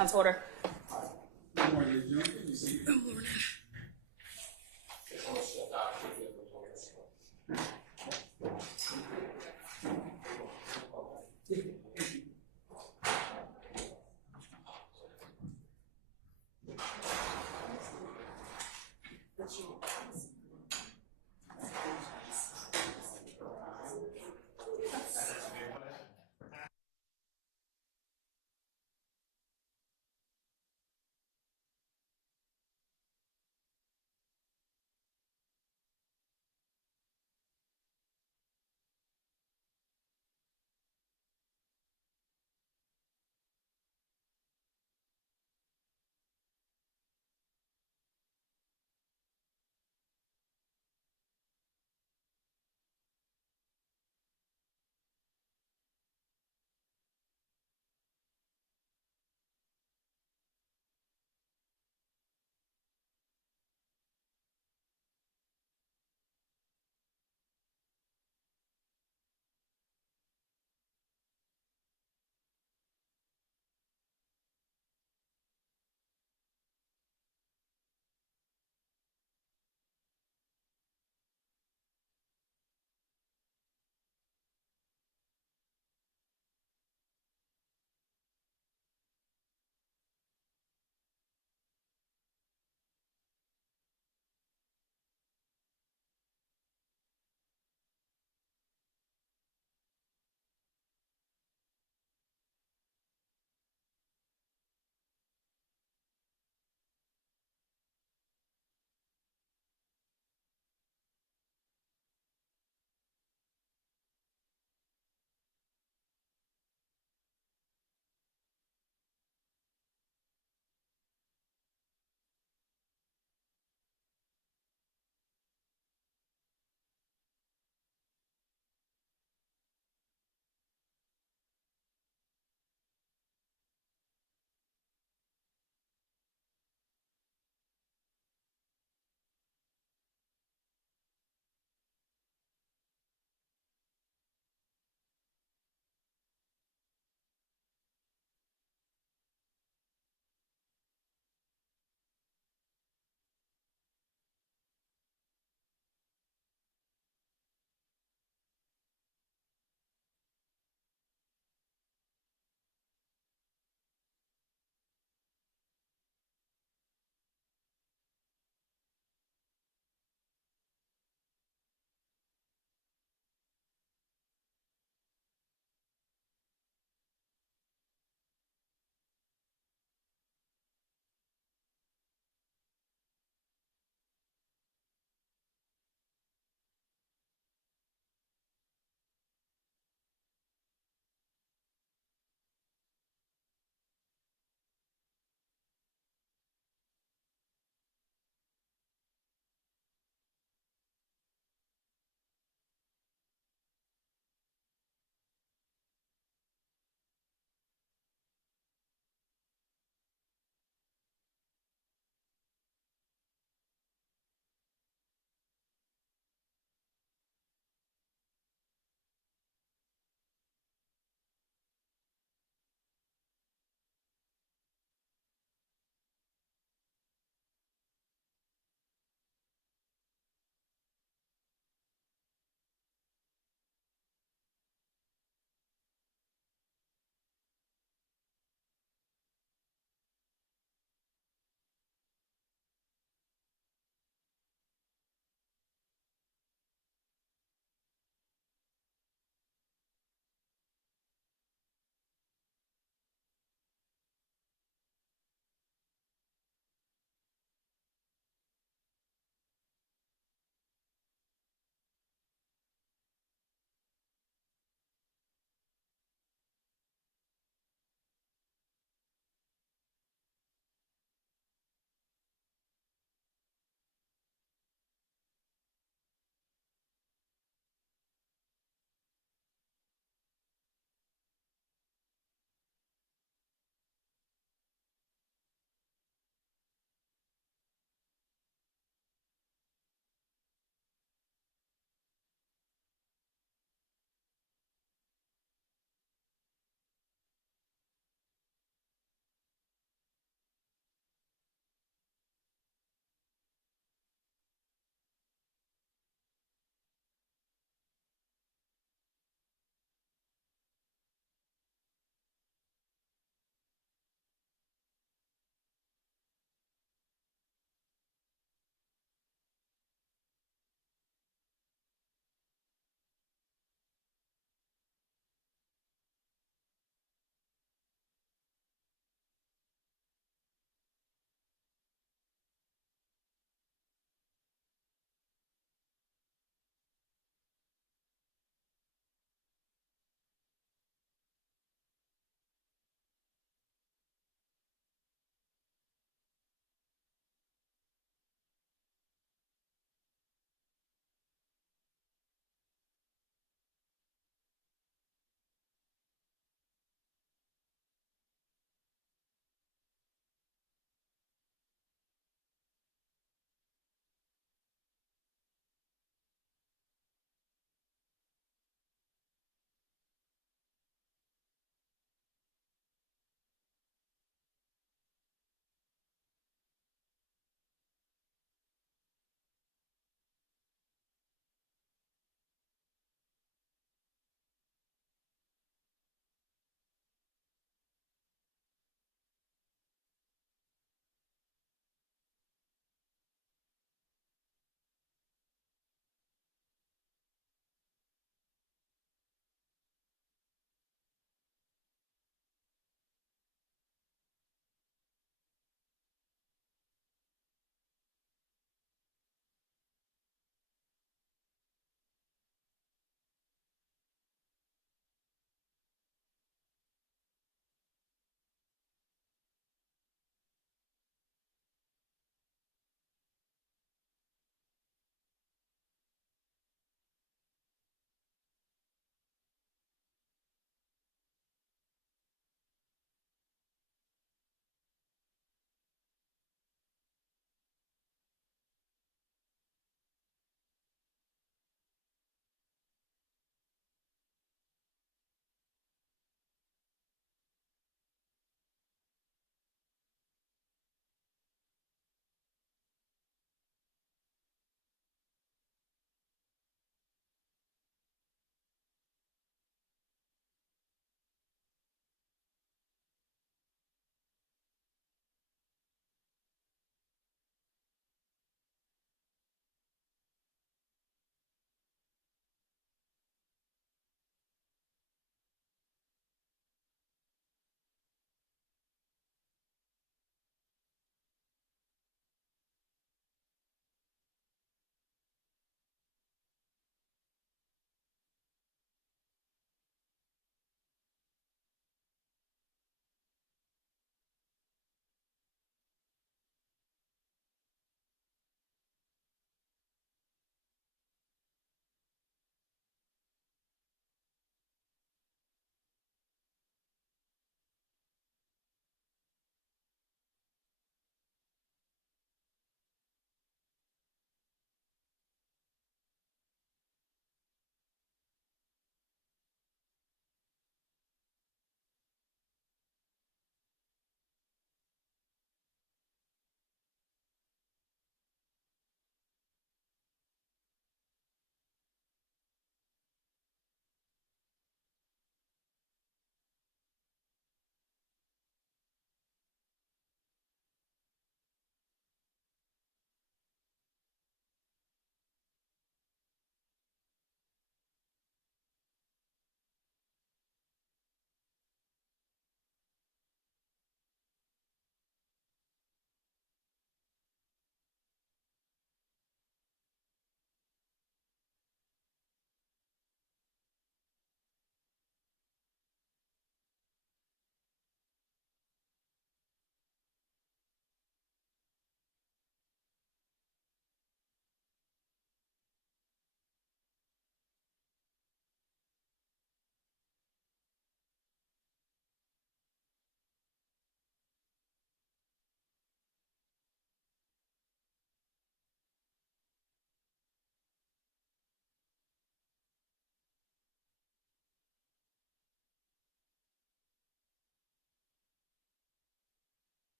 Council order. Good morning, ladies and gentlemen. Can you see? Good morning.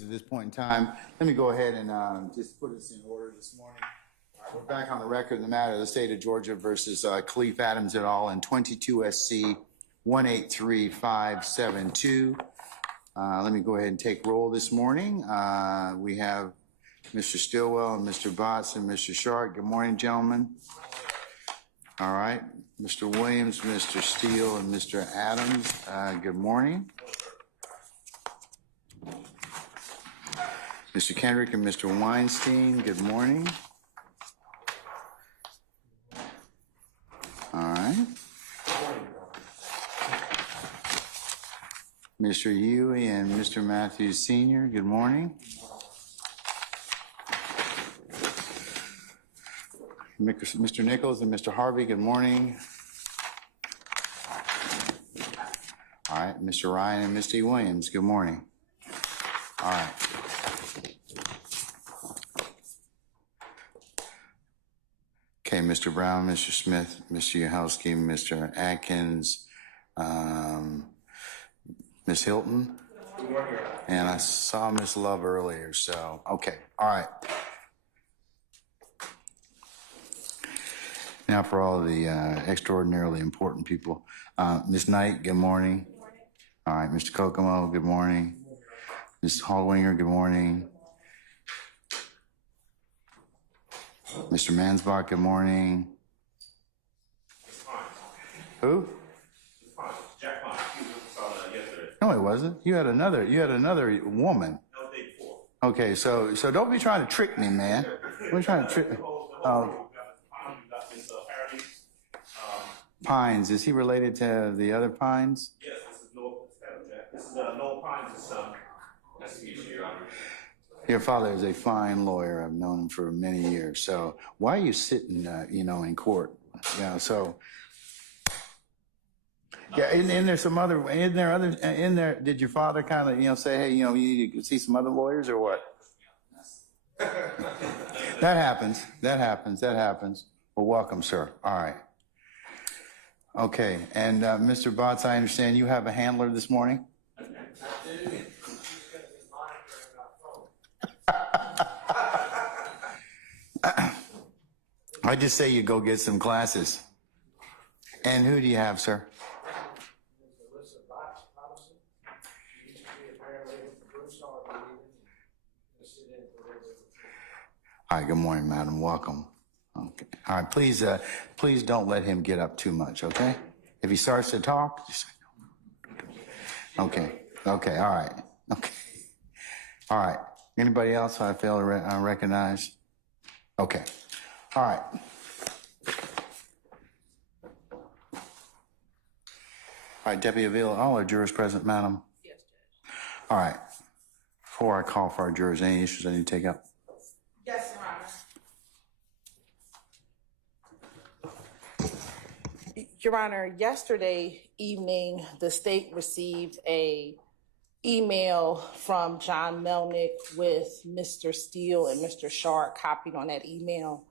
At this point in time, let me go ahead and just put us in order this morning. All right, we're back on the record in the matter of the state of Georgia versus Khalif Adams et al. In 22 SC 183572. Let me go ahead and take roll this morning. We have Mr. Stillwell and Mr. Botts and Mr. Sharp. Good morning, gentlemen. All right, Mr. Williams, Mr. Steele, and Mr. Adams. Good morning. Mr. Kendrick and Mr. Weinstein, good morning. All right. Mr. Huey and Mr. Matthews Sr., good morning. Mr. Nichols and Mr. Harvey, good morning. All right, Mr. Ryan and Mr. Williams, good morning. All right. Okay, Mr. Brown, Mr. Smith, Mr. Yahelski, Mr. Atkins, Ms. Hilton, and I saw Ms. Love earlier, so, okay, all right. Now for all of the extraordinarily important people. Ms. Knight, good morning. Good morning. All right, Mr. Kokomo, good morning. Ms. Hallwinger, good morning. Mr. Mansbach, good morning. Who? Jack Pine. He was yesterday. No, it wasn't. You had another woman. That was day before. Okay, so don't be trying to trick me, man. Don't be trying to trick me. Pines, is he related to the other Pines? Yes, this is Noel Pines' son. Nice to meet you, Your Honor. Your father is a fine lawyer. I've known him for many years. So why are you sitting, in court? So. Yeah, and there's some other, did your father kind of, say, hey, you need to see some other lawyers or what? That happens. Well, welcome, sir. All right. Okay, and Mr. Botts, I understand you have a handler this morning? I just say you go get some classes. And who do you have, sir? All right, good morning, madam. Welcome. Okay. All right, please don't let him get up too much, okay? If he starts to talk, just okay, all right, okay. All right, anybody else I fail to recognize? Okay, all right. All right, Deputy Avila, all our jurors present, madam? Yes, Judge. All right, before I call for our jurors, any issues I need to take up? Yes, Your Honor. Your Honor, yesterday evening, the state received a email from John Melnick with Mr. Steele and Mr. Sharp copied on that email.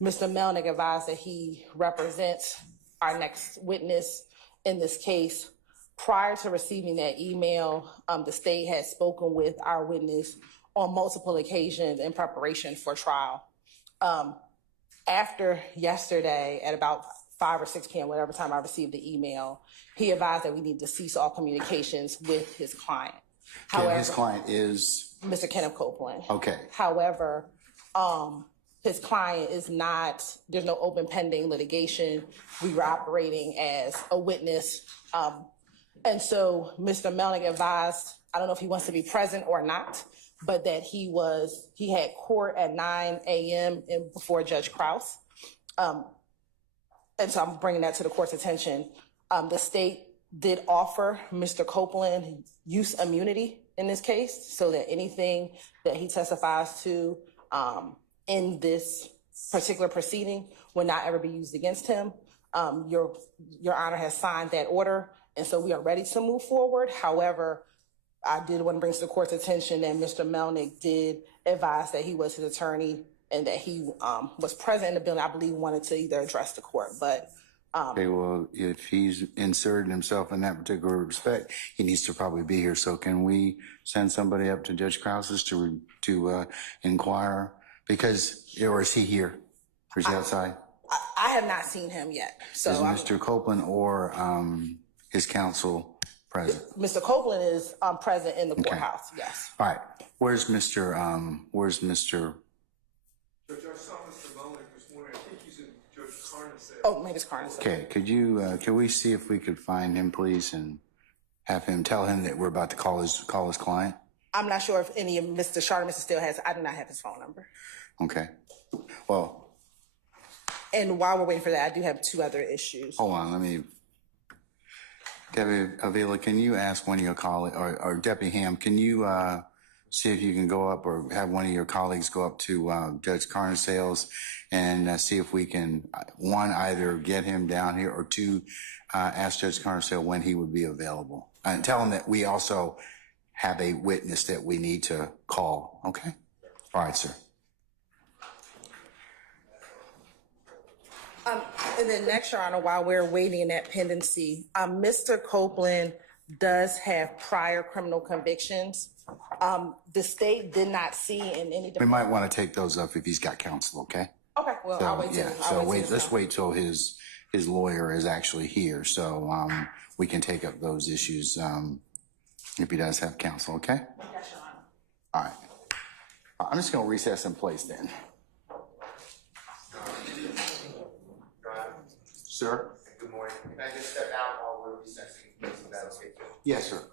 Mr. Melnick advised that he represents our next witness in this case. Prior to receiving that email, the state had spoken with our witness on multiple occasions in preparation for trial. After yesterday, at about 5 or 6 p.m., whatever time I received the email, he advised that we need to cease all communications with his client. However, his client is? Mr. Kenneth Copeland. Okay. However, his client is not, there's no open pending litigation. We were operating as a witness. And so Mr. Melnick advised, I don't know if he wants to be present or not, but that he had court at 9 a.m. before Judge Krause. And so I'm bringing that to the court's attention. The state did offer Mr. Copeland use immunity in this case so that anything that he testifies to in this particular proceeding would not ever be used against him. Your Honor has signed that order, and so we are ready to move forward. However, I did want to bring to the court's attention that Mr. Melnick did advise that he was his attorney and that he was present in the building. I believe wanted to either address the court, but Okay, well, if he's inserted himself in that particular respect, he needs to probably be here. So can we send somebody up to Judge Krause's to inquire? Because, or is he here? Or is he outside? I have not seen him yet, so Is Mr. Copeland or his counsel present? Mr. Copeland is present in the courthouse. Yes. All right. Where's Mr. Judge, I saw Mr. Melnick this morning. I think he's in Judge Carnes' cell. Oh, maybe it's Carnes. Okay, can we see if we could find him, please, and have him tell him that we're about to call his client? I'm not sure if any of Mr. Chartemis still has. I do not have his phone number. Okay. Well, And while we're waiting for that, I do have two other issues. hold on, Deputy Avila, can you ask one of your colleagues, or Deputy Ham, can you see if you can go up or have one of your colleagues go up to Judge Carnesales and see if we can, one, either get him down here, or two, ask Judge Carnesale when he would be available. And tell him that we also have a witness that we need to call, okay? All right, sir. And then next, Your Honor, while we're waiting in that pendency, Mr. Copeland does have prior criminal convictions. The state did not see in any. We might want to take those up if he's got counsel, okay? Okay, well, I'll wait till. Yeah, so let's wait till his lawyer is actually here, so we can take up those issues if he does have counsel, okay? Yes, Your Honor. All right. I'm just going to recess in place then. Sir? Good morning. Can I just step out while we're recessing? Is that okay? Yes, sir.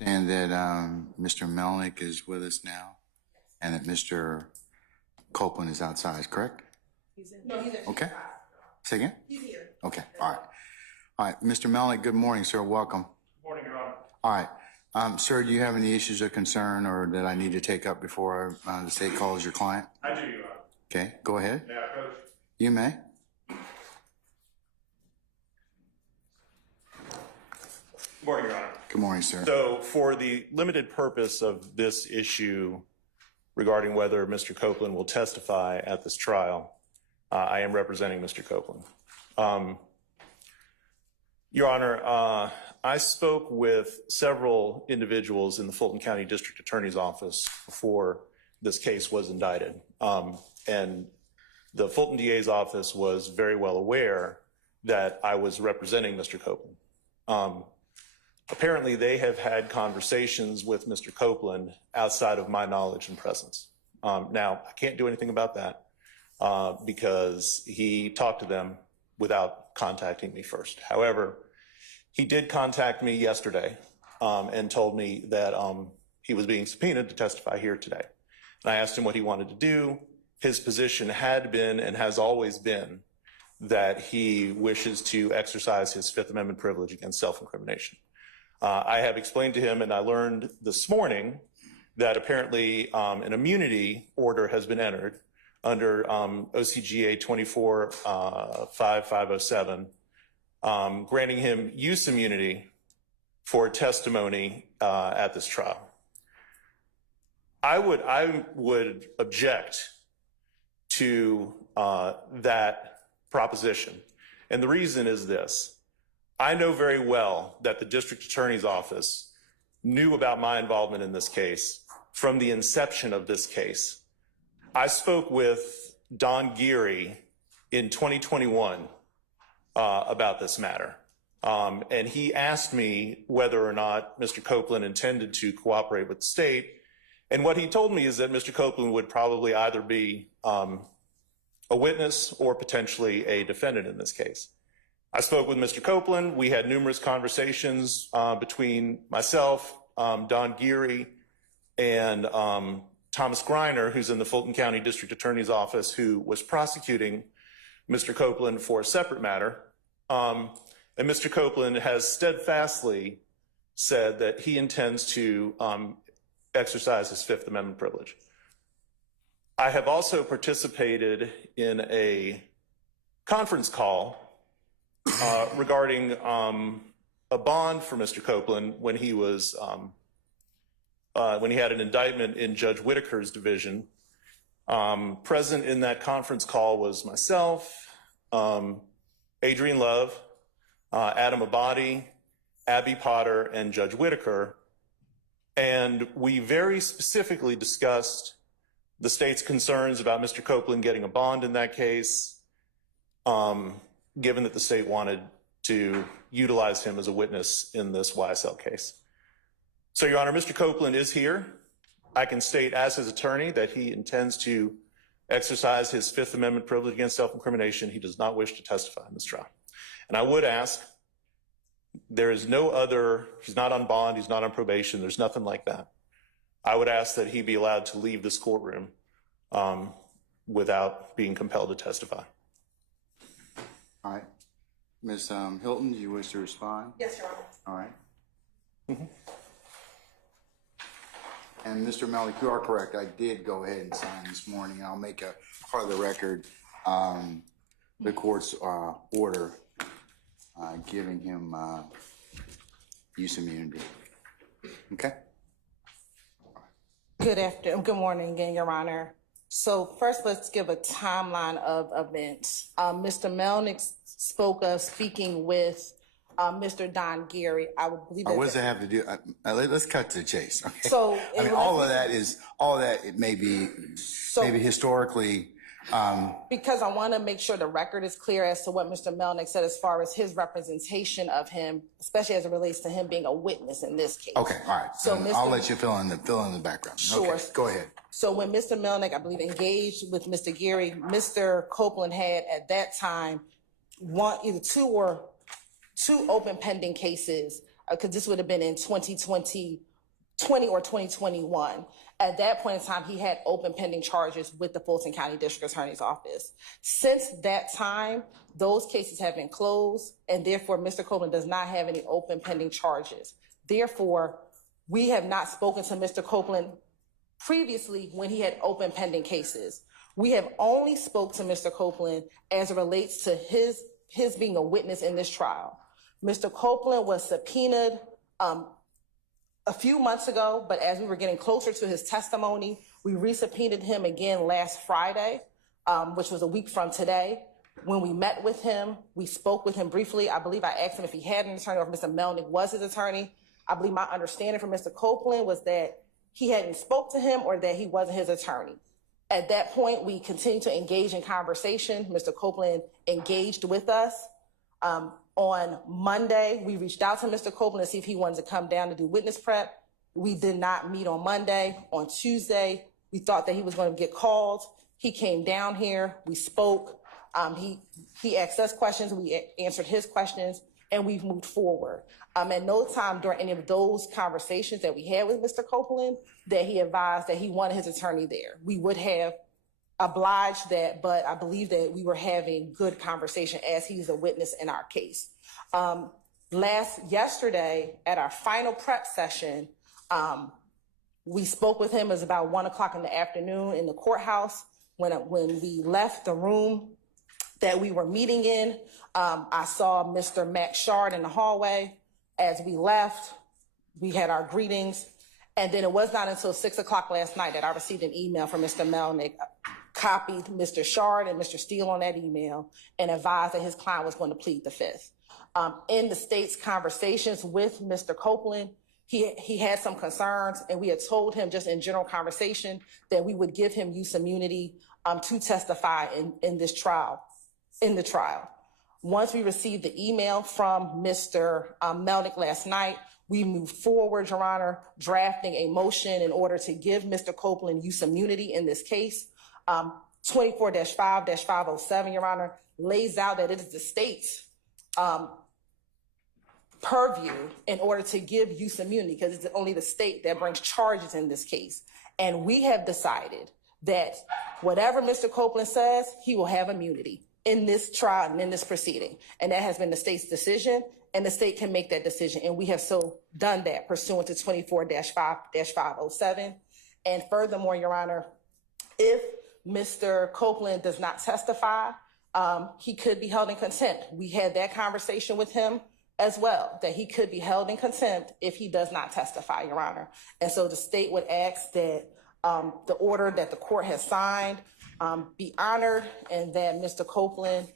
And that Mr. Melnick is with us now, and that Mr. Copeland is outside, correct? No, he's Okay. Say again? He's here. Okay, all right. All right, Mr. Melnick, good morning, sir. Welcome. Good morning, Your Honor. All right. Sir, do you have any issues of concern or that I need to take up before the state calls your client? I do, Your Honor. Okay, go ahead. May I approach? You may. Good morning, Your Honor. Good morning, sir. So for the limited purpose of this issue regarding whether Mr. Copeland will testify at this trial, I am representing Mr. Copeland. Your Honor, I spoke with several individuals in the Fulton County District Attorney's Office before this case was indicted. And the Fulton DA's office was very well aware that I was representing Mr. Copeland. Apparently, they have had conversations with Mr. Copeland outside of my knowledge and presence. Now, I can't do anything about that because he talked to them without contacting me first. However, he did contact me yesterday and told me that he was being subpoenaed to testify here today. And I asked him what he wanted to do. His position had been and has always been that he wishes to exercise his Fifth Amendment privilege against self-incrimination. I have explained to him, and I learned this morning, that apparently an immunity order has been entered under OCGA 24-5507, granting him use immunity for testimony at this trial. I would object to that proposition. And the reason is this. I know very well that the district attorney's office knew about my involvement in this case from the inception of this case. I spoke with Don Geary in 2021 about this matter. And he asked me whether or not Mr. Copeland intended to cooperate with the state. And what he told me is that Mr. Copeland would probably either be a witness or potentially a defendant in this case. I spoke with Mr. Copeland. We had numerous conversations between myself, Don Geary, and Thomas Greiner, who's in the Fulton County District Attorney's Office, who was prosecuting Mr. Copeland for a separate matter. And Mr. Copeland has steadfastly said that he intends to exercise his Fifth Amendment privilege. I have also participated in a conference call regarding a bond for Mr. Copeland when he was when he had an indictment in Judge Whitaker's division. Present in that conference call was myself, Adrian Love, Adam Abadi, Abby Potter, and Judge Whitaker. And we very specifically discussed the state's concerns about Mr. Copeland getting a bond in that case, given that the state wanted to utilize him as a witness in this YSL case. So, Your Honor, Mr. Copeland is here. I can state as his attorney that he intends to exercise his Fifth Amendment privilege against self-incrimination. He does not wish to testify in this trial. And I would ask, there is no other, he's not on bond, he's not on probation, there's nothing like that. I would ask that he be allowed to leave this courtroom without being compelled to testify. All right. Ms. Hilton, do you wish to respond? Yes, Your Honor. All right. And Mr. Melnick, you are correct. I did go ahead and sign this morning. I'll make a part of the record the court's order giving him use immunity. Okay? Good morning again, Your Honor. So first, let's give a timeline of events. Mr. Melnick spoke of speaking with Mr. Don Geary. I would believe that. What does that have to do? Let's cut to the chase. Okay? So I mean, all of that it may be maybe historically. Because I want to make sure the record is clear as to what Mr. Melnick said as far as his representation of him, especially as it relates to him being a witness in this case. Okay, all right. So I'll let you fill in the background. Sure. Okay, go ahead. So when Mr. Melnick, I believe, engaged with Mr. Geary, Mr. Copeland had at that time either two open pending cases, because this would have been in 2021 or 2021. At that point in time, he had open pending charges with the Fulton County District Attorney's Office. Since that time, those cases have been closed, and therefore Mr. Copeland does not have any open pending charges. Therefore, we have not spoken to Mr. Copeland previously when he had open pending cases. We have only spoke to Mr. Copeland as it relates to his being a witness in this trial. Mr. Copeland was subpoenaed a few months ago, but as we were getting closer to his testimony, we resubpoenaed him again last Friday, which was a week from today. When we met with him, we spoke with him briefly. I believe I asked him if he had an attorney or if Mr. Melnick was his attorney. I believe my understanding from Mr. Copeland was that he hadn't spoke to him or that he wasn't his attorney. At that point, we continued to engage in conversation. Mr. Copeland engaged with us. On Monday, we reached out to Mr. Copeland to see if he wanted to come down to do witness prep. We did not meet on Monday. On Tuesday, we thought that he was going to get called. He came down here. We spoke. He asked us questions. We answered his questions, and we've moved forward. At no time during any of those conversations that we had with Mr. Copeland that he advised that he wanted his attorney there. We would have obliged that, but I believe that we were having good conversation as he's a witness in our case. Yesterday at our final prep session, we spoke with him. It was about 1 o'clock in the afternoon in the courthouse. When we left the room that we were meeting in, I saw Mr. Matt Shard in the hallway. As we left, we had our greetings. And then it was not until 6 o'clock last night that I received an email from Mr. Melnick, copied Mr. Shard and Mr. Steele on that email, and advised that his client was going to plead the fifth. In the state's conversations with Mr. Copeland, he had some concerns, and we had told him just in general conversation that we would give him use immunity to testify in the trial. Once we received the email from Mr. Melnick last night, we moved forward, Your Honor, drafting a motion in order to give Mr. Copeland use immunity in this case. 24-5-507, Your Honor, lays out that it is the state's purview in order to give use immunity, because it's only the state that brings charges in this case. And we have decided that whatever Mr. Copeland says, he will have immunity in this trial and in this proceeding. And that has been the state's decision, and the state can make that decision. And we have so done that pursuant to 24-5-507. And furthermore, Your Honor, if Mr. Copeland does not testify, he could be held in contempt. We had that conversation with him as well, that he could be held in contempt if he does not testify, Your Honor. And so the state would ask that the order that the court has signed be honored, and that Mr. Copeland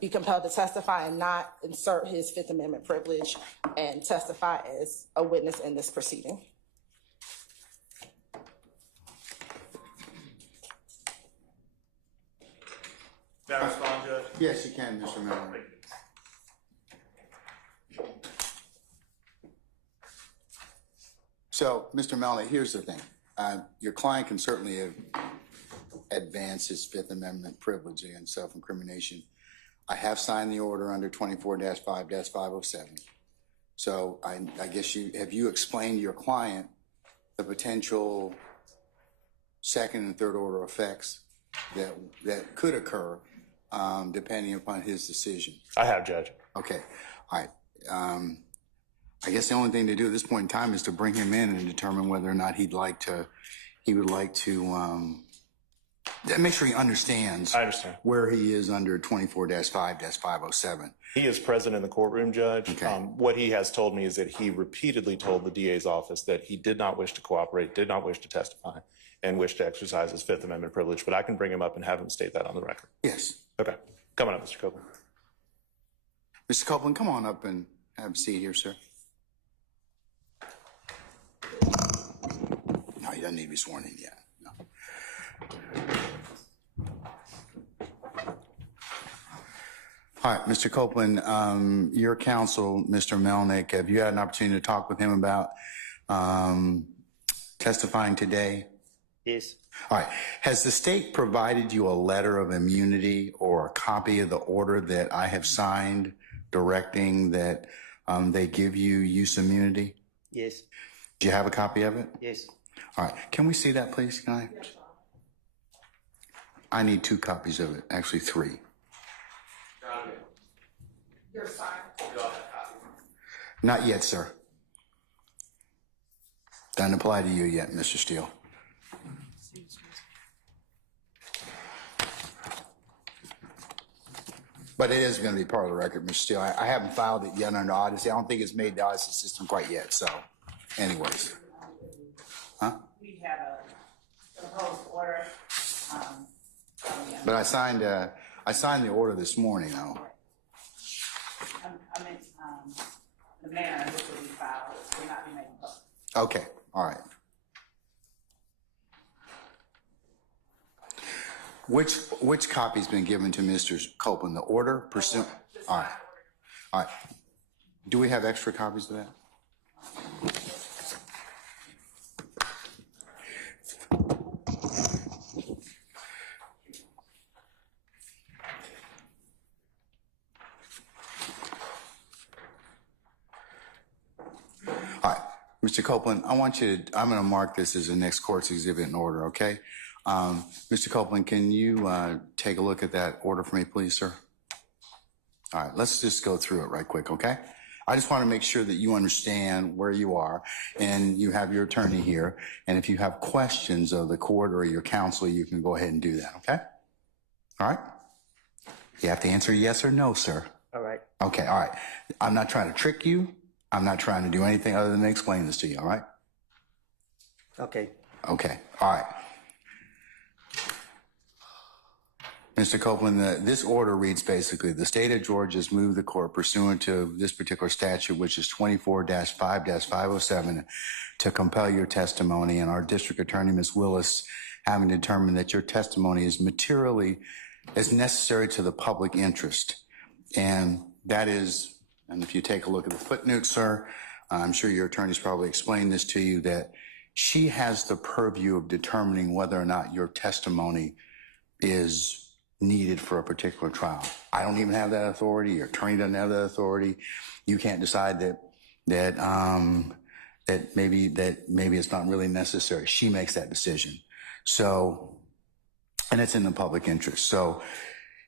be compelled to testify and not insert his Fifth Amendment privilege and testify as a witness in this proceeding. May I respond, Judge? Yes, you can, Mr. Melnick. So, Mr. Melnick, here's the thing. Your client can certainly advance his Fifth Amendment privilege against self-incrimination. I have signed the order under 24-5-507. So I guess have you explained to your client the potential second and third order effects that could occur depending upon his decision? I have, Judge. Okay. All right. I guess the only thing to do at this point in time is to bring him in and determine whether or not he would like to make sure he understands. I understand where he is under 24-5-507. He is present in the courtroom, Judge. Okay. What he has told me is that he repeatedly told the DA's office that he did not wish to cooperate, did not wish to testify, and wished to exercise his Fifth Amendment privilege. But I can bring him up and have him state that on the record. Yes. Okay. Coming up, Mr. Copeland. Mr. Copeland, come on up and have a seat here, sir. No, he doesn't need to be sworn in yet. No. All right, Mr. Copeland, your counsel, Mr. Melnick, have you had an opportunity to talk with him about testifying today? Yes. All right. Has the state provided you a letter of immunity or a copy of the order that I have signed directing that they give you use immunity? Yes. Do you have a copy of it? Yes. All right. Can we see that, please? Can I? I need 2 copies of it, actually 3. You're fine. Not yet, sir. Doesn't apply to you yet, Mr. Steele. But it is going to be part of the record, Mr. Steele. I haven't filed it yet under Odyssey. I don't think it's made the Odyssey system quite yet. So, anyways. Huh? We have a proposed order. But I signed the order this morning, though. I meant the manner in which will be filed will not be made public. Okay. All right. Which copy's been given to Mr. Copeland? The order pursuant? All right. All right. Do we have extra copies of that? All right. Mr. Copeland, I'm going to mark this as the next court's exhibit in order, okay? Mr. Copeland, can you take a look at that order for me, please, sir? All right, let's just go through it right quick, okay? I just want to make sure that you understand where you are and you have your attorney here. And if you have questions of the court or your counsel, you can go ahead and do that, okay? All right? You have to answer yes or no, sir. All right. Okay, all right. I'm not trying to trick you. I'm not trying to do anything other than explain this to you, all right? Okay. Okay, all right. Mr. Copeland, this order reads basically, the state of Georgia has moved the court pursuant to this particular statute, which is 24-5-507, to compel your testimony, and our district attorney, Ms. Willis, having determined that your testimony is materially as necessary to the public interest. And that is, and if you take a look at the footnote, sir, I'm sure your attorney's probably explained this to you, that she has the purview of determining whether or not your testimony is needed for a particular trial. I don't even have that authority. Your attorney doesn't have that authority. You can't decide that maybe it's not really necessary. She makes that decision. So, and it's in the public interest. So,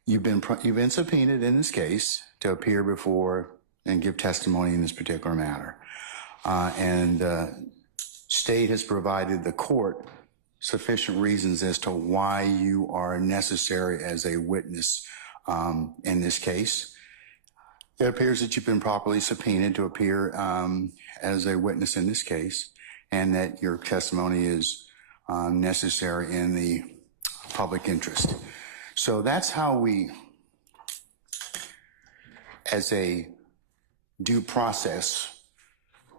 you've been subpoenaed in this case to appear before and give testimony in this particular matter, and state has provided the court sufficient reasons as to why you are necessary as a witness in this case. It appears that you've been properly subpoenaed to appear as a witness in this case, and that your testimony is necessary in the public interest. So that's how we, as a due process,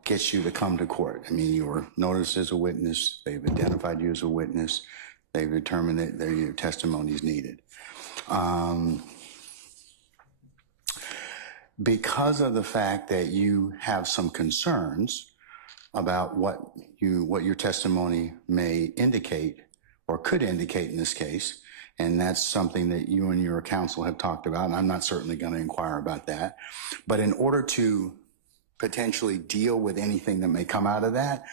gets you to come to court. I mean, you were noticed as a witness. They've identified you as a witness. They've determined that your testimony is needed. Because of the fact that you have some concerns about what your testimony may indicate or could indicate in this case, and that's something that you and your counsel have talked about, and I'm not certainly going to inquire about that. But in order to potentially deal with anything that may come out of that,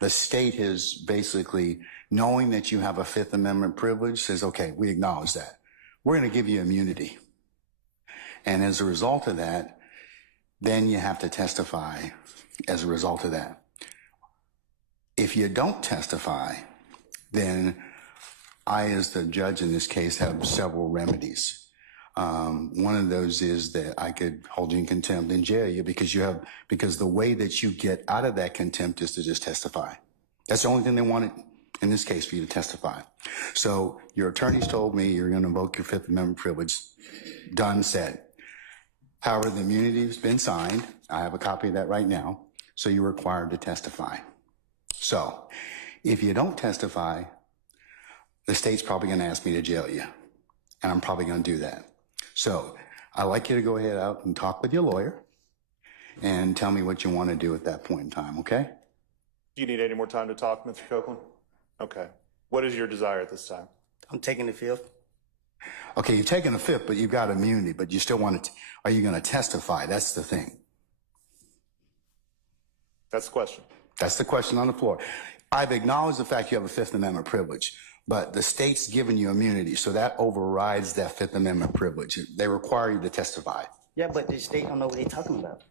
the state is basically, knowing that you have a Fifth Amendment privilege, says, okay, we acknowledge that. We're going to give you immunity. And as a result of that, then you have to testify as a result of that. If you don't testify, then I, as the judge in this case, have several remedies. One of those is that I could hold you in contempt and jail you because the way that you get out of that contempt is to just testify. That's the only thing they wanted in this case, for you to testify. So your attorneys told me you're going to invoke your Fifth Amendment privilege. Done, said. However, the immunity has been signed. I have a copy of that right now. So you're required to testify. So if you don't testify, the state's probably going to ask me to jail you. And I'm probably going to do that. So I'd like you to go ahead out and talk with your lawyer and tell me what you want to do at that point in time, okay? Do you need any more time to talk, Mr. Copeland? Okay. What is your desire at this time? I'm taking the Fifth. Okay, you've taken the Fifth, but you've got immunity, but you still want to, are you going to testify? That's the thing. That's the question. That's the question on the floor. I've acknowledged the fact you have a Fifth Amendment privilege, but the state's given you immunity, so that overrides that Fifth Amendment privilege. They require you to testify. Yeah, but the state don't know what they're talking about.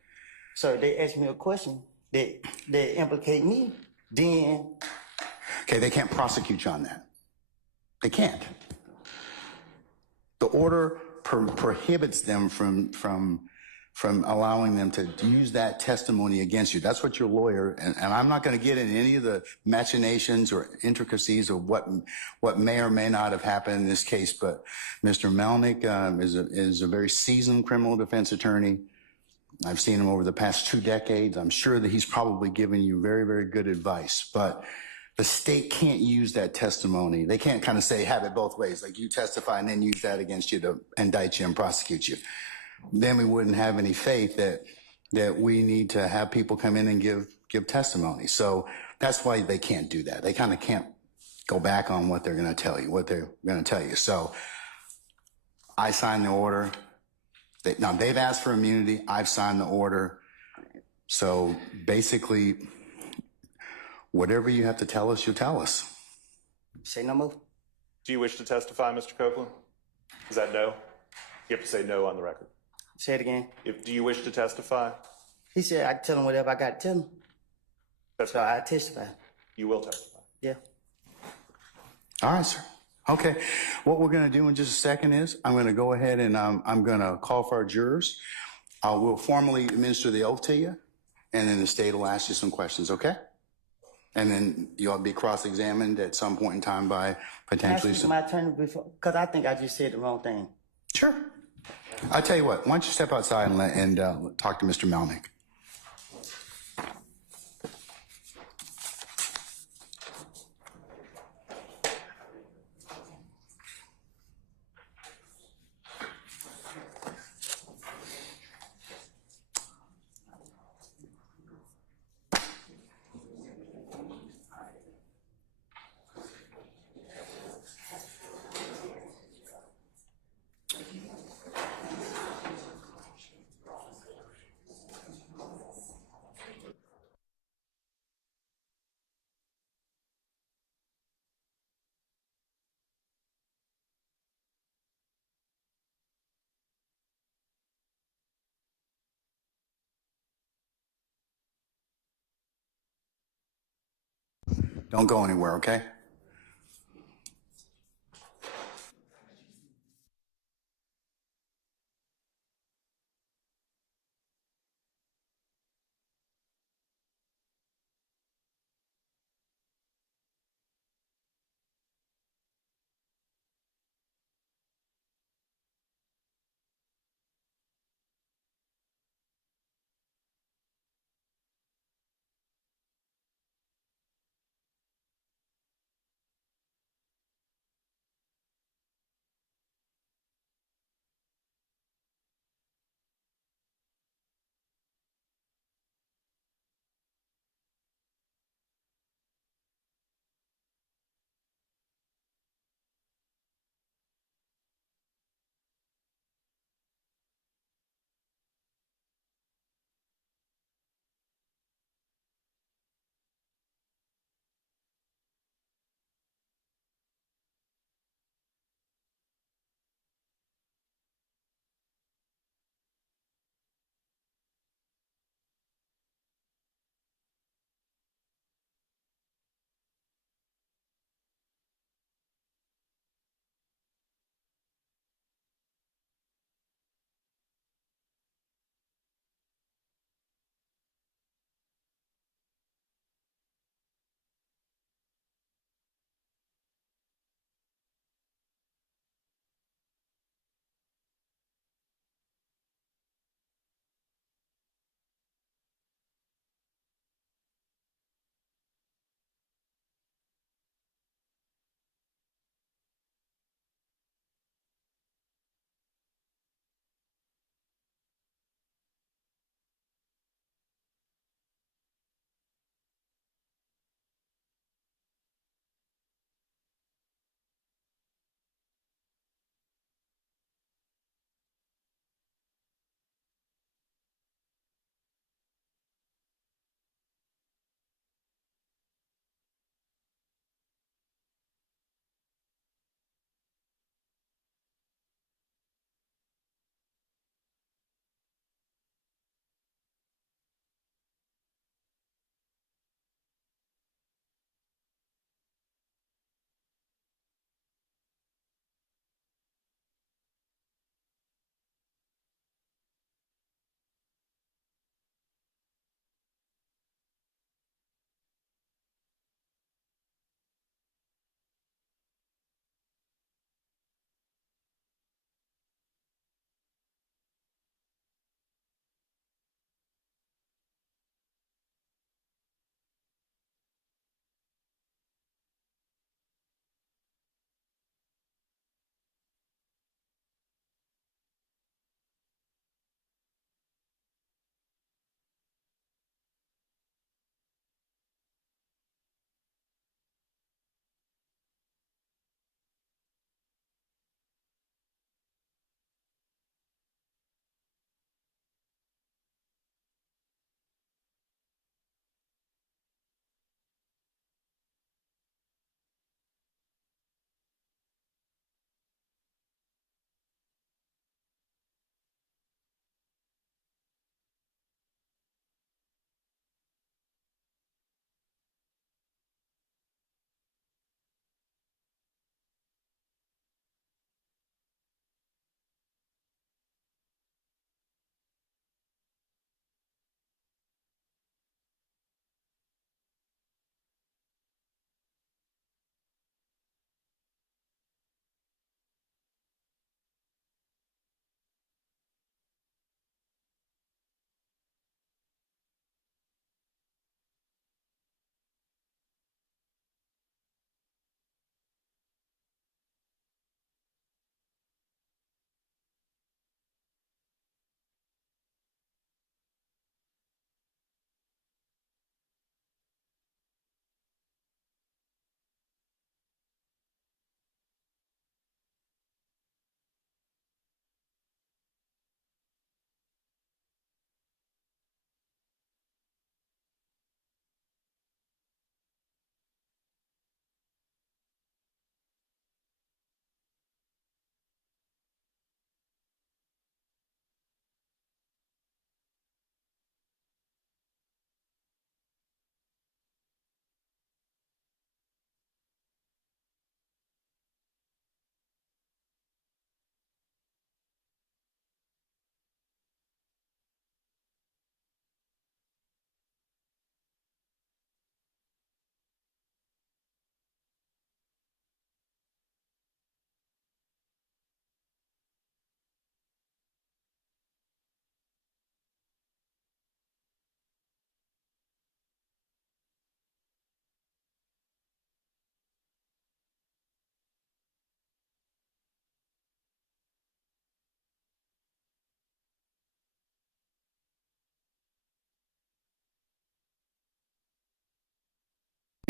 So they ask me a question that implicate me, then... Okay, they can't prosecute you on that. They can't. The order prohibits them from allowing them to use that testimony against you. That's what your lawyer, and I'm not going to get into any of the machinations or intricacies of what may or may not have happened in this case, but Mr. Melnick is a very seasoned criminal defense attorney. I've seen him over the past 2 decades. I'm sure that he's probably given you very, very good advice, but the state can't use that testimony. They can't kind of say, have it both ways, like you testify and then use that against you to indict you and prosecute you. Then we wouldn't have any faith that we need to have people come in and give testimony. So that's why they can't do that. They kind of can't go back on what they're going to tell you, So I signed the order. Now they've asked for immunity. I've signed the order. So basically, whatever you have to tell us, you tell us. Say no more. Do you wish to testify, Mr. Copeland? Is that no? You have to say no on the record. Say it again. Do you wish to testify? He said I can tell him whatever I got to tell him. That's So right. I testify. You will testify. Yeah. All right, sir. Okay. What we're going to do in just a second is I'm going to go ahead and I'm going to call for our jurors. We'll formally administer the oath to you, and then the state will ask you some questions, okay? And then you'll be cross-examined at some point in time by potentially Can I speak to my attorney before? Because I think I just said the wrong thing. Sure. I'll tell you what, why don't you step outside and talk to Mr. Melnick. Don't go anywhere, okay?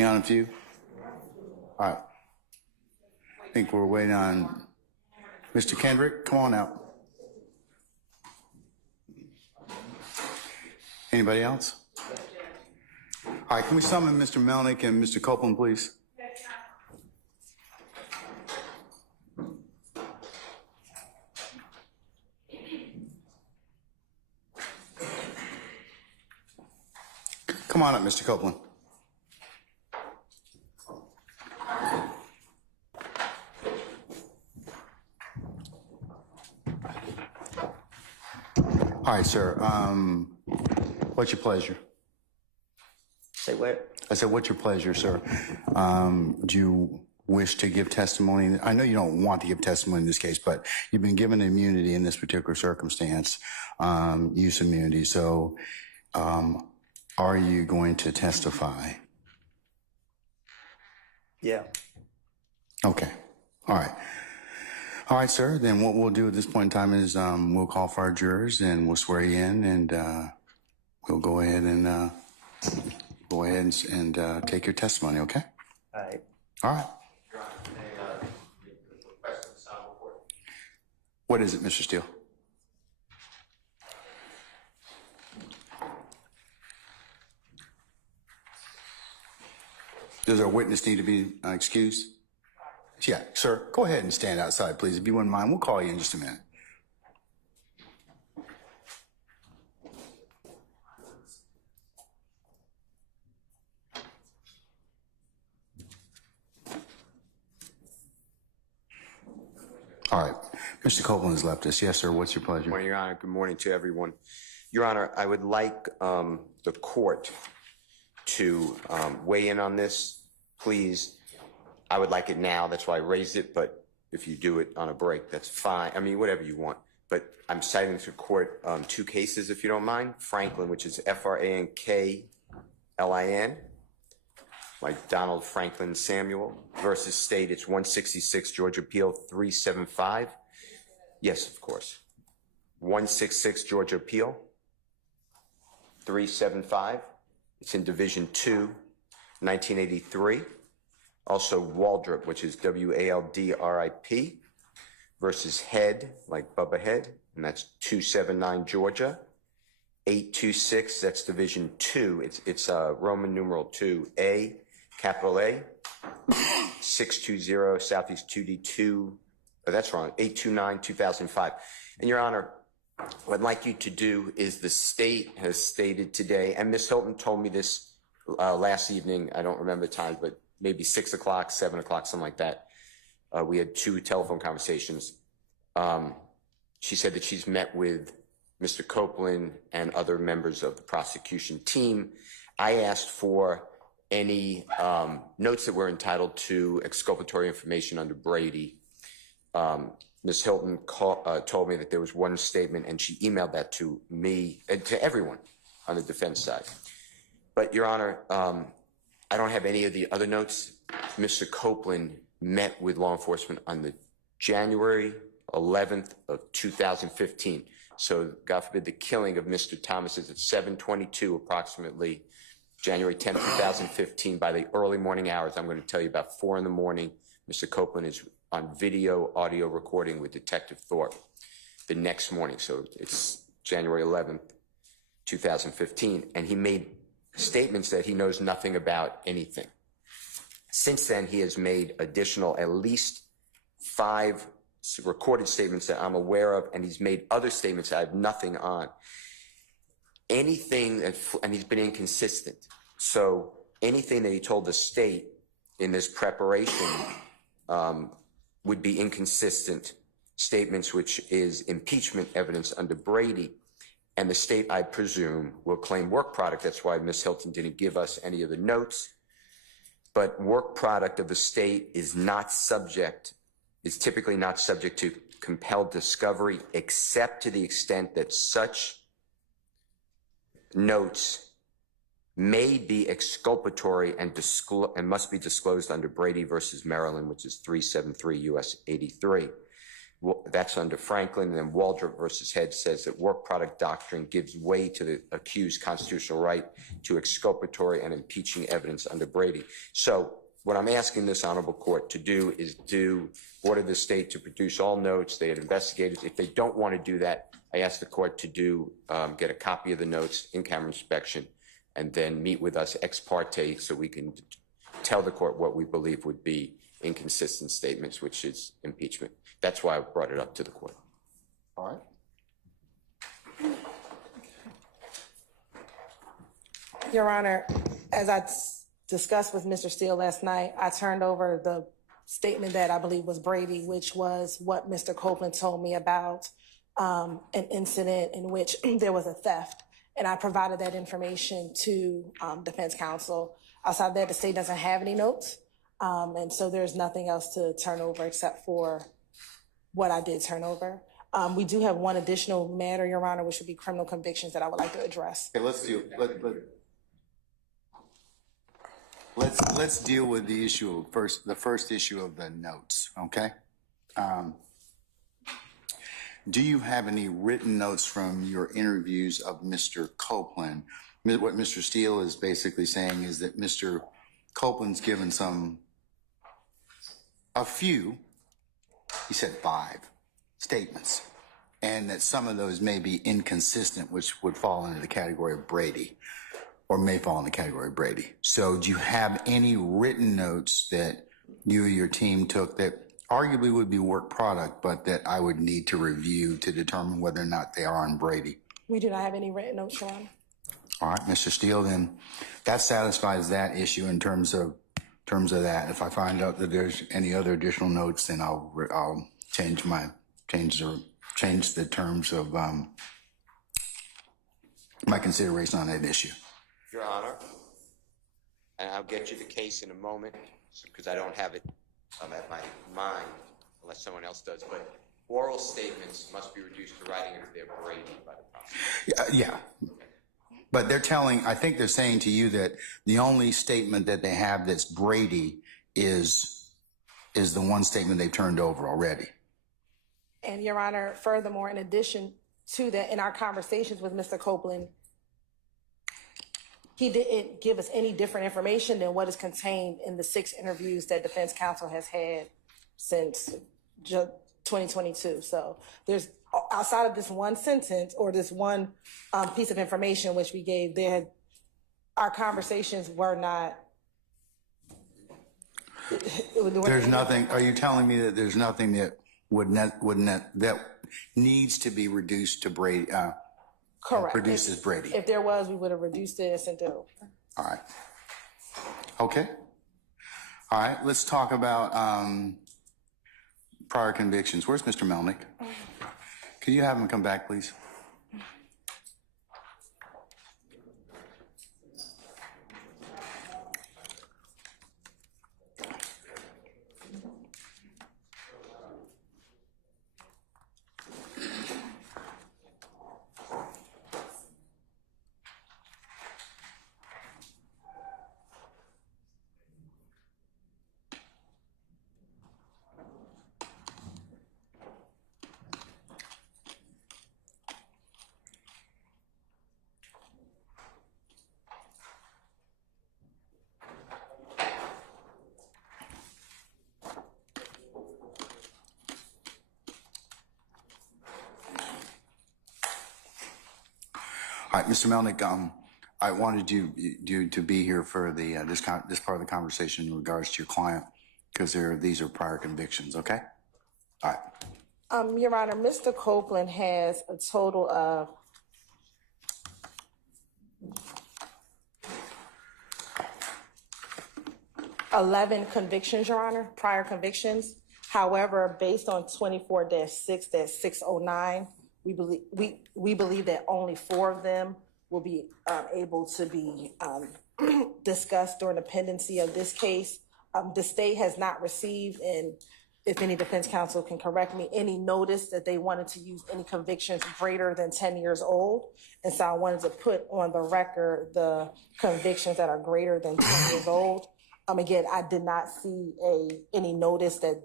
On a few? All right. I think we're waiting on Mr. Kendrick. Come on out. Anybody else? All right, can we summon Mr. Melnick and Mr. Copeland, please? Come on up, Mr. Copeland. All right, sir. What's your pleasure? Say what? I said, what's your pleasure, sir? Do you wish to give testimony? I know you don't want to give testimony in this case, but you've been given immunity in this particular circumstance, use immunity. So, are you going to testify? Yeah. Okay. All right. All right, sir. Then what we'll do at this point in time is we'll call for our jurors and we'll swear you in, and we'll go ahead and take your testimony. Okay. All right. All right. What is it, Mr. Steele? Does our witness need to be excused? Yeah, sir. Go ahead and stand outside, please, if you wouldn't mind. We'll call you in just a minute. All right. Mr. Copeland has left us. Yes, sir. What's your pleasure? Good morning, Your Honor. Good morning to everyone. Your Honor, I would like the court to weigh in on this, please. I would like it now. That's why I raised it. But if you do it on a break, that's fine. I mean, whatever you want. But I'm citing to court two cases, if you don't mind. Franklin, which is Franklin, like Donald Franklin Samuel, versus State. It's 166 Georgia Appeal 375. Yes, of course. 166 Georgia Appeal 375. It's in Division 2, 1983. Also Waldrop, which is Waldrip, versus Head, like Bubba Head, and that's 279 Georgia. 826, that's Division 2. It's Roman numeral 2A, capital A. 620 Southeast 2D2. Oh, that's wrong. 829 2005. And Your Honor, what I'd like you to do is the state has stated today, and Ms. Hilton told me this last evening. I don't remember the time, but maybe 6 o'clock, 7 o'clock, something like that. We had 2 telephone conversations. She said that she's met with Mr. Copeland and other members of the prosecution team. I asked for any notes that were entitled to exculpatory information under Brady. Ms. Hilton told me that there was one statement, and she emailed that to me and to everyone on the defense side. But, Your Honor, I don't have any of the other notes. Mr. Copeland met with law enforcement on the January 11th of 2015. So, God forbid, the killing of Mr. Thomas is at 7:22 approximately, January 10th, 2015. By the early morning hours, I'm going to tell you about 4 in the morning, Mr. Copeland is on video, audio recording with Detective Thorpe the next morning. So it's January 11th, 2015. And he made statements that he knows nothing about anything. Since then, he has made additional at least 5 recorded statements that I'm aware of, and he's made other statements that I have nothing on. Anything, and he's been inconsistent. So anything that he told the state in this preparation would be inconsistent statements, which is impeachment evidence under Brady. And the state, I presume, will claim work product. That's why Ms. Hilton didn't give us any of the notes. But work product of the state is typically not subject to compelled discovery, except to the extent that such notes may be exculpatory and must be disclosed under Brady versus Maryland, which is 373 U.S. 83. that's under Franklin, and then Waldrop versus Head says that work product doctrine gives way to the accused constitutional right to exculpatory and impeaching evidence under Brady. So what I'm asking this honorable court to do is order the state to produce all notes. They had investigated. If they don't want to do that, I ask the court to get a copy of the notes, in-camera inspection, and then meet with us ex parte so we can tell the court what we believe would be inconsistent statements, which is impeachment. That's why I brought it up to the court. All right. Your Honor, as I discussed with Mr. Steele last night, I turned over the statement that I believe was Brady, which was what Mr. Copeland told me about an incident in which there was a theft. And I provided that information to defense counsel. Outside of that, the state doesn't have any notes. And so there's nothing else to turn over except for what I did turn over. We do have one additional matter, Your Honor, which would be criminal convictions that I would like to address. Okay, let's deal with the issue of the first issue of the notes, okay? Do you have any written notes from your interviews of Mr. Copeland? What Mr. Steele is basically saying is that Mr. Copeland's given a few, he said 5 statements, and that some of those may be inconsistent, which would fall into the category of Brady, or may fall in the category of Brady. So do you have any written notes that you or your team took that arguably would be work product, but that I would need to review to determine whether or not they are on Brady? We do not have any written notes, Your Honor. All right, Mr. Steele, then that satisfies that issue in terms of that. If I find out that there's any other additional notes, then I'll change the terms of my consideration on that issue. Your Honor, and I'll get you the case in a moment because I don't have it at my mind unless someone else does, but oral statements must be reduced to writing if they're Brady by the prosecutor. Yeah. But I think they're saying to you that the only statement that they have that's Brady is the one statement they've turned over already. And Your Honor, furthermore, in addition to that, in our conversations with Mr. Copeland, he didn't give us any different information than what is contained in the 6 interviews that defense counsel has had since 2022. So there's, outside of this one sentence or this one piece of information which we gave, our conversations were not. There's nothing. Are you telling me that there's nothing that that needs to be reduced to Brady? Correct. Produced as Brady. If there was, we would have reduced it and sent it over. All right. Okay. All right. Let's talk about prior convictions. Where's Mr. Melnick? Can you have him come back, please? All right, Mr. Melnick, I wanted you to be here for the this part of the conversation in regards to your client, because these are prior convictions. Okay. All right. Your Honor, Mr. Copeland has a total of 11 convictions, Your Honor, prior convictions. However, based on 24-6-609, we believe that only 4 of them will be able to be discussed during the pendency of this case. The state has not received, and if any defense counsel can correct me, any notice that they wanted to use any convictions greater than 10 years old. And so I wanted to put on the record the convictions that are greater than 10 years old. Again, I did not see any notice that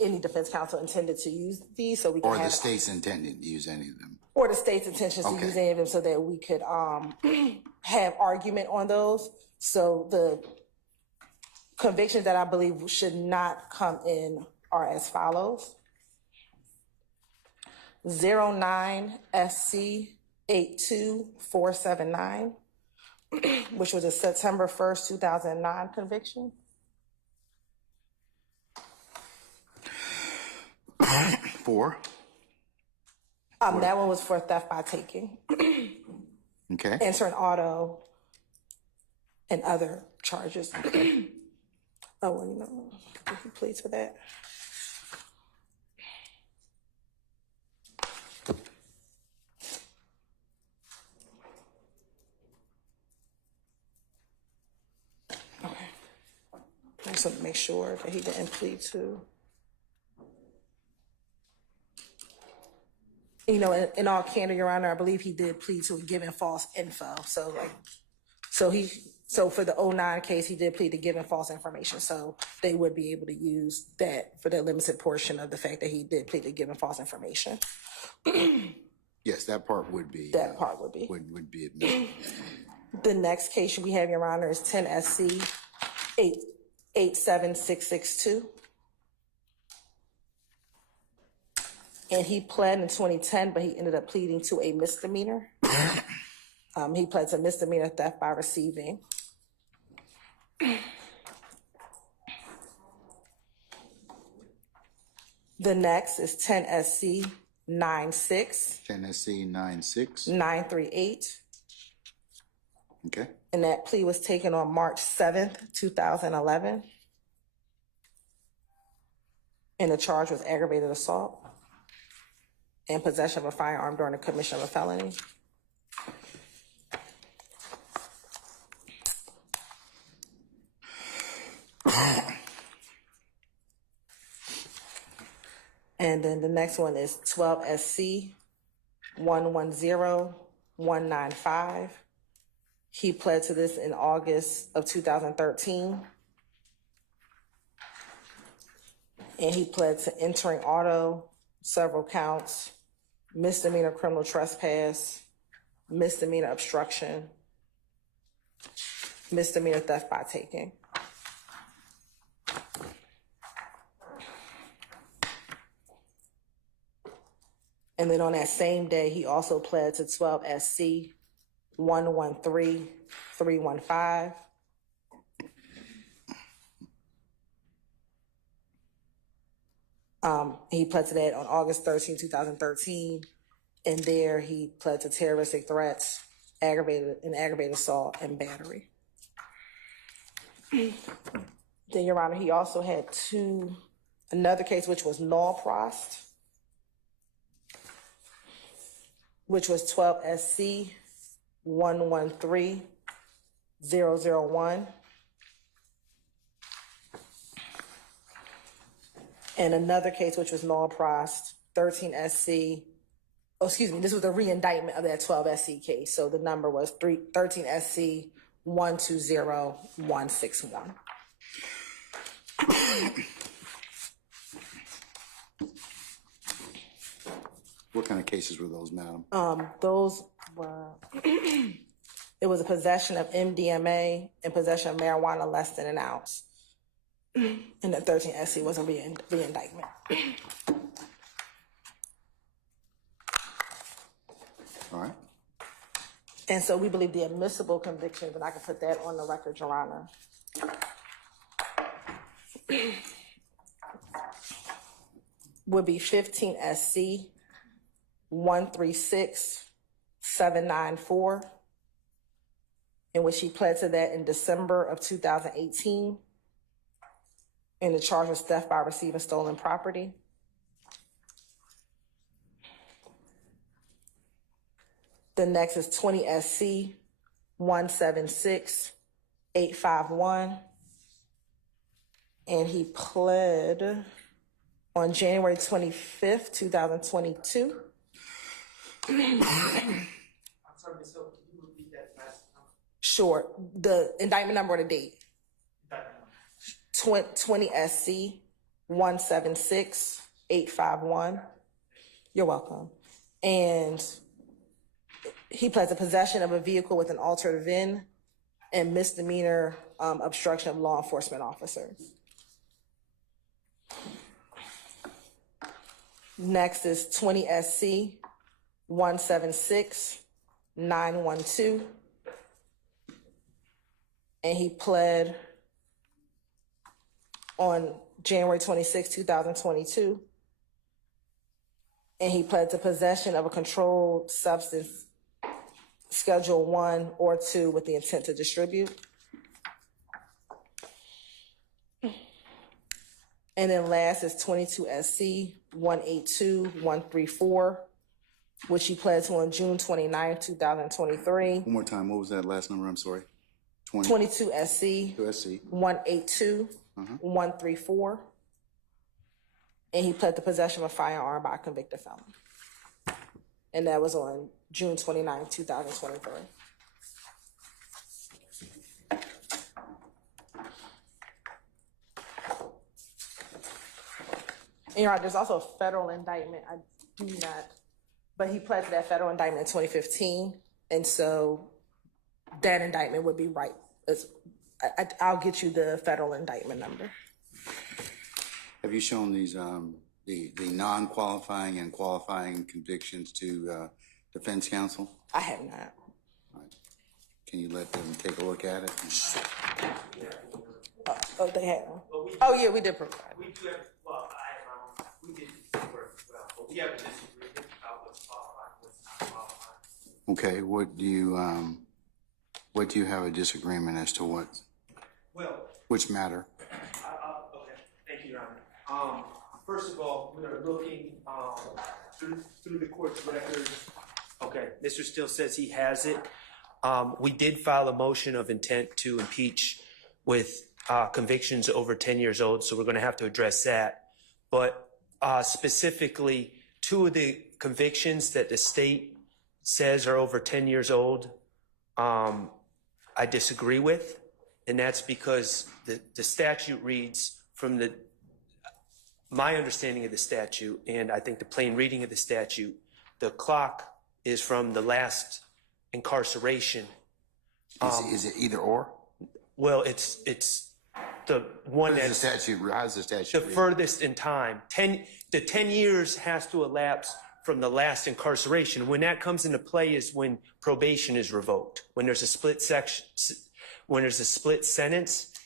any defense counsel intended to use these, so we can Or have the state's intending to use any of them. or the state's intentions to Okay. use any of them, so that we could have argument on those. So the convictions that I believe should not come in are as follows: 09 SC 82479, which was a September 1st, 2009 conviction. 4. That one was for theft by taking, Okay. entering auto, and other charges. Oh, well, you know, did he plead for that? Okay. I just want to make sure that he didn't plead to. You know, in all candor, Your Honor, I believe he did plead to giving false info. So for the 09 case, he did plead to giving false information. So they would be able to use that for the limited portion of the fact that he did plead to giving false information. Yes, that part would be. That part would be. Would be admissible. The next case we have, Your Honor, is 10 SC 87662. And he pled in 2010, but he ended up pleading to a misdemeanor. He pled to misdemeanor theft by receiving. The next is 10 SC 96 Tennessee 96. 938. Okay. And that plea was taken on March 7th, 2011. And the charge was aggravated assault and possession of a firearm during the commission of a felony. And then the next one is 12 SC 110195. He pled to this in August of 2013. And he pled to entering auto, several counts, misdemeanor criminal trespass, misdemeanor obstruction, misdemeanor theft by taking. And then on that same day, he also pled to 12 SC 113315. He pled to that on August 13, 2013. And there he pled to terroristic threats, aggravated assault, and battery. Then, Your Honor, he also had another case, which was Law&Crime, which was 12 SC 113001. And another case, which was Law&Crime 13 SC. Oh, excuse me, this was a re-indictment of that 12 SC case. So the number was 13 SC 120161. What kind of cases were those, madam? Those were, it was a possession of MDMA and possession of marijuana less than an ounce. And the 13 SC was a re-indictment. All right. And so we believe the admissible convictions, and I can put that on the record, Your Honor, would be 15 SC 136794, in which he pled to that in December of 2018. And the charge was theft by receiving stolen property. The next is 20 SC 176851. And he pled on January 25th, 2022. I'm sorry, Ms. Hill, can you repeat that last number? Sure. The indictment number or the date? Indictment number. 20 SC 176851. You're welcome. And he pled to possession of a vehicle with an altered VIN and misdemeanor obstruction of law enforcement officers. Next is 20 SC 176912. And he pled on January 26, 2022. And he pled to possession of a controlled substance, Schedule 1 or 2, with the intent to distribute. And then last is 22 SC 182134, which he pled to on June 29, 2023. One more time, what was that last number? I'm sorry. 22 SC 182134. And he pled the possession of a firearm by a convicted felon. And that was on June 29, 2023. And Your Honor, there's also a federal indictment. I do not, but he pled to that federal indictment in 2015. And so that indictment would be right. I'll get you the federal indictment number. Have you shown these, the non-qualifying and qualifying convictions to defense counsel? I have not. Can you let them take a look at it? Oh, they have. Oh, yeah, we did provide. We do have, well, we did work as well, but we have a disagreement about what's qualified, what's not qualified. Okay, what do you have a disagreement as to what? Well, Which matter? okay, thank you, Your Honor. First of all, we are looking through the court's records. Okay, Mr. Still says he has it. We did file a motion of intent to impeach with convictions over 10 years old, so we're going to have to address that. But specifically, two of the convictions that the state says are over 10 years old, I disagree with, and that's because the statute reads from my understanding of the statute, and I think the plain reading of the statute, the clock is from the last incarceration. Is it either or? Well, it's the one How's that's the statute the read? furthest in time. The 10 years has to elapse from the last incarceration. When that comes into play is when probation is revoked. When there's a split sentence,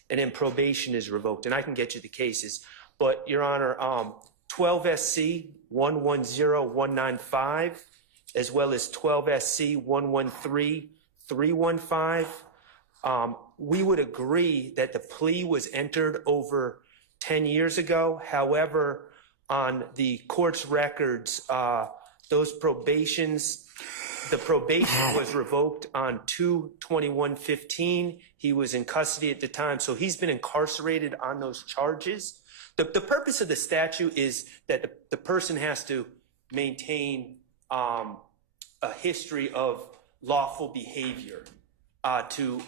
and then probation is revoked. And I can get you the cases. But, Your Honor, 12 SC 110195, as well as 12 SC 113315, we would agree that the plea was entered over 10 years ago. However, on the court's records, the probation was revoked on 2/21/15. He was in custody at the time, so he's been incarcerated on those charges. The purpose of the statute is that the person has to maintain a history of lawful behavior to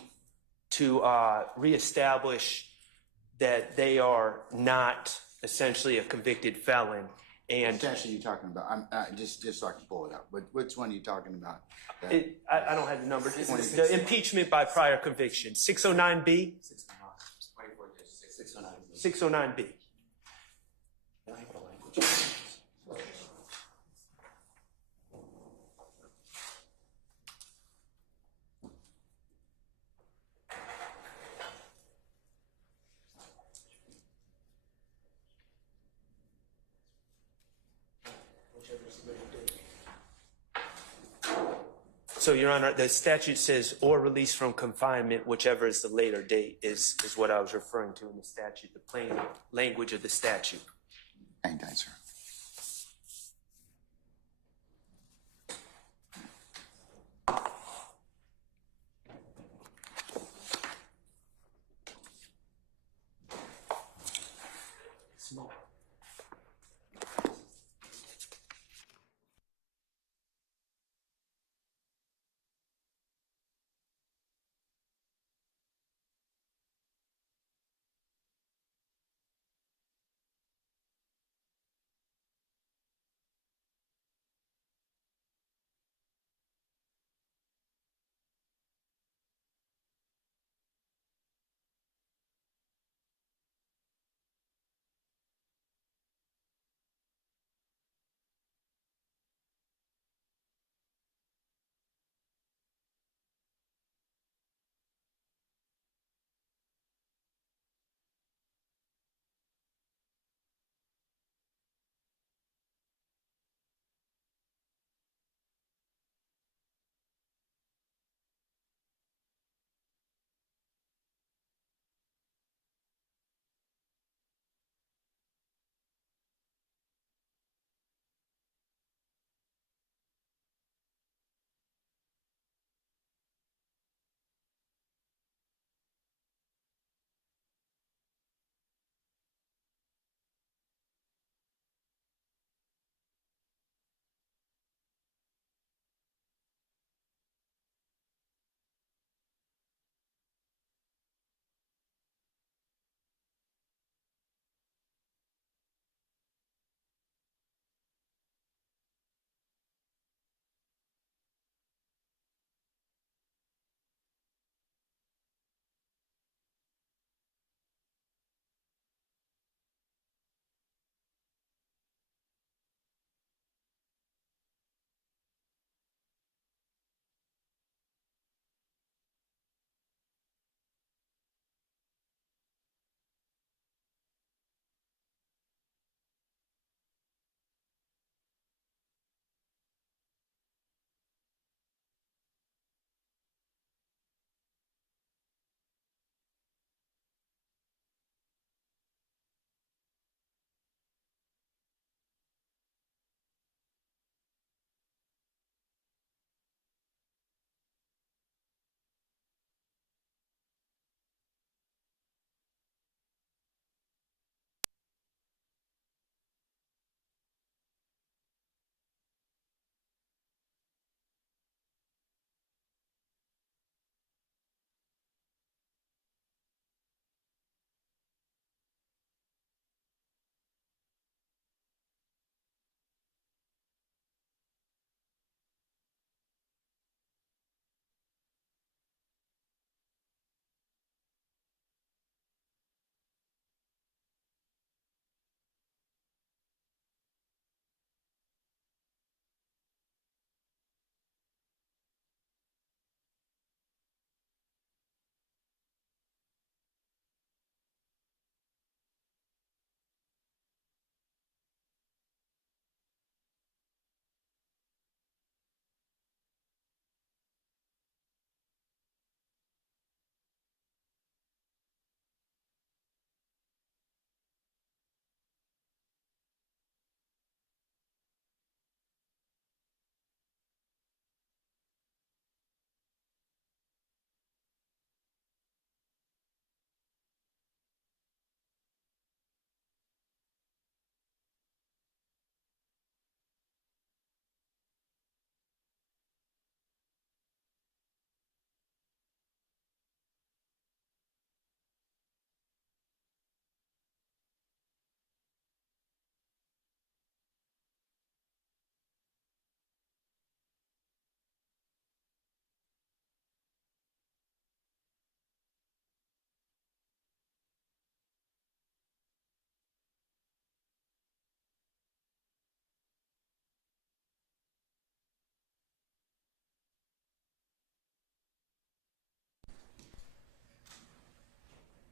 reestablish that they are not essentially a convicted felon. And What statute are you talking about? Just so I can pull it up. But which one are you talking about? I don't have the number. The impeachment by prior conviction, 609B. 609B. So, Your Honor, the statute says or release from confinement, whichever is the later date, is what I was referring to in the statute, the plain language of the statute. Hang tight, sir.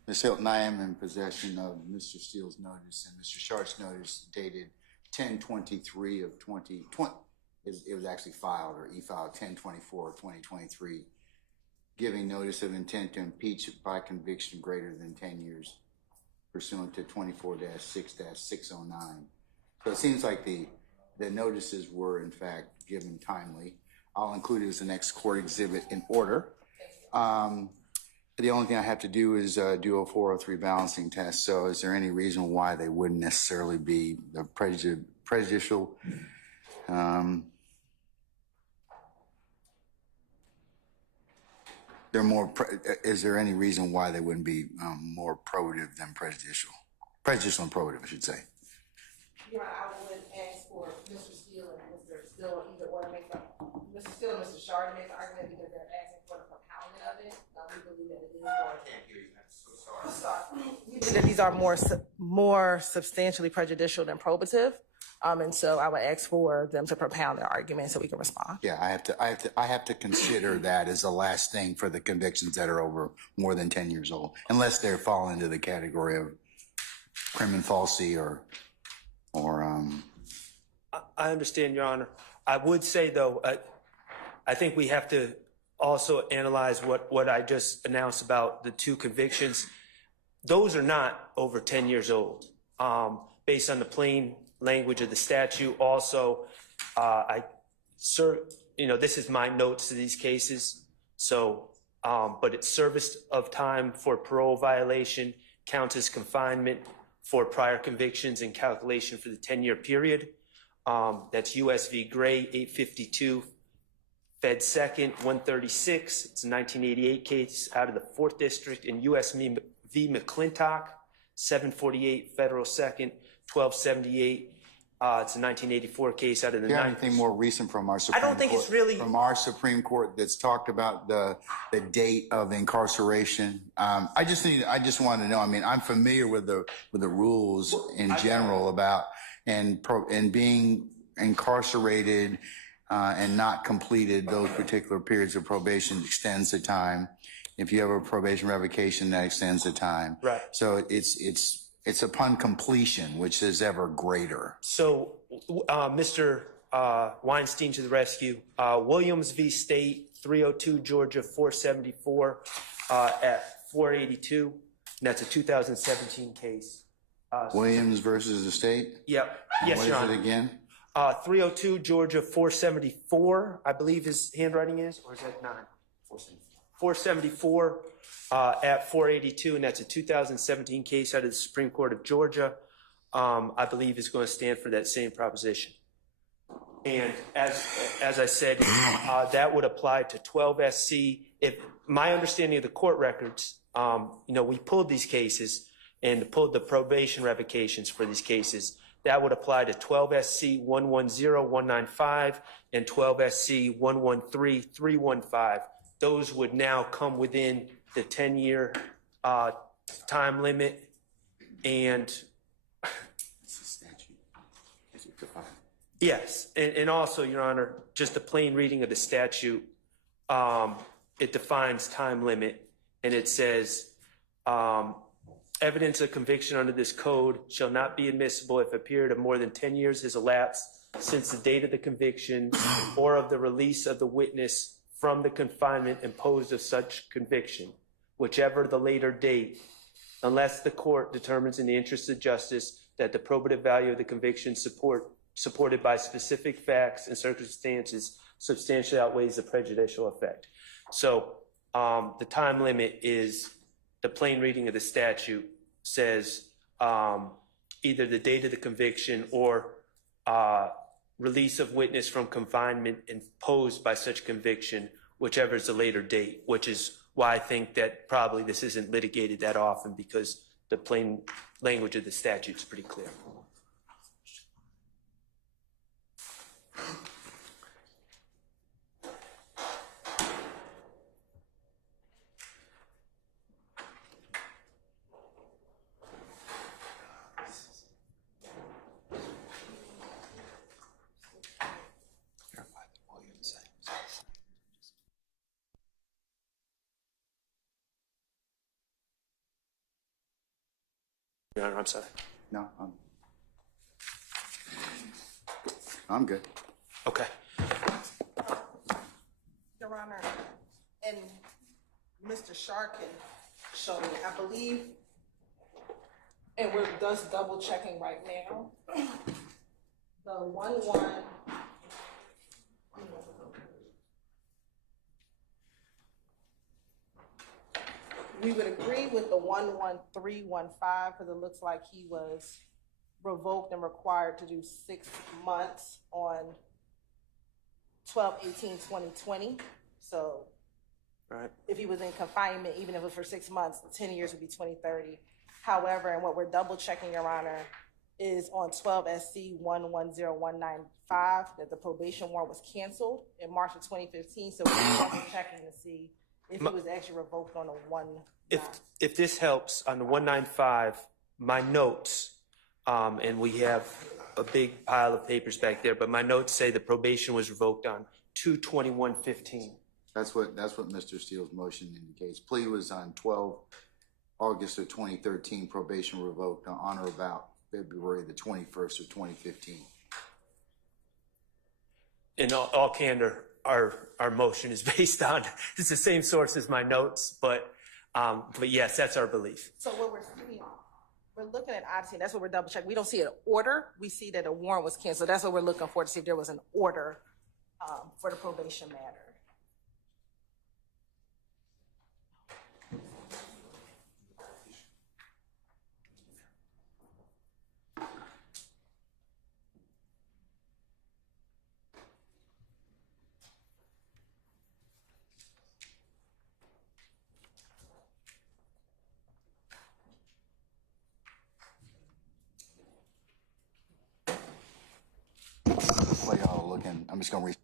Ms. Hilton, I am in possession of Mr. Steele's notice and Mr. Sharp's notice dated 10/23 of 2020. It was actually filed, or e-filed 10/24 of 2023, giving notice of intent to impeach by conviction greater than 10 years pursuant to 24-6-609. So it seems like the notices were in fact given timely. I'll include it as the next court exhibit in order. The only thing I have to do is do a 403 balancing test. So is there any reason why they wouldn't necessarily be the prejudicial? Is there any reason why they wouldn't be more probative than prejudicial? Prejudicial and probative, I should say. Your Honor, I would ask for Mr. Steele and Mr. Steele either or to make Mr. Steele and Mr. Shaw to make the argument because they're asking for the propounding of it. We believe that it is more. I can't hear you. I'm so sorry. We believe that these are more substantially prejudicial than probative. And so I would ask for them to propound their argument so we can respond. Yeah, I have to consider that as the last thing for the convictions that are over more than 10 years old, unless they fall into the category of criminal falsity or I understand, Your Honor. I would say, though, I think we have to also analyze what I just announced about the two convictions. Those are not over 10 years old. Based on the plain language of the statute, also, this is my notes to these cases. So, but it's service of time for parole violation counts as confinement for prior convictions and calculation for the 10-year period. That's US v. Gray, 852, Fed 2nd, 136. It's a 1988 case out of the 4th District. In US v. McClintock, 748, Federal 2nd, 1278. It's a 1984 case out of the 9th. Do you have anything more recent from our Supreme Court? I don't think it's really... From our Supreme Court that's talked about the date of incarceration? I just want to know, I mean, I'm familiar with the rules in general about and being incarcerated and not completed those particular periods of probation extends the time. If you have a probation revocation, that extends the time. Right. So it's upon completion, which is ever greater. So, Mr. Weinstein to the rescue. Williams v. State, 302 Georgia, 474 at 482. And that's a 2017 case. Williams versus the state? Yep. Yes, Your Honor. What is it again? 302 Georgia, 474, I believe his handwriting is, or is that 9? 474 at 482, and that's a 2017 case out of the Supreme Court of Georgia. I believe is going to stand for that same proposition. And as I said, that would apply to 12 SC. If my understanding of the court records, we pulled these cases and pulled the probation revocations for these cases. That would apply to 12 SC 110195 and 12 SC 113315. Those would now come within the 10-year time limit. And yes, and also, Your Honor, just the plain reading of the statute, it defines time limit, and it says, evidence of conviction under this code shall not be admissible if a period of more than 10 years has elapsed since the date of the conviction or of the release of the witness from the confinement imposed of such conviction, whichever the later date, unless the court determines in the interest of justice that the probative value of the conviction supported by specific facts and circumstances substantially outweighs the prejudicial effect. So the time limit is, the plain reading of the statute says either the date of the conviction or release of witness from confinement imposed by such conviction, whichever is the later date, which is why I think that probably this isn't litigated that often, because the plain language of the statute is pretty clear. Your Honor, I'm sorry. No, I'm good. Okay. Your Honor, and Mr. Shark can show me, I believe, and we're just double checking right now. The 1-1. We would agree with the 11315 because it looks like he was revoked and required to do 6 months on 12/18/2020. So Right. if he was in confinement, even if it was for 6 months, 10 years would be 2030. However, and what we're double checking, Your Honor, is on 12 SC 110195 that the probation warrant was canceled in March of 2015. So we're double checking to see if he was actually revoked on a 1. If this helps, on the 195, my notes, and we have a big pile of papers back there, but my notes say the probation was revoked on 2/21/15. That's what Mr. Steele's motion indicates. Plea was on 12 August of 2013, probation revoked on or about February the 21st of 2015. In all candor, our motion is based on, it's the same source as my notes, but yes, that's our belief. So what we're seeing, we're looking at Odyssey, that's what we're double checking. We don't see an order. We see that a warrant was canceled. That's what we're looking for, to see if there was an order for the probation matter. While y'all are looking, I'm just going to read.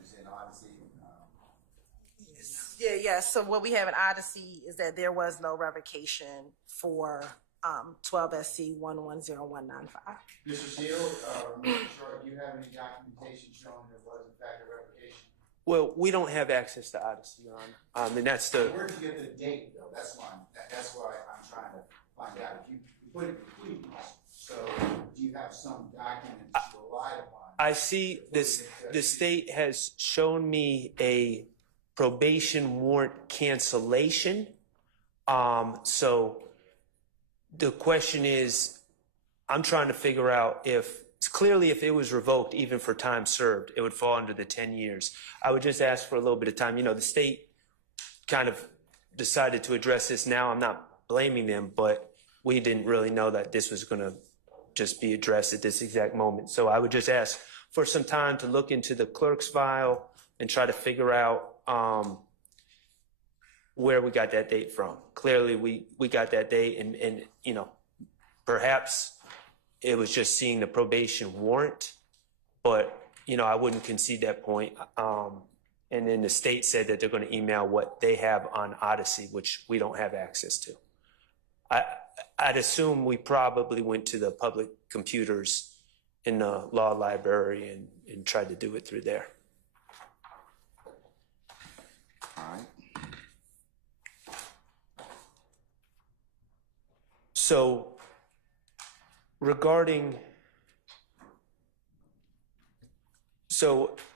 Is in Odyssey. Yeah. So what we have in Odyssey is that there was no revocation for 12 SC 110195. Mr. Steele, Mr. Short, do you have any documentation showing there was in fact a revocation? Well, we don't have access to Odyssey, Your Honor. And that's the. Where'd you get the date, though? That's why I'm trying to find out. If you put it, please. So, do you have some document that you relied upon? I see this. The state has shown me a probation warrant cancellation. So the question is, I'm trying to figure out if it was revoked, even for time served, it would fall under the 10 years. I would just ask for a little bit of time. You know, the state kind of decided to address this now. I'm not blaming them, but we didn't really know that this was going to just be addressed at this exact moment. So I would just ask for some time to look into the clerk's file and try to figure out where we got that date from. Clearly, we got that date, and you know, perhaps it was just seeing the probation warrant, but you know, I wouldn't concede that point. And then the state said that they're going to email what they have on Odyssey, which we don't have access to. I'd assume we probably went to the public computers in the law library and tried to do it through there. All right. So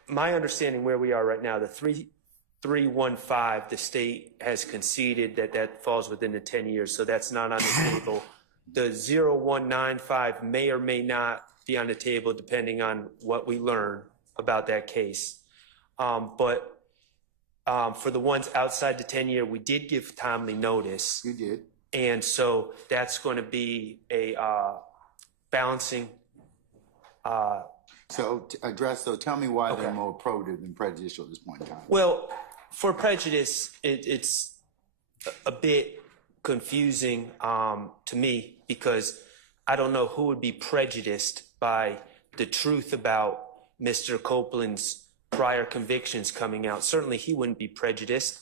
my understanding where we are right now, the 3315, the state has conceded that falls within the 10 years, so that's not on the table. The 0195 may or may not be on the table depending on what we learn about that case. But for the ones outside the 10-year, we did give timely notice. You did. And so that's going to be a balancing. So tell me why they're more probative than prejudicial at this point in time. Well, for prejudice, it's a bit confusing to me because I don't know who would be prejudiced by the truth about Mr. Copeland's prior convictions coming out. Certainly he wouldn't be prejudiced.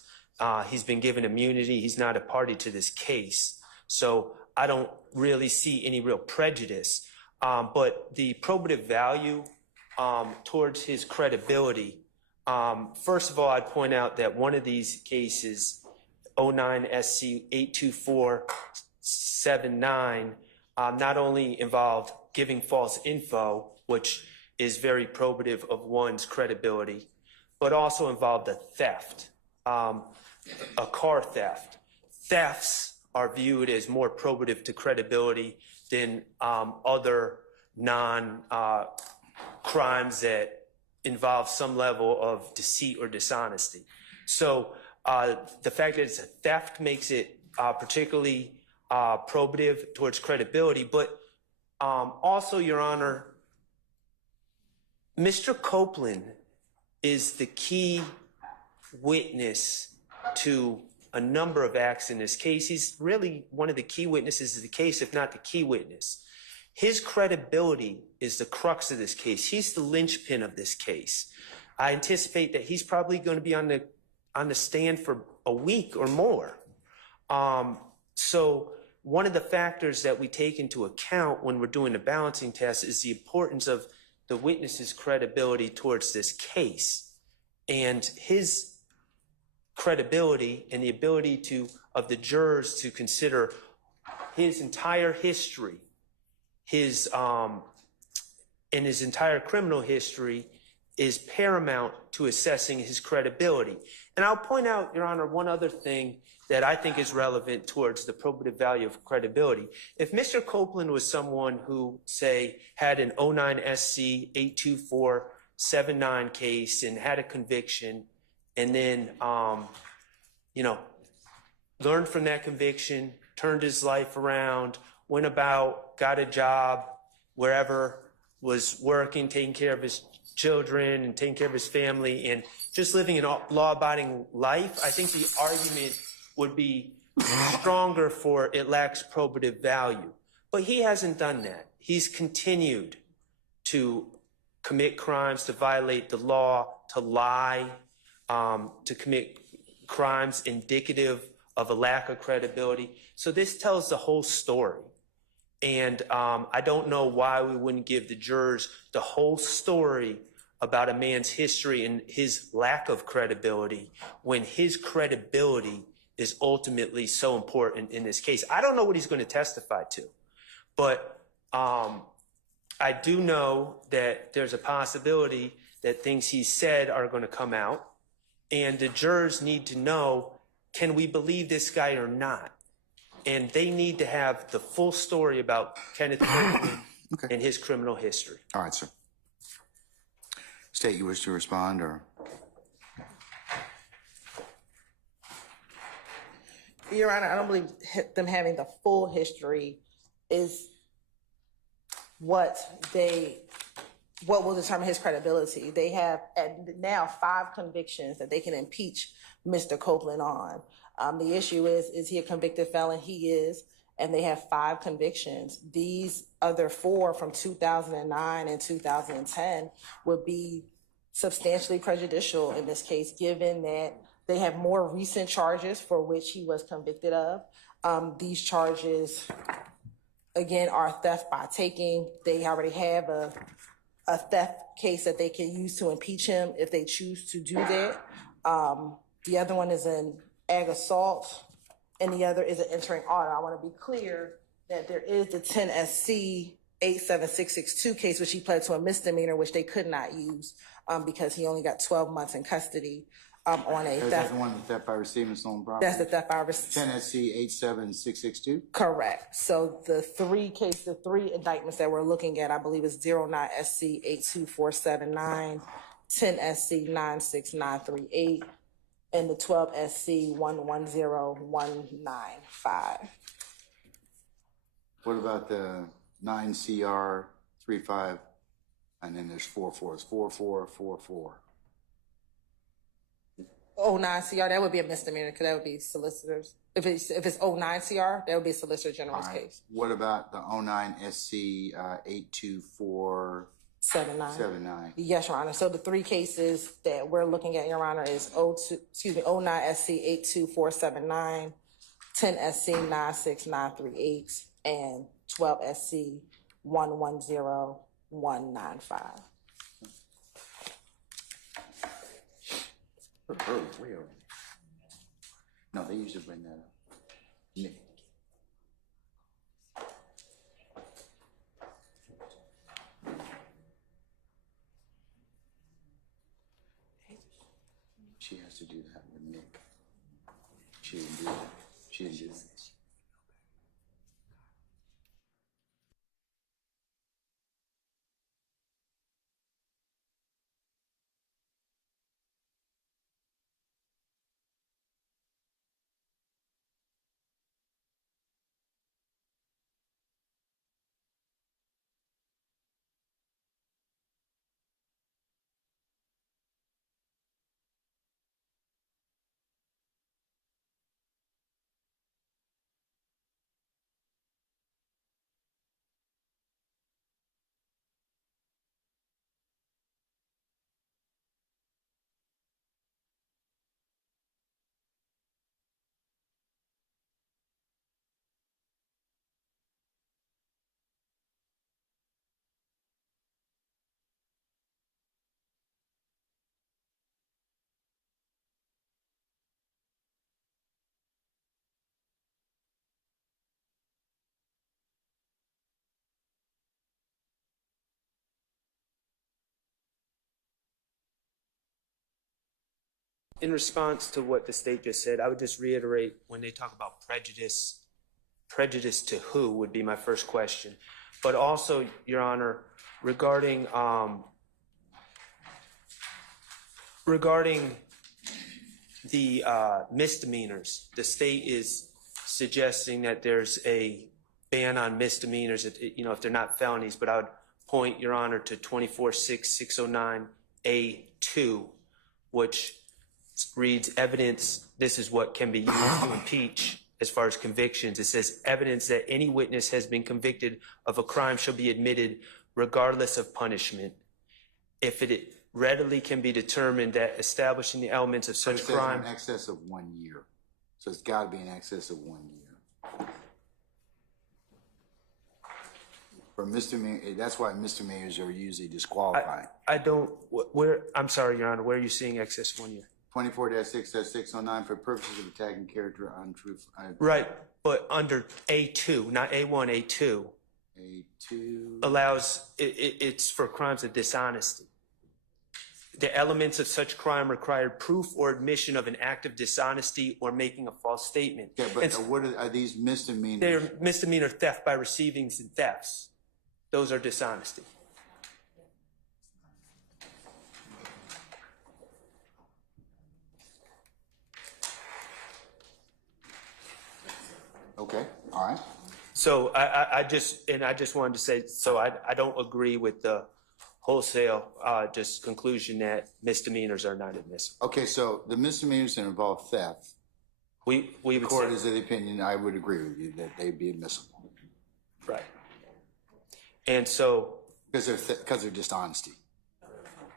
He's been given immunity. He's not a party to this case. So I don't really see any real prejudice. But the probative value towards his credibility, first of all, I'd point out that one of these cases, 09 SC 82479, not only involved giving false info, which is very probative of one's credibility, but also involved a theft. A car theft. Thefts are viewed as more probative to credibility than other non-crimes that involve some level of deceit or dishonesty. So the fact that it's a theft makes it particularly probative towards credibility. But also, Your Honor, Mr. Copeland is the key witness to a number of acts in this case. He's really one of the key witnesses of the case, if not the key witness. His credibility is the crux of this case. He's the linchpin of this case. I anticipate that he's probably going to be on the stand for a week or more. So one of the factors that we take into account when we're doing the balancing test is the importance of the witness's credibility towards this case. And his credibility and the ability of the jurors to consider his entire history, his entire criminal history is paramount to assessing his credibility. And I'll point out, Your Honor, one other thing that I think is relevant towards the probative value of credibility. If Mr. Copeland was someone who, say, had an 09 SC 82479 case and had a conviction, and then, learned from that conviction, turned his life around, went about, got a job wherever, was working, taking care of his children and taking care of his family, and just living a law-abiding life, I think the argument would be stronger for it lacks probative value. But he hasn't done that. He's continued to commit crimes, to violate the law, to lie, to commit crimes indicative of a lack of credibility. So this tells the whole story. And I don't know why we wouldn't give the jurors the whole story about a man's history and his lack of credibility when his credibility is ultimately so important in this case. I don't know what he's going to testify to, but I do know that there's a possibility that things he said are going to come out, and the jurors need to know, can we believe this guy or not? And they need to have the full story about Kenneth Copeland and his criminal history. All right, sir. State, you wish to respond, or? Your Honor, I don't believe them having the full history is what will determine his credibility. They have now 5 convictions that they can impeach Mr. Copeland on. The issue is he a convicted felon? He is, and they have 5 convictions. These other 4 from 2009 and 2010 would be substantially prejudicial in this case, given that they have more recent charges for which he was convicted of. These charges, again, are theft by taking. They already have a theft case that they can use to impeach him if they choose to do that. The other one is an ag assault, and the other is an entering order. I want to be clear that there is the 10 SC 87662 case, which he pled to a misdemeanor, which they could not use because he only got 12 months in custody on a Is theft. that the one, the theft by receiving stolen property? That's the theft by receiving. 10 SC 87662? Correct. So the 3 indictments that we're looking at, I believe, is 09 SC 82479, 10 SC 96938, and the 12 SC 110195. What about the 9 CR 35, and then there's 44, it's 4444. 09 CR, that would be a misdemeanor because that would be solicitors. If it's 09 CR, that would be a solicitor general's case. What about the 09 SC 82479? Yes, Your Honor. So the 3 cases that we're looking at, Your Honor, is 09 SC 82479, 10 SC 96938, and 12 SC 110195. Way over. No, they usually bring that up. Nick. She has to do that with Nick. She didn't do that. She didn't do that. In response to what the state just said, I would just reiterate when they talk about prejudice to who would be my first question. But also, Your Honor, regarding the misdemeanors, the state is suggesting that there's a ban on misdemeanors, if they're not felonies. But I would point, Your Honor, to 246609A2, which reads evidence. This is what can be used to impeach as far as convictions. It says evidence that any witness has been convicted of a crime shall be admitted regardless of punishment. If it readily can be determined that establishing the elements of It such says in crime. excess of 1 year. So it's got to be in excess of 1 year. For misdemeanor, that's why misdemeanors are usually disqualified. I don't, where, I'm sorry, Your Honor, where are you seeing excess 1 year? 24-6-609 for purposes of attacking character, untruth. Right, but under A2, not A1, A2, A2. allows, it's for crimes of dishonesty. The elements of such crime required proof or admission of an act of dishonesty or making a false statement. Yeah, but And what are these misdemeanors? they're misdemeanor theft by receivings and thefts. Those are dishonesty. Okay, all right. So I just wanted to say, so I don't agree with the wholesale just conclusion that misdemeanors are not admissible. Okay, so the misdemeanors that involve theft, We the would court say, is of the opinion, I would agree with you, that they'd be admissible. right. And so, Because they're dishonesty.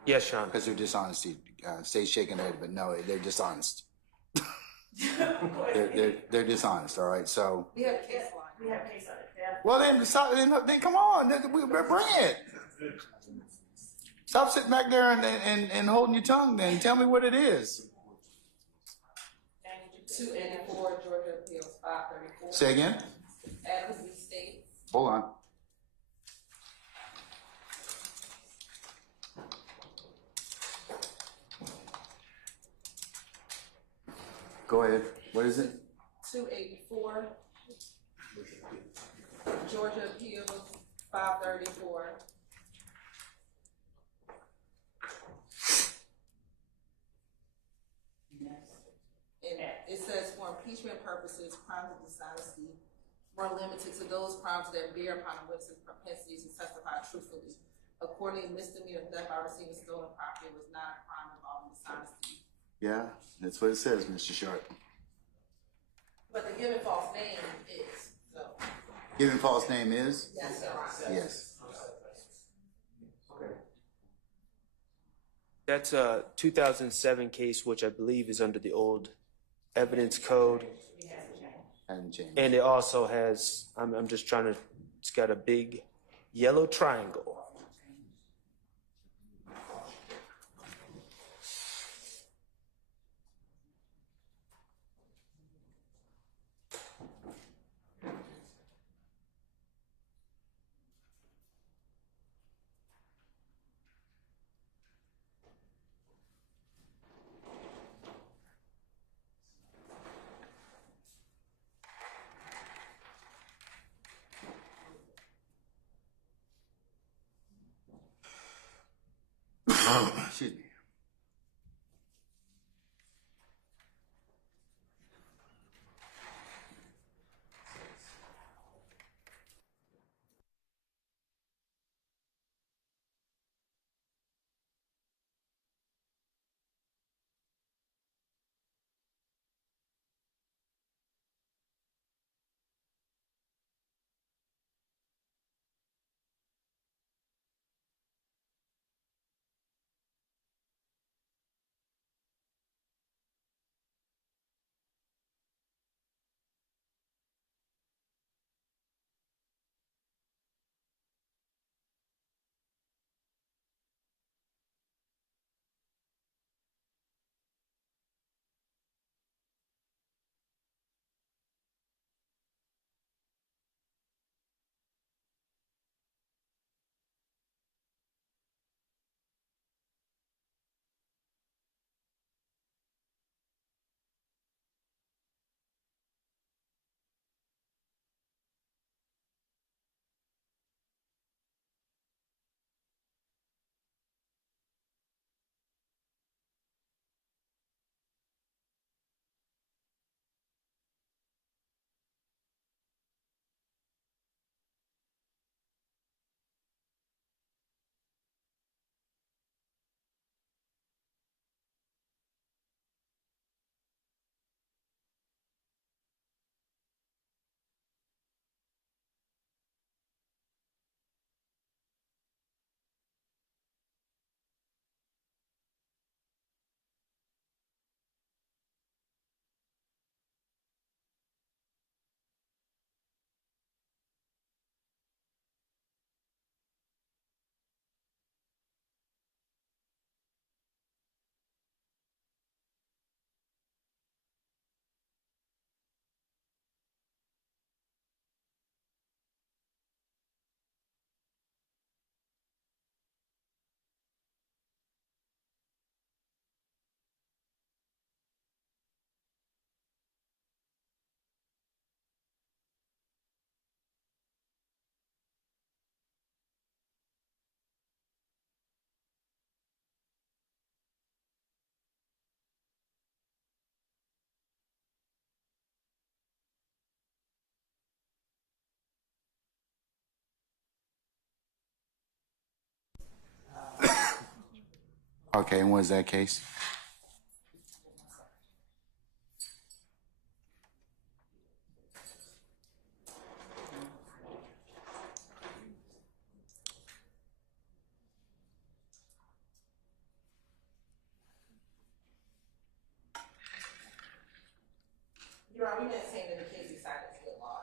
yes, Your Honor. Because they're dishonesty. State's shaking their head, but no, they're dishonest. they're dishonest, all right? So. We have case law. Well, then come on, bring it. Stop sitting back there and holding your tongue then. Tell me what it is. 284 Georgia Appeals 534. Say again? Adams v. State. Hold on. Go ahead. What is it? 284 Georgia Appeals 534. And it says for impeachment purposes, crimes of dishonesty were limited to those crimes that bear upon a witness's propensities to testify truthfully. Accordingly, misdemeanor theft by receiving stolen property was not a crime involving dishonesty. Yeah, that's what it says, Mr. Sharp. But the given false name is, so. Giving false name is? Yes, Your Honor. Yes. That's a 2007 case, which I believe is under the old evidence code. Hadn't changed. And it also has, I'm just trying to, it's got a big yellow triangle. Excuse me. Okay, and what is that case? Your Honor, we maintain that the case is cited as good law.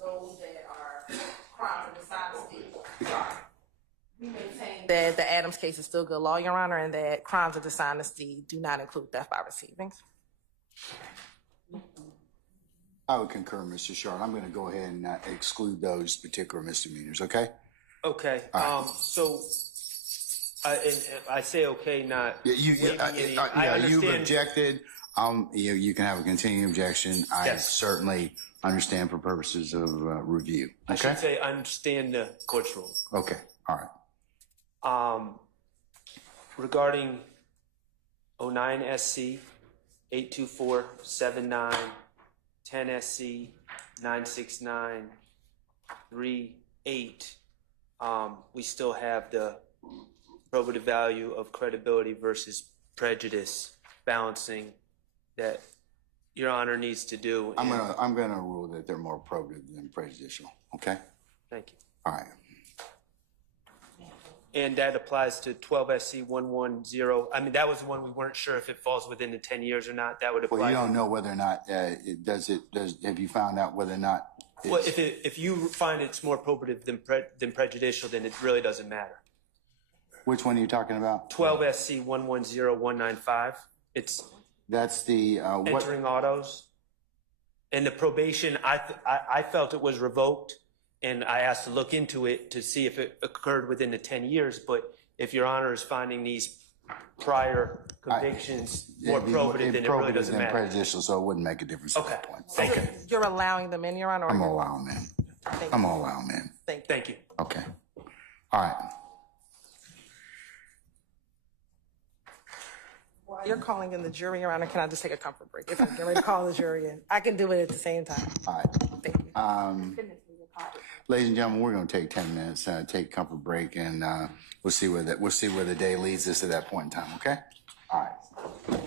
Those that are crimes of dishonesty, sorry. We maintain that the Adams case is still good law, Your Honor, and that crimes of dishonesty do not include theft by receivings. I would concur, Mr. Sharp. I'm going to go ahead and exclude those particular misdemeanors, okay? Okay, so, I say okay, not waiving any. I You've understand. objected. You can have a continuing objection. I Yes. certainly understand for purposes of review. I Okay? should say, I understand the court's rule. Okay, all right. Regarding 09 SC 82479, 10 SC 96938, we still have the probative value of credibility versus prejudice balancing that Your Honor needs to do. I'm gonna rule that they're more probative than prejudicial, okay? Thank you. All right. And that applies to 12 SC 110. I mean, that was the one we weren't sure if it falls within the 10 years or not. That would apply. Well, you don't know whether or not have you found out whether or not Well, if you find it's more probative than prejudicial, then it really doesn't matter. which one are you talking about? 12 SC 110195. It's That's the what? entering autos. And the probation, I felt it was revoked, and I asked to look into it to see if it occurred within the 10 years. But if Your Honor is finding these prior convictions more probative, then it really doesn't than matter. prejudicial, so it wouldn't make a difference at Okay. that point. Thank you. You're allowing them in, Your Honor? or I'm you're- gonna allow them in. Thank I'm you. gonna allow them in. Thank you. Okay. All right. While you're calling in the jury, Your Honor, can I just take a comfort break? If I'm getting ready to call the jury in, I can do it at the same time. All right. Thank you. Ladies and gentlemen, we're going to take 10 minutes, take a comfort break, and we'll see where the day leads us at that point in time. Okay? All right.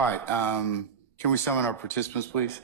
All right, can we summon our participants, please?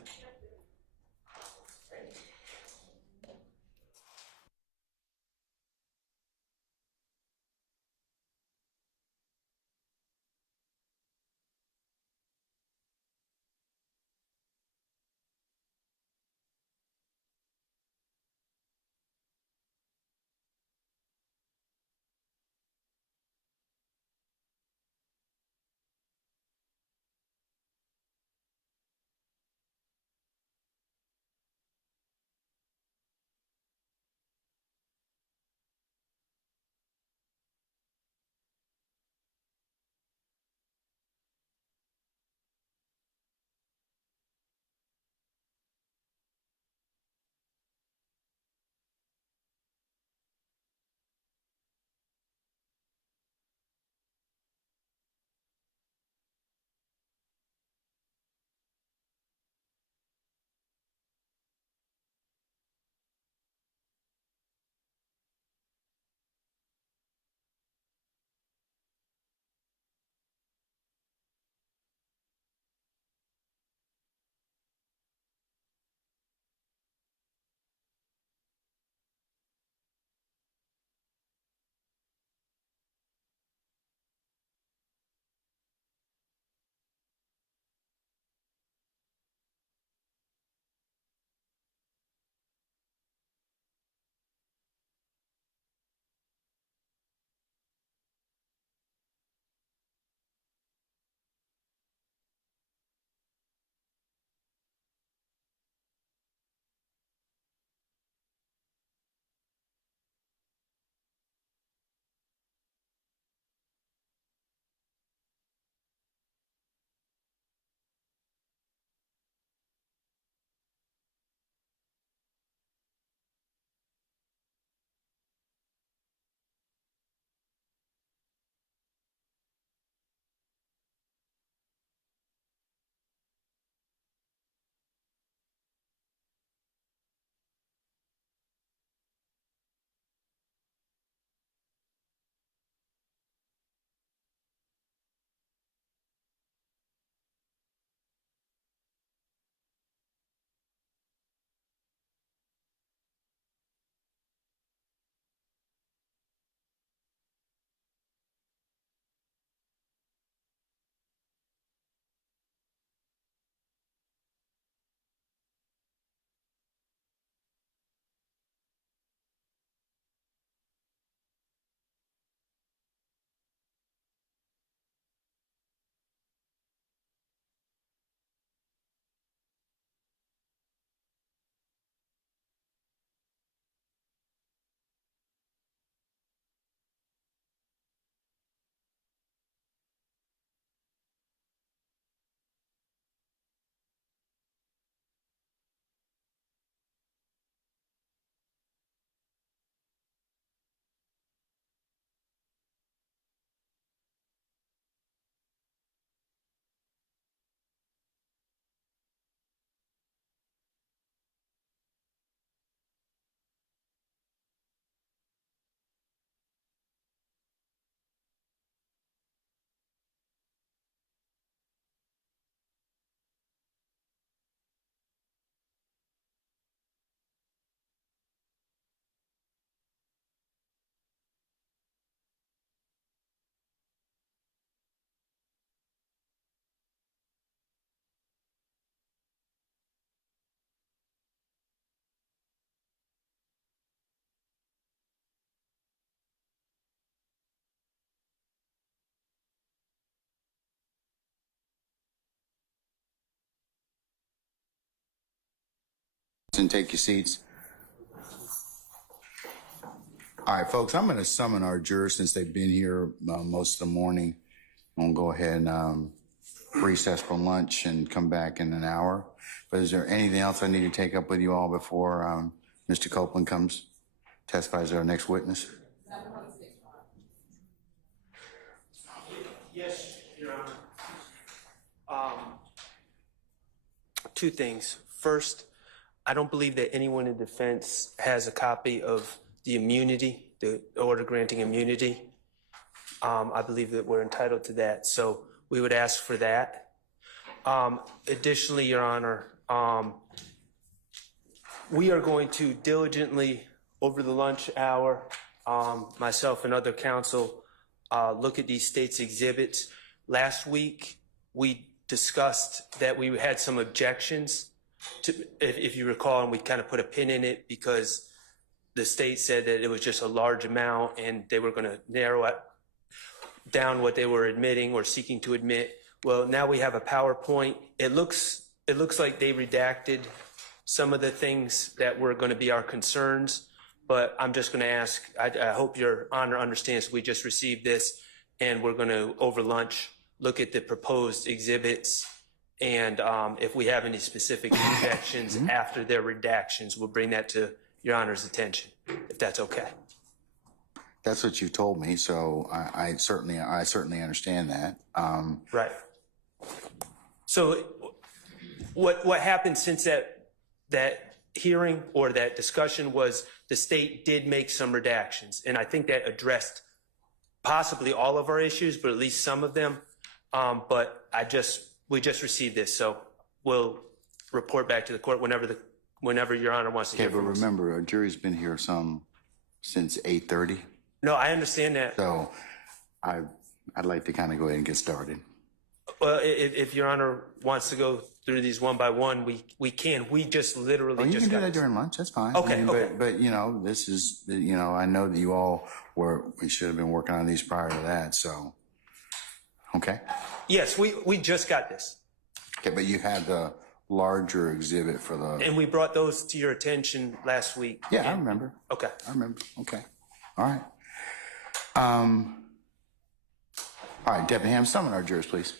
And take your seats. All right, folks, I'm going to summon our jurors since they've been here most of the morning. I'm going to go ahead and recess for lunch and come back in an hour. But is there anything else I need to take up with you all before Mr. Copeland comes, testifies as our next witness? Yes, Your Honor. Two things. First, I don't believe that anyone in defense has a copy of the immunity, the order granting immunity. I believe that we're entitled to that, so we would ask for that. Additionally, Your Honor, we are going to diligently, over the lunch hour, myself and other counsel, look at these state's exhibits. Last week, we discussed that we had some objections to, if you recall, and we kind of put a pin in it because the state said that it was just a large amount and they were going to narrow it down what they were admitting or seeking to admit. Well, now we have a PowerPoint. It looks like they redacted some of the things that were going to be our concerns, but I'm just going to ask, I hope Your Honor understands we just received this and we're going to, over lunch, look at the proposed exhibits, and if we have any specific objections after their redactions, we'll bring that to Your Honor's attention, if that's okay. That's what you told me, so I certainly understand that. Right. So what happened since that hearing or that discussion was the state did make some redactions, and I think that addressed possibly all of our issues, but at least some of them. But we just received this, so we'll report back to the court whenever Your Honor wants to hear Okay, but from us. remember, a jury's been here since 8:30. No, I understand that. So I'd like to kind of go ahead and get started. Well, if Your Honor wants to go through these one by one, we can. We just literally You just can do got that this. during lunch. That's fine. Okay, okay. But you know, this is, you know, I know that you all we should have been working on these prior to that. So, okay. Yes, we just got this. Okay, but you had the larger exhibit for the. And we brought those to your attention last week. Yeah, I remember. Okay. I remember. Okay. All right. All right, Deputy Ham, summon our jurors, please.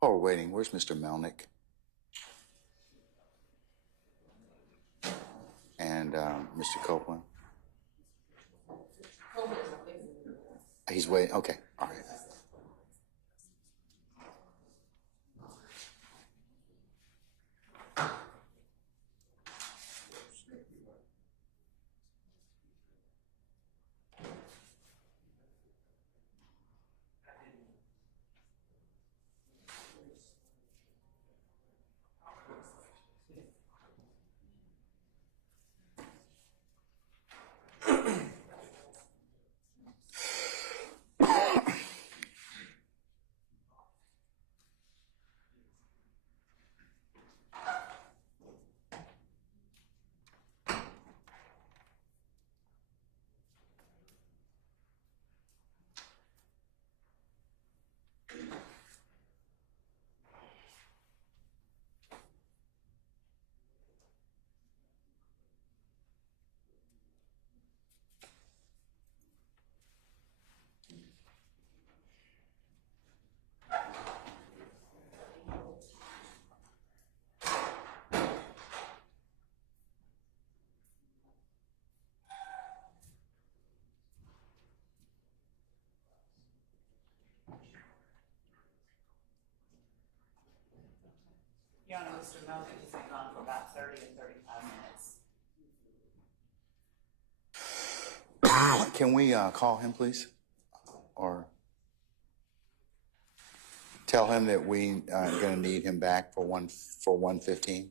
Oh, we're waiting. Where's Mr. Melnick? And Mr. Copeland? He's waiting. Okay. All right. Your Honor, Mr. Melvin has been gone for about 30 or 35 minutes. Can we call him, please? Or tell him that we are going to need him back for 1:15?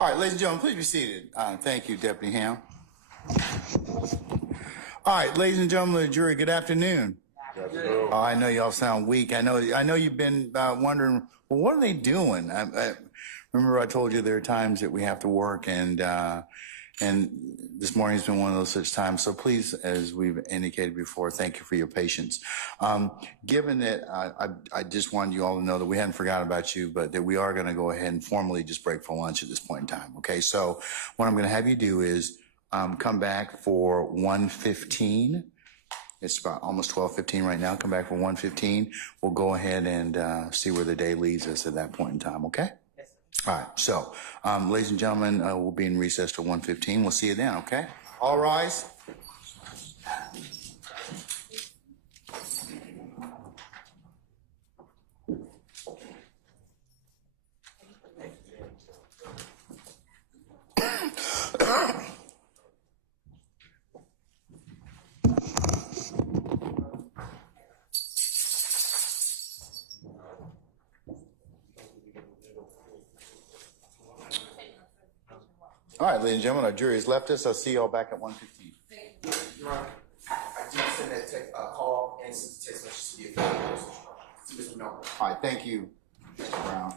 All right, ladies and gentlemen, please be seated. Thank you, Deputy Ham. All right, ladies and gentlemen of the jury, good afternoon. Oh, I know y'all sound weak. I know you've been wondering, well, what are they doing? Remember I told you there are times that we have to work, and this morning's been one of those such times. So please, as we've indicated before, thank you for your patience. Given that I just wanted you all to know that we hadn't forgotten about you, but that we are going to go ahead and formally just break for lunch at this point in time. Okay, so what I'm going to have you do is come back for 1:15. It's about almost 12:15 right now. Come back for 1:15. We'll go ahead and see where the day leads us at that point in time, okay? Yes, All right, so, ladies and gentlemen, we'll be in recess till 1:15. We'll see you then, okay? All rise. All right, ladies and gentlemen, our jury has left us. I'll see you all back at 1:15. Your Honor, I did send that call and sent the text message to the offender. To Mr. Melvin. All right, thank you, Mr. Brown.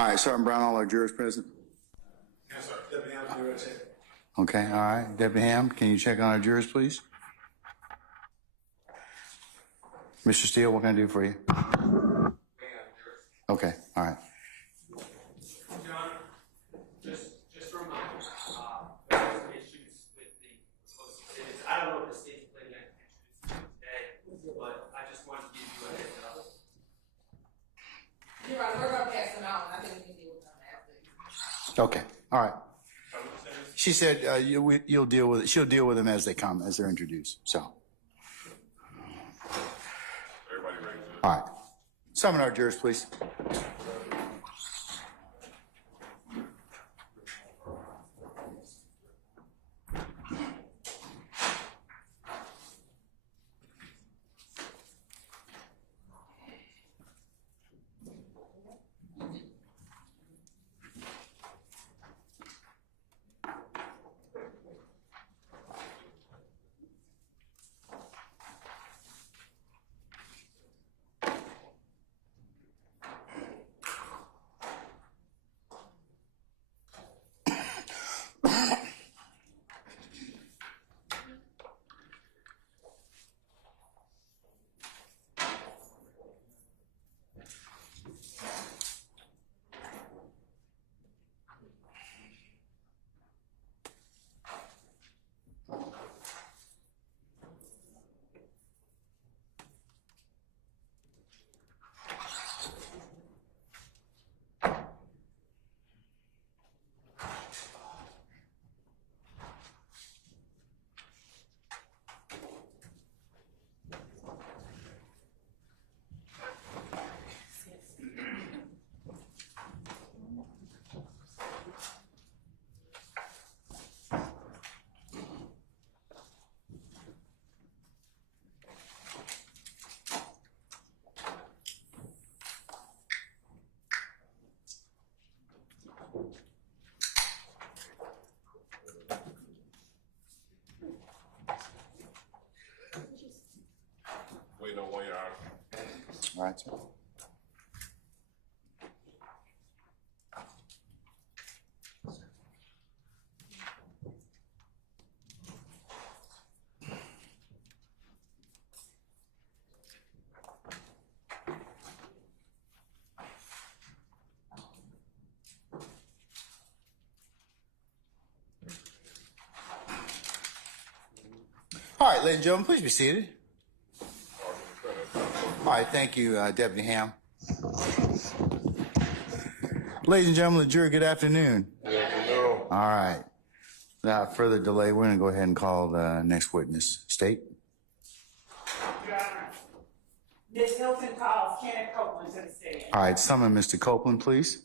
All right, Sergeant Brown, all our jurors present? Yes, sir. Deputy Ham's here, check. Okay, all right. Deputy Ham, can you check on our jurors, please? Mr. Steele, what can I do for you? Okay, all right. Your Honor, just a reminder, there were some issues with the proposed exhibits. I don't know if the state's planning on introducing them today, but I just wanted to give you a heads up. You're right, we're gonna pass them out, and I think we can deal with them after. Okay, all right. She said you'll deal with it. She'll deal with them as they come, as they're introduced. So. Everybody ready? All right. Summon our jurors, please. Wait, no one, Your Honor. All right, sir. All right, ladies and gentlemen, please be seated. All right, thank you, Deputy Ham. Ladies and gentlemen of the jury, good afternoon. Good afternoon. All right. Without further delay, we're going to go ahead and call the next witness. State. Your Honor, Ms. Hilton calls Kenneth Copeland to the stand. All right, summon Mr. Copeland, please.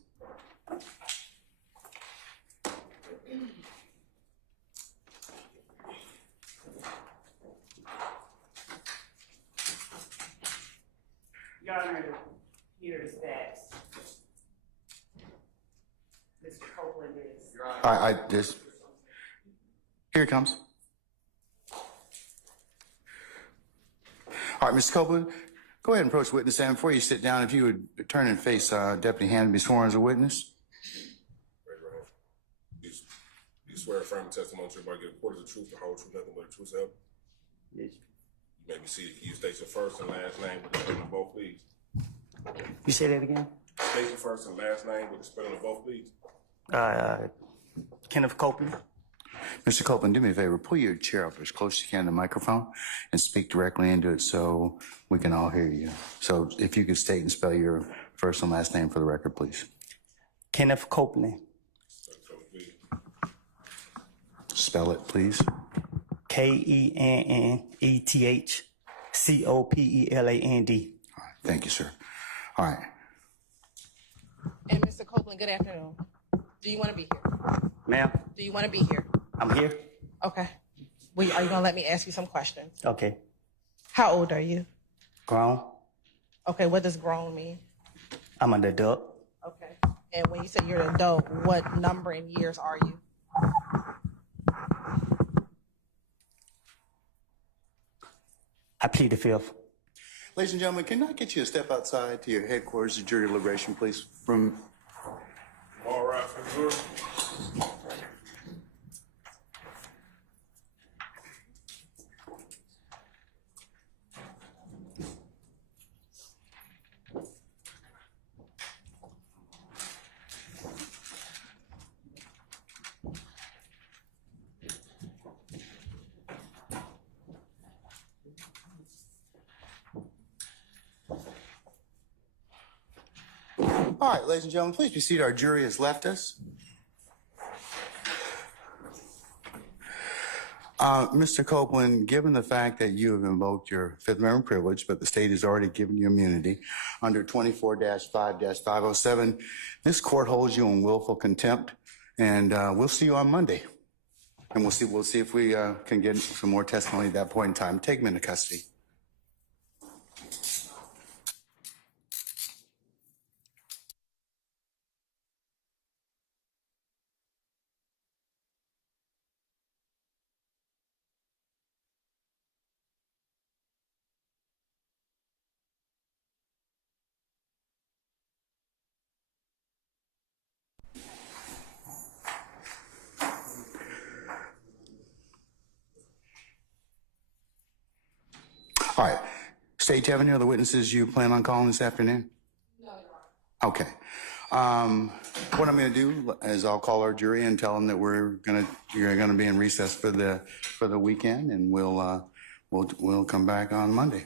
Your Honor, here is that Mr. Copeland is. All right, here it comes. All right, Mr. Copeland, go ahead and approach the witness stand. Before you sit down, if you would turn and face Deputy Hand and be sworn as a witness. Raise your hand. You swear affirm testimony to everybody give a quarter of the truth, the whole truth, nothing but the truth, so help? Yes. You may be seated. Can you state your first and last name with the spelling of both, please? You say that again? State your first and last name with the spelling of both, please. Kenneth Copeland. Mr. Copeland, do me a favor, pull your chair up as close as you can to the microphone and speak directly into it so we can all hear you. So if you could state and spell your first and last name for the record, please. Kenneth Copeland. Spell it, please. KennethCopeland. All right, thank you, sir. All right. And Mr. Copeland, good afternoon. Do you want to be here? Ma'am, Do you want to be here? I'm here. Okay. Are you going to let me ask you some questions? Okay. How old are you? Grown. Okay, what does grown mean? I'm an adult. Okay. And when you say you're an adult, what number in years are you? I plead the fifth. Ladies and gentlemen, can I get you to step outside to your headquarters of jury deliberation, please? All right, for sure. All right, ladies and gentlemen, please be seated. Our jury has left us. Mr. Copeland, given the fact that you have invoked your Fifth Amendment privilege, but the state has already given you immunity under 24-5-507, this court holds you in willful contempt, and we'll see you on Monday. And we'll see if we can get some more testimony at that point in time. Take him into custody. All right. State, do you have any other witnesses you plan on calling this afternoon? No, Your Honor. Okay. What I'm going to do is I'll call our jury and tell them that you're going to be in recess for the weekend, and we'll come back on Monday.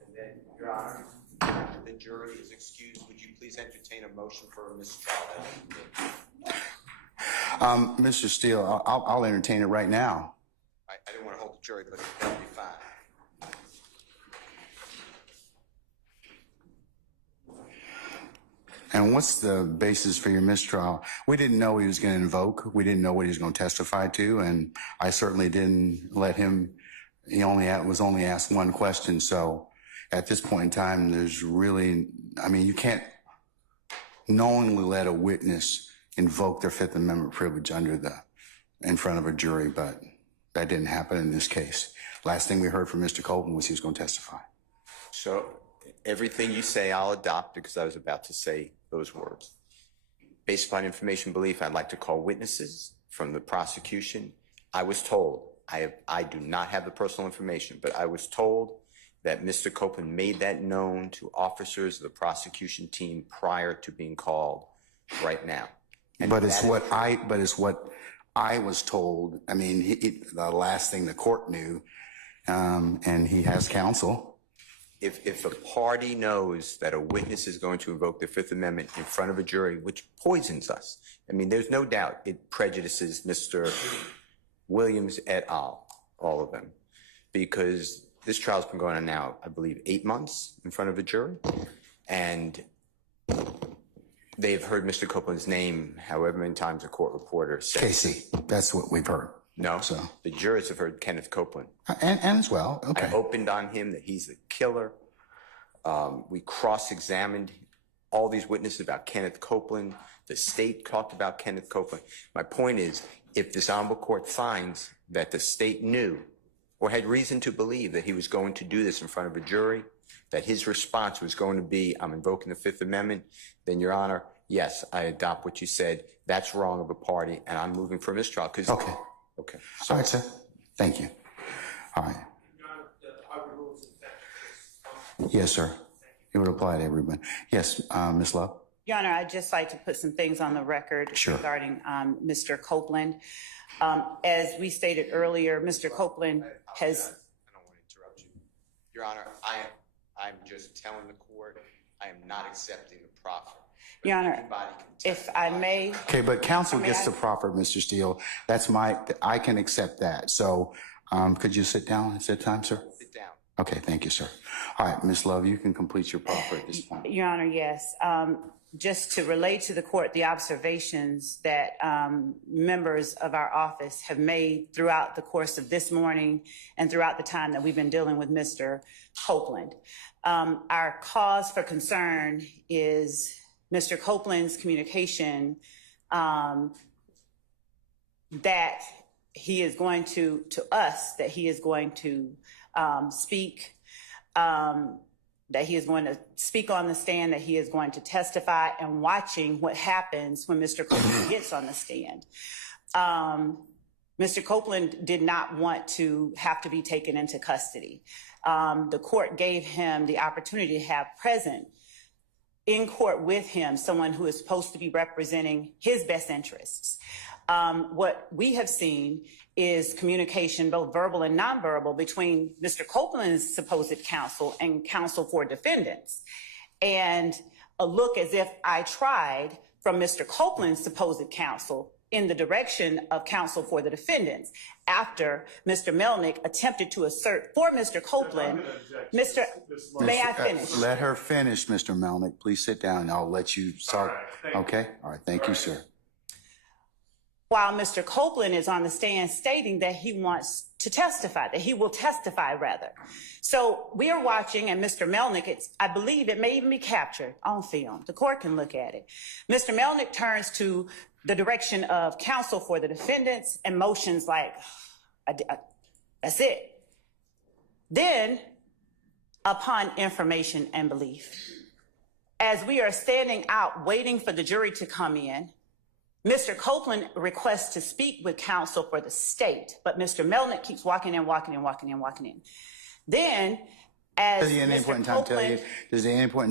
And then, Your Honor, the jury is excused. Would you please entertain a motion for a mistrial? Mr. Steele, I'll entertain it right now. I didn't want to hold the jury, but that'll be fine. And what's the basis for your mistrial? We didn't know he was going to invoke. We didn't know what he was going to testify to, and I certainly didn't let him. He was only asked one question. So at this point in time, there's really, you can't knowingly let a witness invoke their Fifth Amendment privilege in front of a jury, but that didn't happen in this case. Last thing we heard from Mr. Colton was he was going to testify. So everything you say, I'll adopt, because I was about to say those words. Based upon information belief, I'd like to call witnesses from the prosecution. I was told, I do not have the personal information, but I was told that Mr. Copeland made that known to officers of the prosecution team prior to being called right now. But it's what I was told. The last thing the court knew, and he has counsel. If a party knows that a witness is going to invoke the Fifth Amendment in front of a jury, which poisons us, there's no doubt it prejudices Mr. Williams et al., all of them, because this trial's been going on now, I believe, 8 months in front of a jury, and they've heard Mr. Copeland's name however many times a court reporter says. Casey, that's what we've heard. No, so the jurors have heard Kenneth Copeland. And as well, okay. I opened on him that he's the killer. We cross-examined all these witnesses about Kenneth Copeland. The state talked about Kenneth Copeland. My point is, if this honorable court finds that the state knew or had reason to believe that he was going to do this in front of a jury, that his response was going to be, I'm invoking the Fifth Amendment, then, Your Honor, yes, I adopt what you said. That's wrong of a party, and I'm moving for mistrial. Okay. Okay. All right, sir. Thank you. All right. Yes, sir. It would apply to everyone. Yes, Ms. Love. Your Honor, I'd just like to put some things on the record regarding Mr. Copeland. As we stated earlier, Mr. Copeland has... I don't want to interrupt you. Your Honor, I'm just telling the court I am not accepting the proffer. Your Honor, if I may... Okay, but counsel gets the proffer, Mr. Steele. I can accept that. So could you sit down at that time, sir? Sit down. Okay, thank you, sir. All right, Ms. Love, you can complete your proffer at this point. Your Honor, yes. Just to relate to the court the observations that members of our office have made throughout the course of this morning and throughout the time that we've been dealing with Mr. Copeland. Our cause for concern is Mr. Copeland's communication that he is going to us, that he is going to speak that he is going to speak on the stand, that he is going to testify, and watching what happens when Mr. Copeland gets on the stand. Mr. Copeland did not want to have to be taken into custody. The court gave him the opportunity to have present in court with him someone who is supposed to be representing his best interests. What we have seen is communication, both verbal and nonverbal, between Mr. Copeland's supposed counsel and counsel for defendants. And a look as if I tried from Mr. Copeland's supposed counsel in the direction of counsel for the defendants after Mr. Melnick attempted to assert for Mr. Copeland. May I finish? Let her finish, Mr. Melnick. Please sit down. I'll let you start. Okay? All right. Thank you, sir. While Mr. Copeland is on the stand stating that he wants to testify, that he will testify rather. So we are watching, and Mr. Melnick, I believe it may even be captured on film. The court can look at it. Mr. Melnick turns to the direction of counsel for the defendants and motions like, that's it. Then, upon information and belief, as we are standing out waiting for the jury to come in, Mr. Copeland requests to speak with counsel for the state, but Mr. Melnick keeps walking in. Then, as does he at any point in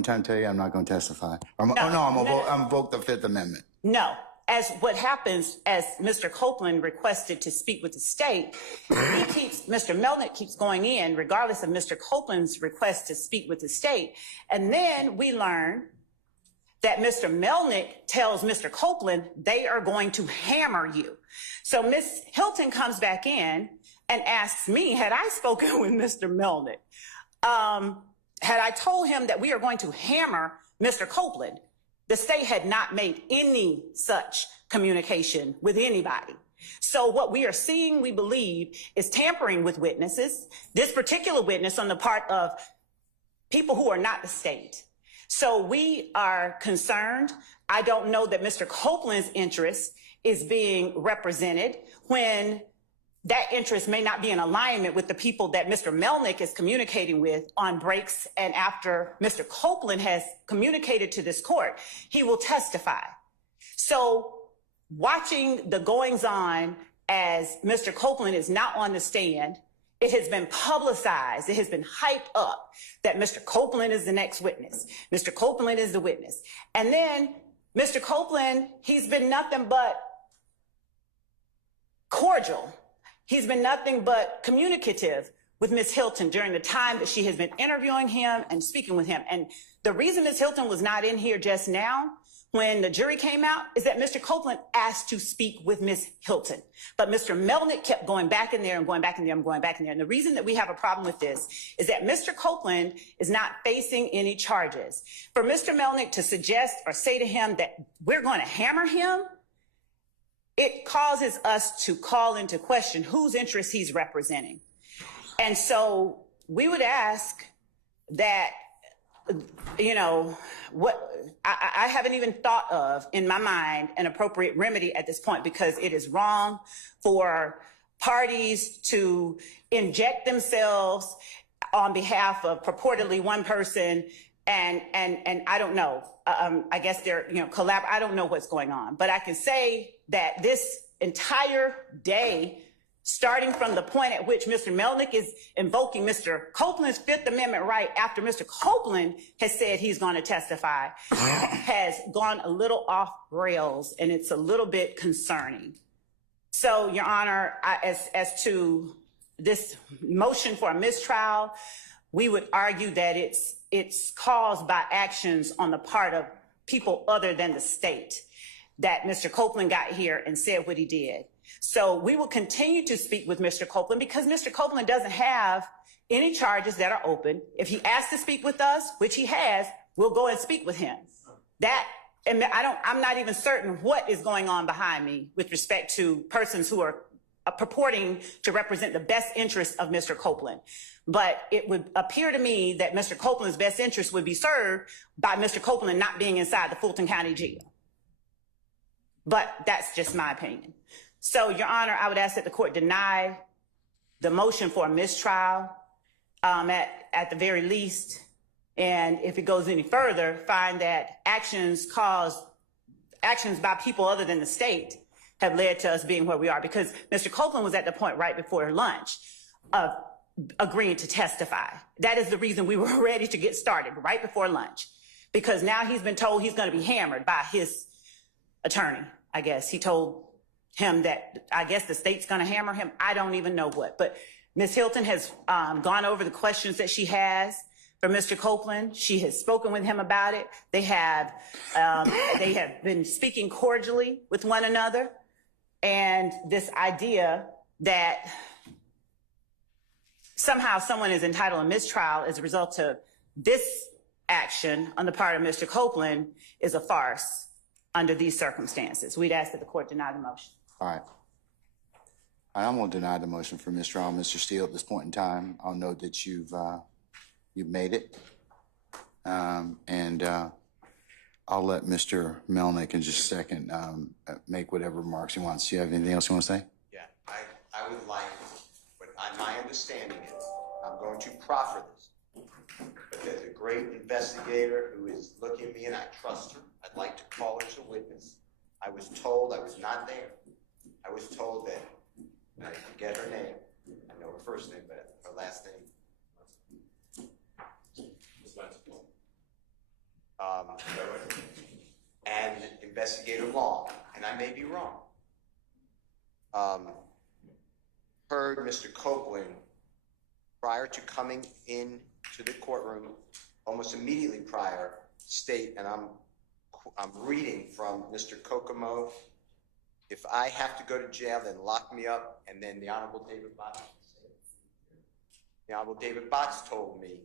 time tell you I'm not going to testify? I'm invoke the Fifth Amendment. No. As what happens, as Mr. Copeland requested to speak with the state, Mr. Melnick keeps going in regardless of Mr. Copeland's request to speak with the state. And then we learn that Mr. Melnick tells Mr. Copeland they are going to hammer you. So Ms. Hilton comes back in and asks me, had I spoken with Mr. Melnick? Had I told him that we are going to hammer Mr. Copeland? The state had not made any such communication with anybody. So what we are seeing, we believe, is tampering with witnesses, this particular witness on the part of people who are not the state. So we are concerned. I don't know that Mr. Copeland's interest is being represented when that interest may not be in alignment with the people that Mr. Melnick is communicating with on breaks. And after Mr. Copeland has communicated to this court, he will testify. So watching the goings on as Mr. Copeland is not on the stand, it has been publicized, it has been hyped up that Mr. Copeland is the next witness. Mr. Copeland is the witness. And then Mr. Copeland, he's been nothing but cordial. He's been nothing but communicative with Ms. Hilton during the time that she has been interviewing him and speaking with him. And the reason Ms. Hilton was not in here just now when the jury came out is that Mr. Copeland asked to speak with Ms. Hilton. But Mr. Melnick kept going back in there and going back in there and going back in there. And the reason that we have a problem with this is that Mr. Copeland is not facing any charges. For Mr. Melnick to suggest or say to him that we're going to hammer him, it causes us to call into question whose interest he's representing. And so we would ask that, you know, what I haven't even thought of in my mind an appropriate remedy at this point, because it is wrong for parties to inject themselves on behalf of purportedly one person. And I don't know, I guess they're, I don't know what's going on, but I can say that this entire day, starting from the point at which Mr. Melnick is invoking Mr. Copeland's Fifth Amendment right after Mr. Copeland has said he's going to testify, has gone a little off rails, and it's a little bit concerning. So, Your Honor, as to this motion for a mistrial, we would argue that it's caused by actions on the part of people other than the state, that Mr. Copeland got here and said what he did. So we will continue to speak with Mr. Copeland because Mr. Copeland doesn't have any charges that are open. If he asks to speak with us, which he has, we'll go and speak with him. And I'm not even certain what is going on behind me with respect to persons who are purporting to represent the best interest of Mr. Copeland. But it would appear to me that Mr. Copeland's best interest would be served by Mr. Copeland not being inside the Fulton County Jail. But that's just my opinion. So, Your Honor, I would ask that the court deny the motion for a mistrial, at the very least, And if it goes any further, find that actions by people other than the state have led to us being where we are. Because Mr. Copeland was at the point right before lunch of agreeing to testify. That is the reason we were ready to get started right before lunch. Because now he's been told he's going to be hammered by his attorney, I guess. He told him that, I guess, the state's going to hammer him. I don't even know what. But Ms. Hilton has gone over the questions that she has for Mr. Copeland. She has spoken with him about it. They have been speaking cordially with one another. And this idea that somehow someone is entitled to mistrial as a result of this action on the part of Mr. Copeland is a farce under these circumstances. We'd ask that the court deny the motion. All right. I'm going to deny the motion for mistrial. Mr. Steele, at this point in time, I'll note that you've made it. And I'll let Mr. Melnick in just a second make whatever remarks he wants. Do you have anything else you want to say? Yeah, I would like, my understanding is, I'm going to proffer this, but there's a great investigator who is looking at me and I trust her. I'd like to call her as a witness. I was told, I was not there. I was told that, and I forget her name. I know her first name, but her last name. And Investigator Long, and I may be wrong, heard Mr. Copeland prior to coming in to the courtroom, almost immediately prior, state, and I'm reading from Mr. Kokomo, if I have to go to jail, then lock me up, and then the Honorable David Botts. The Honorable David Botts told me,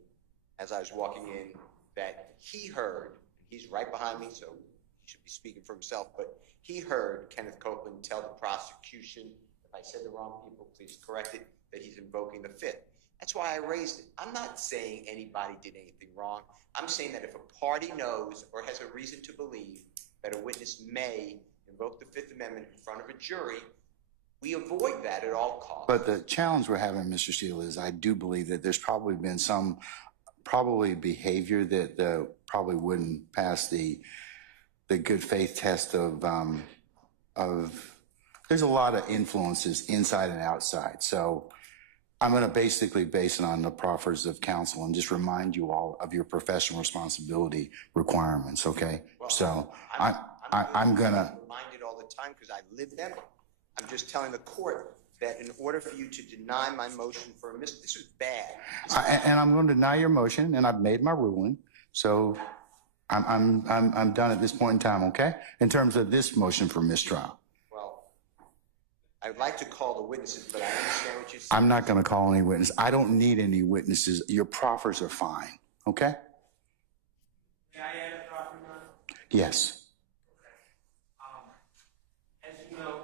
as I was walking in, that he heard, he's right behind me, so he should be speaking for himself, but he heard Kenneth Copeland tell the prosecution, if I said the wrong people, please correct it, that he's invoking the Fifth. That's why I raised it. I'm not saying anybody did anything wrong. I'm saying that if a party knows or has a reason to believe that a witness may invoke the Fifth Amendment in front of a jury, we avoid that at all costs. But the challenge we're having, Mr. Steele, is I do believe that there's probably been some behavior that probably wouldn't pass the good faith test of there's a lot of influences inside and outside. So I'm going to basically base it on the proffers of counsel and just remind you all of your professional responsibility requirements. Okay. Well, so I'm going to remind it all the time because I live them. I'm just telling the court that in order for you to deny my motion for a this is bad. And I'm going to deny your motion, and I've made my ruling. So I'm done at this point in time. Okay. In terms of this motion for mistrial. Well, I'd like to call the witnesses, but I understand what you're saying. I'm not going to call any witness. I don't need any witnesses. Your proffers are fine. Okay. May I add a proffer, Your Honor? Yes. As you know,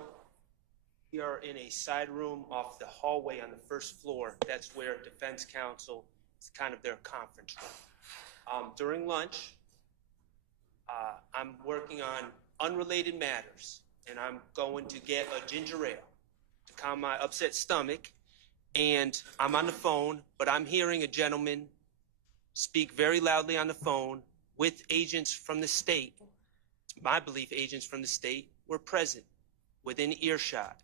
we are in a side room off the hallway on the first floor. That's where defense counsel is kind of their conference room. During lunch, I'm working on unrelated matters, and I'm going to get a ginger ale to calm my upset stomach, and I'm on the phone, but I'm hearing a gentleman speak very loudly on the phone with agents from the state. It's my belief agents from the state were present within earshot.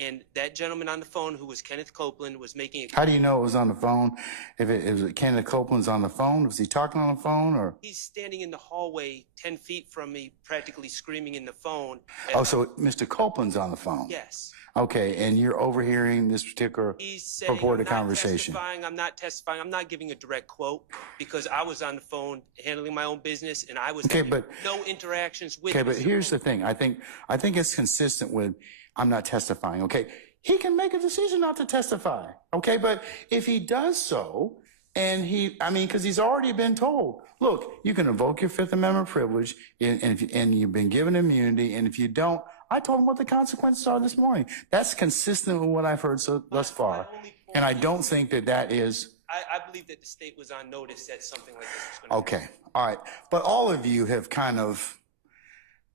And that gentleman on the phone, who was Kenneth Copeland, was making it. How do you know it was on the phone? If it Kenneth Copeland's on the phone, was he talking on the phone or? He's standing in the hallway 10 feet from me, practically screaming in the phone. Oh, so Mr. Copeland's on the phone? Yes. Okay, and you're overhearing this particular He's saying, purported conversation. I'm not testifying. I'm not giving a direct quote because I was on the phone handling my own business and I was having no interactions with him. Okay, but here's the thing. I think it's consistent with I'm not testifying, okay? He can make a decision not to testify, okay? But if he does so, and because he's already been told, look, you can invoke your Fifth Amendment privilege, and you've been given immunity, and if you don't, I told him what the consequences are this morning. That's consistent with what I've heard thus far, and I don't think that is. I believe that the state was on notice that something like this was going to happen. Okay, all right. But all of you have kind of,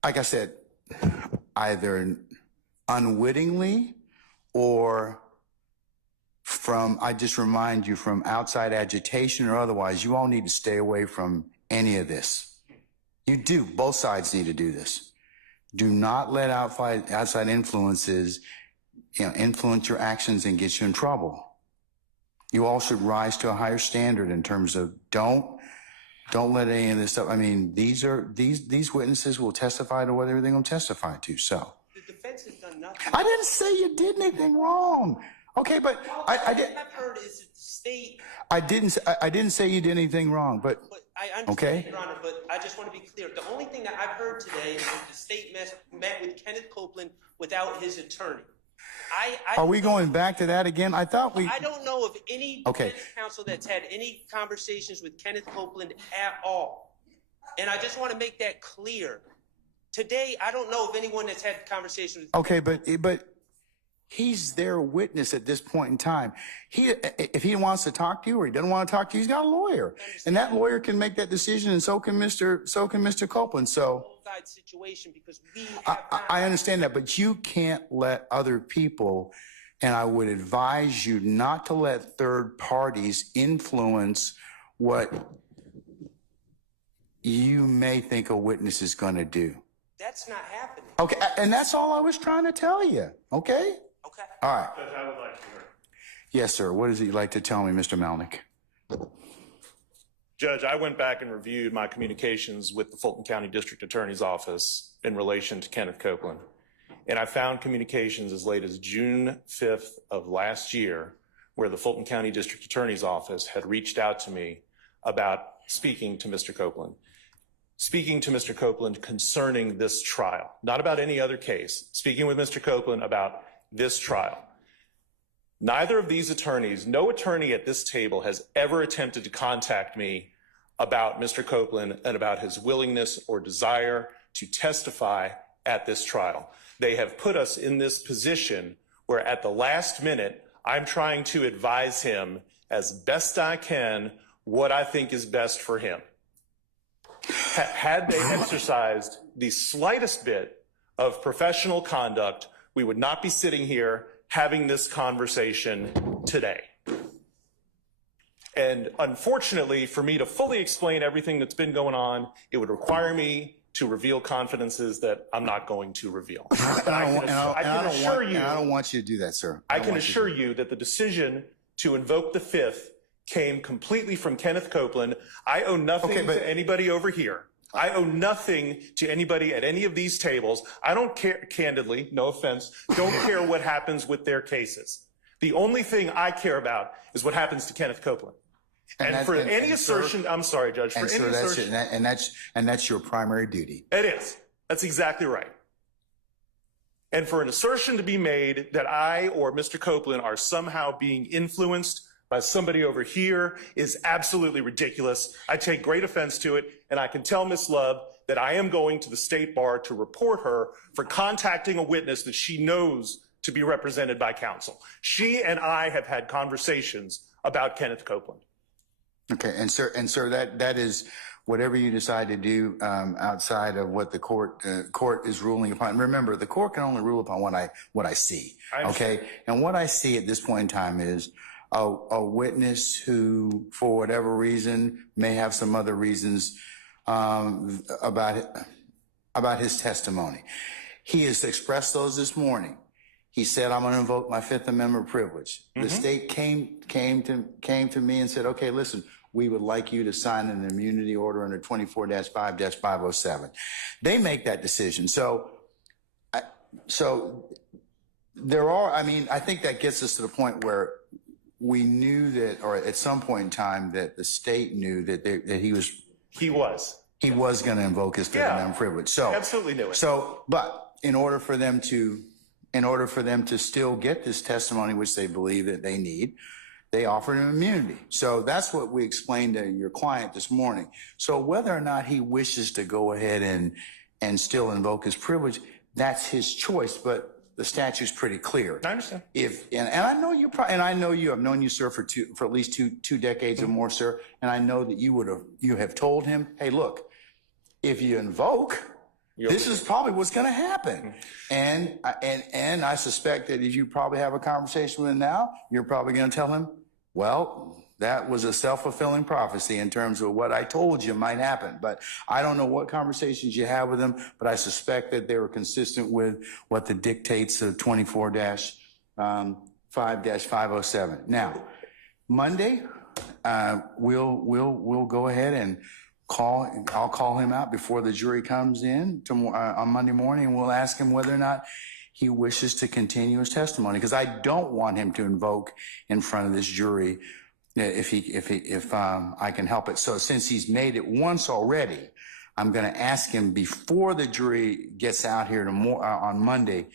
like I said, either unwittingly or I just remind you, from outside agitation or otherwise, you all need to stay away from any of this. You do. Both sides need to do this. Do not let outside influences, influence your actions and get you in trouble. You all should rise to a higher standard in terms of don't let any of this stuff. I mean, these witnesses will testify to whatever they're going to testify to. So The defense has done nothing. I didn't say you did anything wrong. Okay, but I did. I've heard is that the state. I didn't say you did anything wrong, but I understand, okay. Your Honor, but I just want to be clear. The only thing that I've heard today is that the state met with Kenneth Copeland without his attorney. Are we going back to that again? I thought we. I don't know of any Okay. defense counsel that's had any conversations with Kenneth Copeland at all. And I just want to make that clear. Today, I don't know of anyone that's had conversations with. Okay, but he's their witness at this point in time. If he wants to talk to you or he doesn't want to talk to you, he's got a lawyer, and that lawyer can make that decision, and so can Mr. Copeland. So Situation because we have I understand that, but you can't let other people, and I would advise you not to let third parties influence what you may think a witness is going to do. That's not happening. Okay, and that's all I was trying to tell you. Okay? Okay. All right. Judge, I would like to hear. Yes, sir. What is it you'd like to tell me, Mr. Melnick? Judge, I went back and reviewed my communications with the Fulton County District Attorney's Office in relation to Kenneth Copeland. And I found communications as late as June 5th of last year where the Fulton County District Attorney's Office had reached out to me about speaking to Mr. Copeland. Speaking to Mr. Copeland concerning this trial, not about any other case, speaking with Mr. Copeland about this trial. Neither of these attorneys, no attorney at this table has ever attempted to contact me about Mr. Copeland and about his willingness or desire to testify at this trial. They have put us in this position where at the last minute, I'm trying to advise him as best I can what I think is best for him. Had they exercised the slightest bit of professional conduct, we would not be sitting here having this conversation today. And unfortunately, for me to fully explain everything that's been going on, it would require me to reveal confidences that I'm not going to reveal. I don't want you to do that, sir. I can assure you that the decision to invoke the Fifth came completely from Kenneth Copeland. I owe nothing to anybody over here. I owe nothing to anybody at any of these tables. I don't care, candidly, no offense, don't care what happens with their cases. The only thing I care about is what happens to Kenneth Copeland. And for any assertion, I'm sorry, Judge, for any assertion. And that's your primary duty. It is. That's exactly right. And for an assertion to be made that I or Mr. Copeland are somehow being influenced by somebody over here is absolutely ridiculous. I take great offense to it, and I can tell Ms. Love that I am going to the state bar to report her for contacting a witness that she knows to be represented by counsel. She and I have had conversations about Kenneth Copeland. Okay, and sir, that is whatever you decide to do outside of what the court is ruling upon. Remember, the court can only rule upon what I see. Okay, and what I see at this point in time is a witness who, for whatever reason, may have some other reasons about his testimony. He has expressed those this morning. He said, "I'm going to invoke my Fifth Amendment privilege." Mm-hmm. The state came to me and said, "Okay, listen, we would like you to sign an immunity order under 24-5-507. They make that decision. So there are. I mean, I think that gets us to the point where we knew that, or at some point in time, that the state knew that he was going to invoke his Fifth Amendment privilege. So absolutely knew it. So, but in order for them to still get this testimony, which they believe that they need, they offered him immunity. So that's what we explained to your client this morning. So whether or not he wishes to go ahead and still invoke his privilege, that's his choice. But the statute's pretty clear. I understand. And I know you, and I know you. I've known you, sir, for at least two decades or more, sir. And I know that you have told him, "Hey, look, if you invoke, This is probably what's going to happen. And I suspect that if you probably have a conversation with him now, you're probably going to tell him, well, that was a self-fulfilling prophecy in terms of what I told you might happen. But I don't know what conversations you have with him, but I suspect that they were consistent with what the dictates of 24-5-507. Now, Monday, we'll go ahead and I'll call him out before the jury comes in on Monday morning, and we'll ask him whether or not he wishes to continue his testimony, because I don't want him to invoke in front of this jury if I can help it. So since he's made it once already, I'm going to ask him before the jury gets out here on Monday,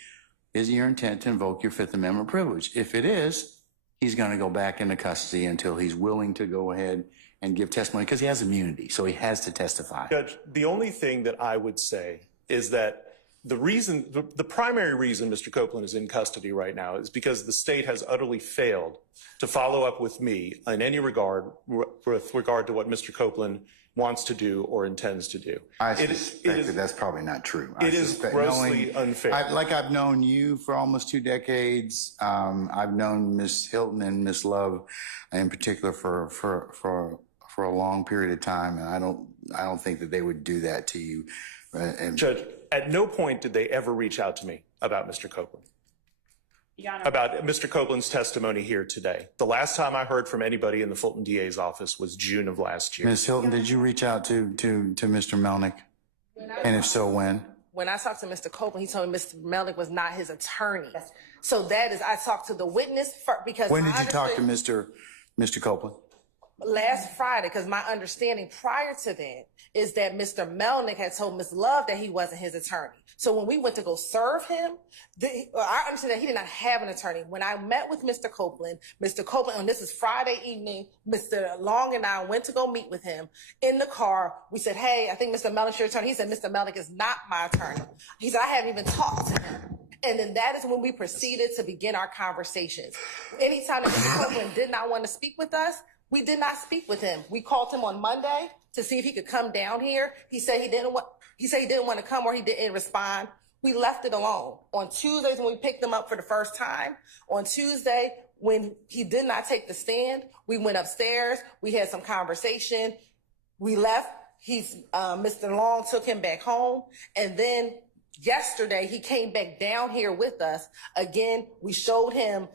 is it your intent to invoke your Fifth Amendment privilege? If it is, he's going to go back into custody until he's willing to go ahead and give testimony, because he has immunity, so he has to testify. Judge, the only thing that I would say is that the primary reason Mr. Copeland is in custody right now is because the state has utterly failed to follow up with me in any regard with regard to what Mr. Copeland wants to do or intends to do. I suspect that that's probably not true. It is grossly unfair. I've known you for almost 2 decades. I've known Ms. Hilton and Ms. Love in particular for a long period of time, and I don't think that they would do that to you. Judge, at no point did they ever reach out to me about Mr. Copeland, about Mr. Copeland's testimony here today. The last time I heard from anybody in the Fulton DA's office was June of last year. Ms. Hilton, did you reach out to Mr. Melnick? And if so, when? When I talked to Mr. Copeland, he told me Mr. Melnick was not his attorney. So that is, I talked to the witness because when did you talk to Mr. Copeland? Last Friday, because my understanding prior to that is that Mr. Melnick had told Ms. Love that he wasn't his attorney. So when we went to go serve him, I understand that he did not have an attorney. When I met with Mr. Copeland, and this is Friday evening, Mr. Long and I went to go meet with him in the car. We said, hey, I think Mr. Melnick's your attorney. He said, Mr. Melnick is not my attorney. He said, I haven't even talked to him. And then that is when we proceeded to begin our conversations. Anytime that Mr. Copeland did not want to speak with us, we did not speak with him. We called him on Monday to see if he could come down here. He said he didn't want to come, or he didn't respond. We left it alone. On Tuesdays when we picked him up for the first time, on Tuesday when he did not take the stand, we went upstairs. We had some conversation. We left. Mr. Long took him back home, and then yesterday he came back down here with us. Again, we showed him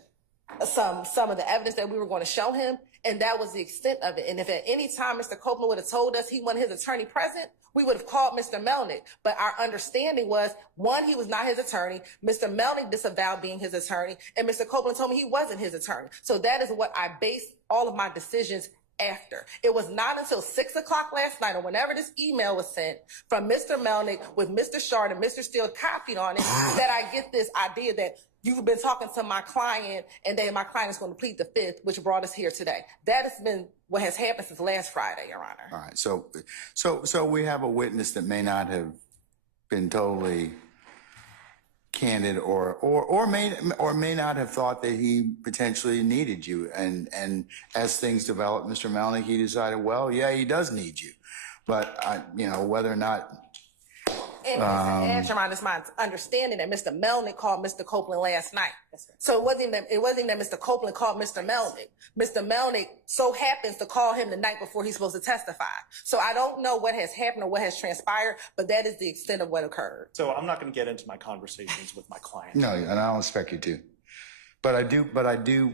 some of the evidence that we were going to show him. And that was the extent of it. And if at any time Mr. Copeland would have told us he wanted his attorney present, we would have called Mr. Melnick. But our understanding was, one, he was not his attorney. Mr. Melnick disavowed being his attorney. And Mr. Copeland told me he wasn't his attorney. So that is what I based all of my decisions after. It was not until 6 o'clock last night, or whenever this email was sent from Mr. Melnick with Mr. Shard and Mr. Steele copied on it, that I get this idea that you've been talking to my client, and then my client is going to plead the Fifth, which brought us here today. That has been what has happened since last Friday, Your Honor. All right. So we have a witness that may not have been totally candid, or may not have thought that he potentially needed you. And as things developed, Mr. Melnick, he decided, well, yeah, he does need you. But whether or not. And Your Honor, it's my understanding that Mr. Melnick called Mr. Copeland last night. So it wasn't even that Mr. Copeland called Mr. Melnick. Mr. Melnick so happens to call him the night before he's supposed to testify. So I don't know what has happened or what has transpired, but that is the extent of what occurred. So I'm not going to get into my conversations with my client. No, and I don't expect you to. But I do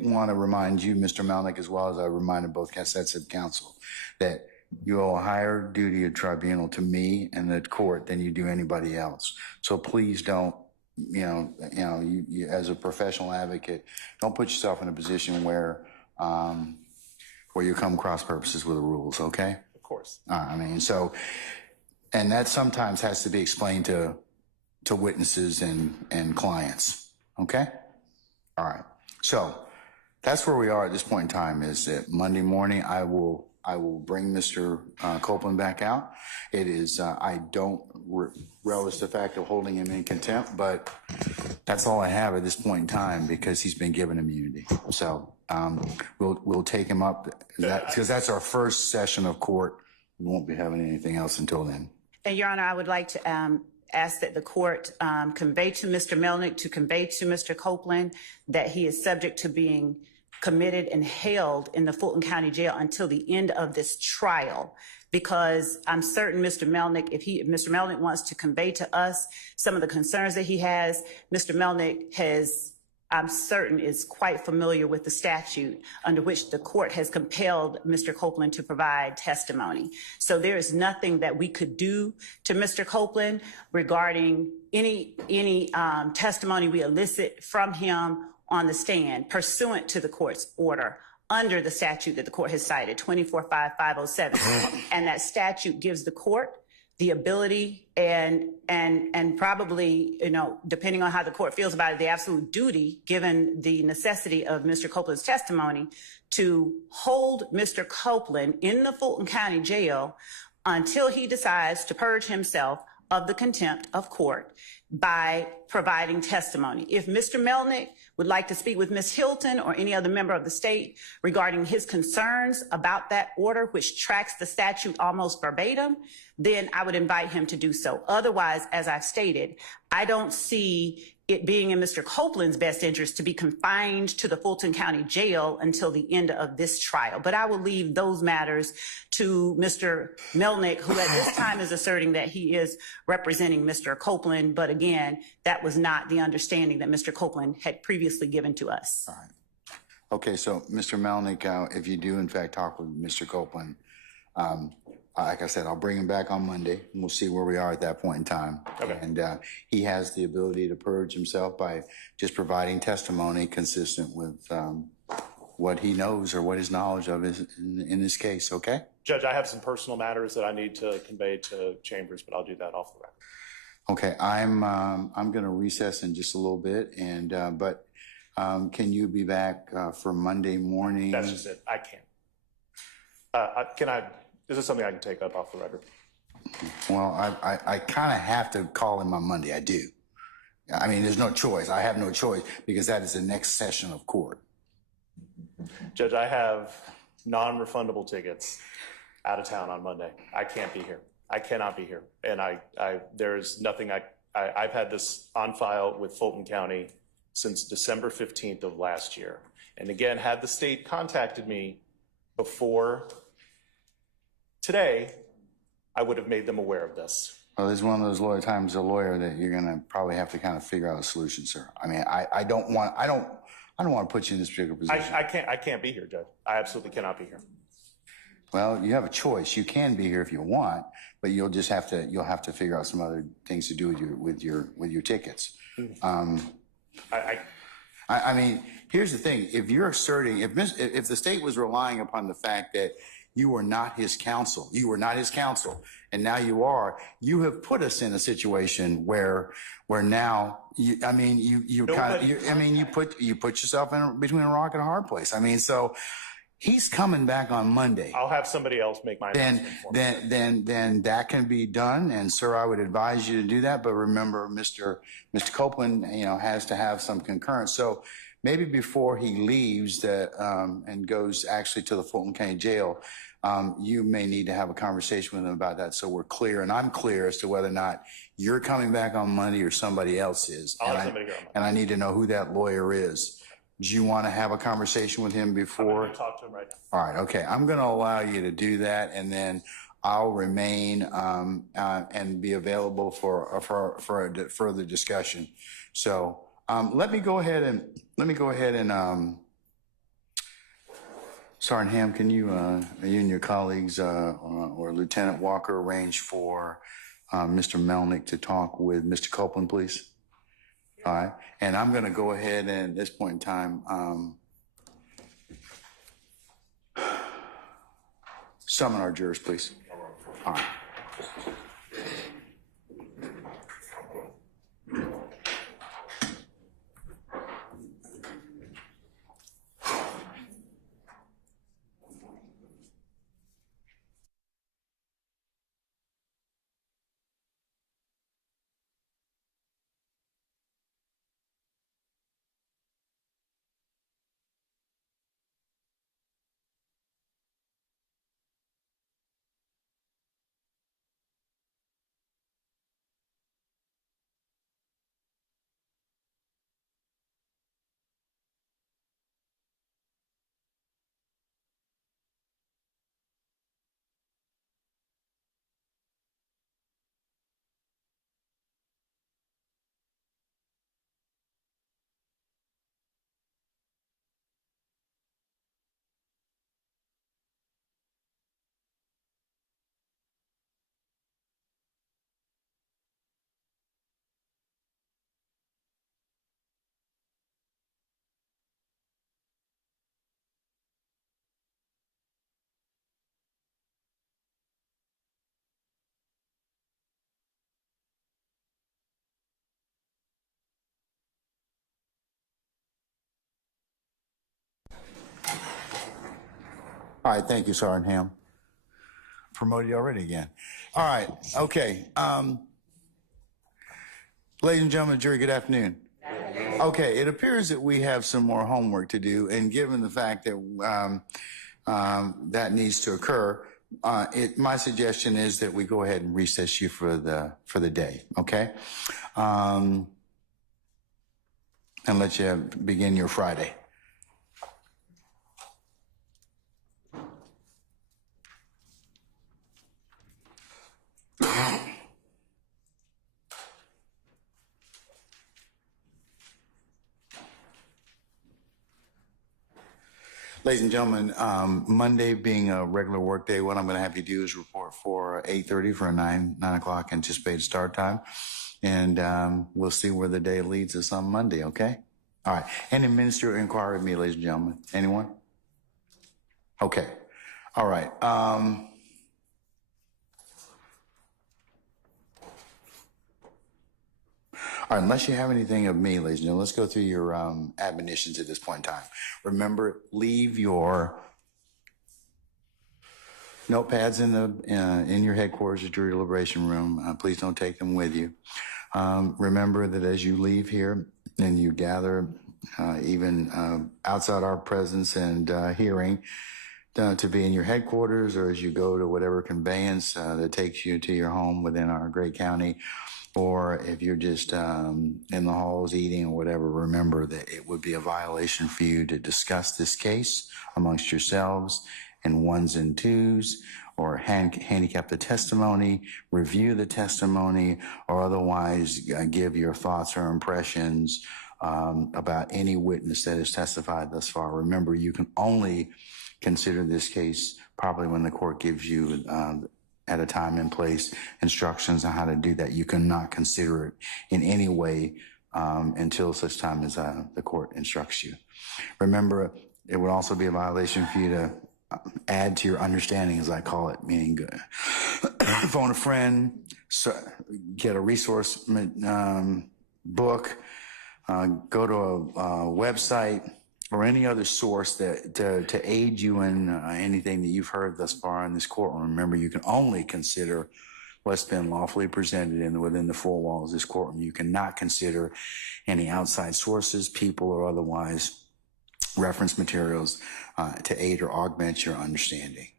want to remind you, Mr. Melnick, as well as I reminded both sets of counsel, that you owe a higher duty of tribunal to me and the court than you do anybody else. So please don't, you as a professional advocate, don't put yourself in a position where you come cross purposes with the rules. Okay? Of course. And that sometimes has to be explained to witnesses and clients. Okay? All right. So that's where we are at this point in time. Is that Monday morning I will bring Mr. Copeland back out. It is, I don't relish the fact of holding him in contempt, but that's all I have at this point in time because he's been given immunity. So we'll take him up because that's our first session of court. We won't be having anything else until then. And Your Honor, I would like to ask that the court convey to Mr. Melnick, to convey to Mr. Copeland that he is subject to being committed and held in the Fulton County Jail until the end of this trial. Because I'm certain Mr. Melnick, if Mr. Melnick wants to convey to us some of the concerns that he has, Mr. Melnick has, I'm certain, is quite familiar with the statute under which the court has compelled Mr. Copeland to provide testimony. So there is nothing that we could do to Mr. Copeland regarding any testimony we elicit from him on the stand pursuant to the court's order under the statute that the court has cited, 245507. And that statute gives the court the ability and probably, you know, depending on how the court feels about it, the absolute duty, given the necessity of Mr. Copeland's testimony, to hold Mr. Copeland in the Fulton County Jail until he decides to purge himself of the contempt of court by providing testimony. If Mr. Melnick would like to speak with Ms. Hilton or any other member of the state regarding his concerns about that order, which tracks the statute almost verbatim, then I would invite him to do so. Otherwise, as I've stated, I don't see it being in Mr. Copeland's best interest to be confined to the Fulton County Jail until the end of this trial. But I will leave those matters to Mr. Melnick, who at this time is asserting that he is representing Mr. Copeland. But again, that was not the understanding that Mr. Copeland had previously given to us. All right. Okay, so Mr. Melnick, if you do in fact talk with Mr. Copeland, like I said, I'll bring him back on Monday and we'll see where we are at that point in time. Okay. And he has the ability to purge himself by just providing testimony consistent with what he knows or what his knowledge of is in this case, okay? Judge, I have some personal matters that I need to convey to Chambers, but I'll do that off the record. Okay, I'm going to recess in just a little bit, and but can you be back for Monday morning? That's just it. I can't. Is this something I can take up off the record? Well, I kind of have to call him on Monday. I do. I mean, there's no choice. I have no choice because that is the next session of court. Judge, I have non-refundable tickets out of town on Monday. I can't be here. I cannot be here. And there's nothing I've had this on file with Fulton County since December 15th of last year. And again, had the state contacted me before today, I would have made them aware of this. Well, there's one of those times as a lawyer that you're going to probably have to kind of figure out a solution, sir. I mean, I don't want to put you in this particular position. I can't be here, Judge. I absolutely cannot be here. Well, you have a choice. You can be here if you want, but you'll have to figure out some other things to do with your tickets. I mean, here's the thing. If you're asserting, if the state was relying upon the fact that you were not his counsel, and now you are, you have put us in a situation where now, you put yourself in between a rock and a hard place. I mean, so he's coming back on Monday. I'll have somebody else make my announcement for me. Then that can be done, and sir, I would advise you to do that. But remember, Mr. Copeland, has to have some concurrence. So maybe before he leaves and goes actually to the Fulton County Jail, you may need to have a conversation with him about that, so we're clear, and I'm clear as to whether or not you're coming back on Monday or somebody else is. I'll have somebody go on Monday. And I need to know who that lawyer is. Do you want to have a conversation with him before? I'm going to talk to him right now. All right, okay. I'm going to allow you to do that, and then I'll remain and be available for a further discussion. So let me go ahead and Sergeant Ham, can you and your colleagues or Lieutenant Walker arrange for Mr. Melnick to talk with Mr. Copeland, please? All right, and I'm going to go ahead and at this point in time summon our jurors, please. All right. All right, thank you, Sergeant Ham. Promoted you already again. All right, okay. Ladies and gentlemen, jury, good afternoon. Okay, it appears that we have some more homework to do, and given the fact that that needs to occur, my suggestion is that we go ahead and recess you for the day, okay? And let you begin your Friday. Ladies and gentlemen, Monday being a regular work day, what I'm going to have you do is report for 8:30 for a 9 o'clock anticipated start time. And we'll see where the day leads us on Monday, okay? All right. Any ministerial inquiry with me, ladies and gentlemen? Anyone? Okay. All right. All right, unless you have anything of me, ladies and gentlemen, let's go through your admonitions at this point in time. Remember, leave your notepads in your headquarters, your jury deliberation room. Please don't take them with you. Remember that as you leave here and you gather, even outside our presence and hearing, to be in your headquarters, or as you go to whatever conveyance that takes you to your home within our great county, or if you're just in the halls eating or whatever, remember that it would be a violation for you to discuss this case amongst yourselves in ones and twos, or handicap the testimony, review the testimony, or otherwise give your thoughts or impressions about any witness that has testified thus far. Remember, you can only consider this case probably when the court gives you at a time and place instructions on how to do that. You cannot consider it in any way until such time as the court instructs you. Remember, it would also be a violation for you to add to your understanding, as I call it, meaning phone a friend, get a resource book, go to a website, or any other source that to aid you in anything that you've heard thus far in this courtroom. Remember, you can only consider what's been lawfully presented within the four walls of this courtroom. You cannot consider any outside sources, people, or otherwise reference materials to aid or augment your understanding.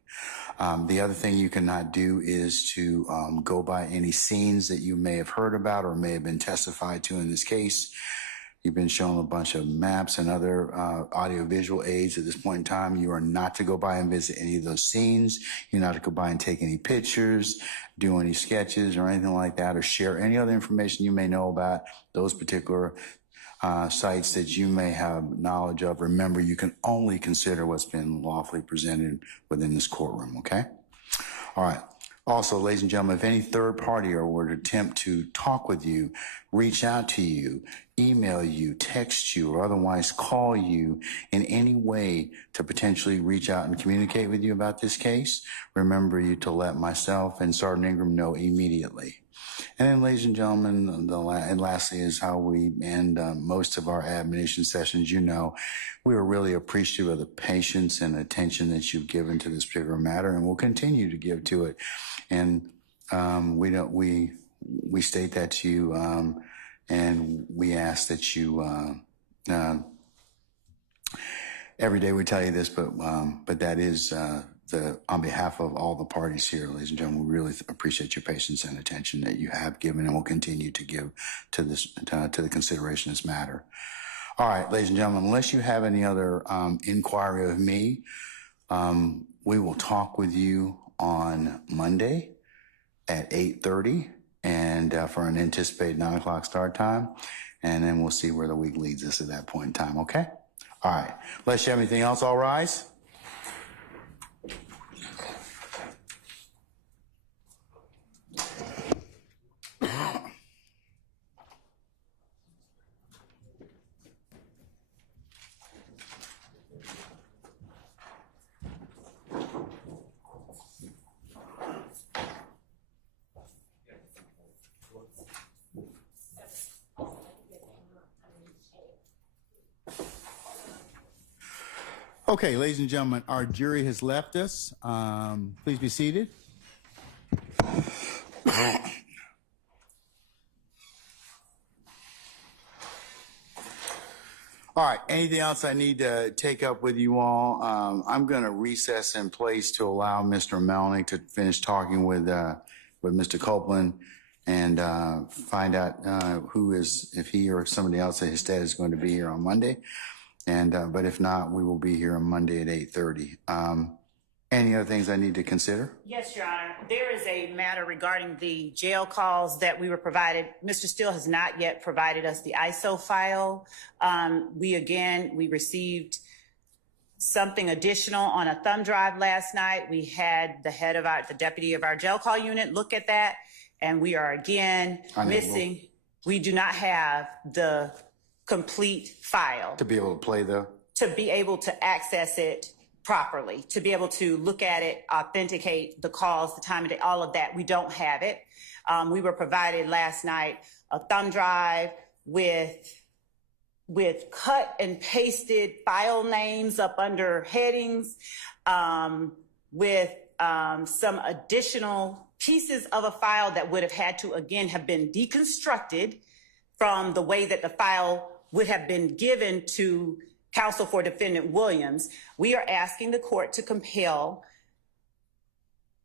The other thing you cannot do is to go by any scenes that you may have heard about or may have been testified to in this case. You've been shown a bunch of maps and other audiovisual aids at this point in time. You are not to go by and visit any of those scenes. You're not to go by and take any pictures, do any sketches or anything like that, or share any other information you may know about those particular sites that you may have knowledge of. Remember, you can only consider what's been lawfully presented within this courtroom, okay? All right. Also, ladies and gentlemen, if any third party were to attempt to talk with you, reach out to you, email you, text you, or otherwise call you in any way to potentially reach out and communicate with you about this case, remember you to let myself and Sergeant Ingram know immediately. And then, ladies and gentlemen, and lastly is how we end most of our admonition sessions. You know, we are really appreciative of the patience and attention that you've given to this particular matter, and we'll continue to give to it. And we state that to you, and we ask that you. Every day we tell you this, but that is. On behalf of all the parties here, ladies and gentlemen, we really appreciate your patience and attention that you have given and will continue to give to this to the consideration of this matter. All right, ladies and gentlemen, unless you have any other inquiry of me, we will talk with you on Monday at 8:30 and for an anticipated 9 o'clock start time, and then we'll see where the week leads us at that point in time. Okay. All right. Unless you have anything else, all rise. Okay, ladies and gentlemen, our jury has left us. Please be seated. All right, anything else I need to take up with you all? I'm going to recess in place to allow Mr. Melnick to finish talking with Mr. Copeland and find out who is, if he or somebody else at his state is going to be here on Monday. And but if not, we will be here on Monday at 8:30. Any other things I need to consider? Yes, Your Honor. There is a matter regarding the jail calls that we were provided. Mr. Steele has not yet provided us the ISO file. We received something additional on a thumb drive last night. We had the deputy of our jail call unit look at that, and we are again missing. We do not have the complete file. To be able to play though? To be able to access it properly, to be able to look at it, authenticate the calls, the time of day, all of that. We don't have it. We were provided last night a thumb drive with cut and pasted file names up under headings, with some additional pieces of a file that would have had to, again, have been deconstructed from the way that the file would have been given to counsel for defendant Williams. We are asking the court to compel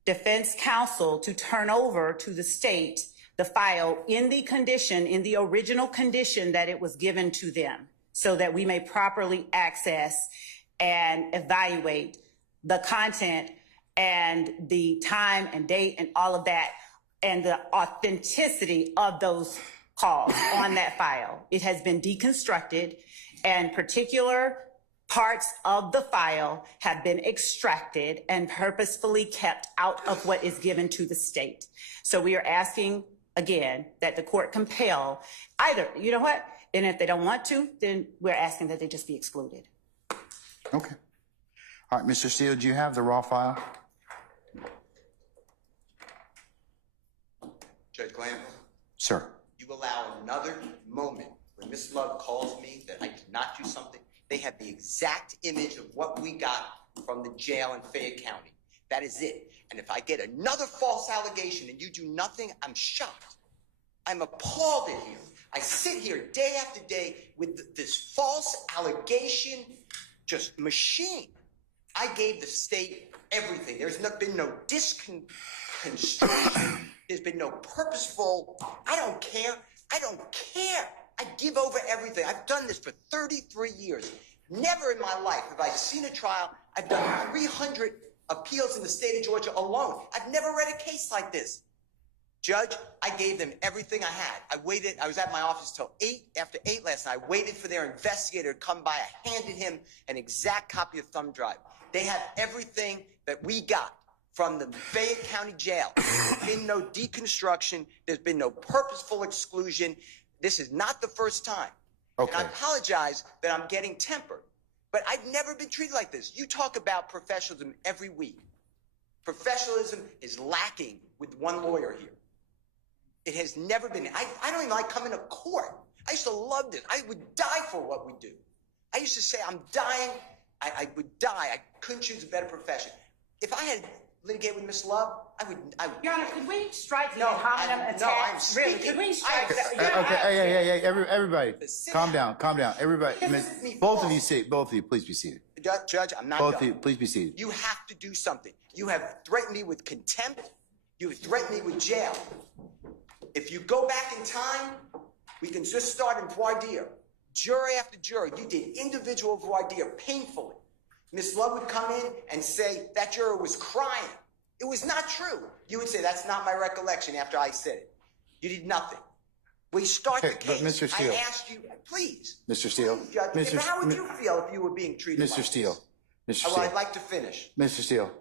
defense counsel to turn over to the state the file in the original condition that it was given to them, so that we may properly access and evaluate the content and the time and date and all of that, and the authenticity of those calls on that file. It has been deconstructed, and particular parts of the file have been extracted and purposefully kept out of what is given to the state. So we are asking, again, that the court compel either, you know what? And if they don't want to, then we're asking that they just be excluded. Okay. All right, Mr. Steele, do you have the raw file? Judge Glanville, Sir. you allow another moment when Miss Love calls me that I did not do something. They have the exact image of what we got from the jail in Fayette County. That is it. And if I get another false allegation and you do nothing, I'm shocked. I'm appalled at you. I sit here day after day with this false allegation just machine. I gave the state everything. There's been no disconstruction. There's been no purposeful, I don't care. I don't care. I give over everything. I've done this for 33 years. Never in my life have I seen a trial. I've done 300 appeals in the state of Georgia alone. I've never read a case like this. Judge, I gave them everything I had. I waited. I was at my office till 8, after 8 last night. I waited for their investigator to come by. I handed him an exact copy of thumb drive. They have everything that we got from the Fayette County Jail. There's been no deconstruction. There's been no purposeful exclusion. This is not the first time. Okay. And I apologize that I'm getting tempered, but I've never been treated like this. You talk about professionalism every week. Professionalism is lacking with one lawyer here. It has never been. I don't even like coming to court. I used to love this. I would die for what we do. I used to say, I'm dying. I would die. I couldn't choose a better profession. If I had litigated with MissOve, I would. Your Honor, could we strike the No, hominem I'm attack? speaking. Really, could we strike that? Okay, hey, everybody, Sit calm down. down. Everybody, This is me both of false. you sit, both of you, please be seated. Judge, I'm not Both done. of you, please be seated. You have to do something. You have threatened me with contempt. You have threatened me with jail. If you go back in time, we can just start in voir dire. Juror after juror, you did individual voir dire painfully. Miss Love would come in and say that juror was crying. It was not true. You would say, that's not my recollection after I said it. You did nothing. We start Okay, the but case. Mr. Steele. I asked you, please. Mr. Steele. Please, Judge. Mr. How would you feel if you were being treated Mr. like Steele. this? Mr. Well, Steele. I'd like to finish. Mr. Steele.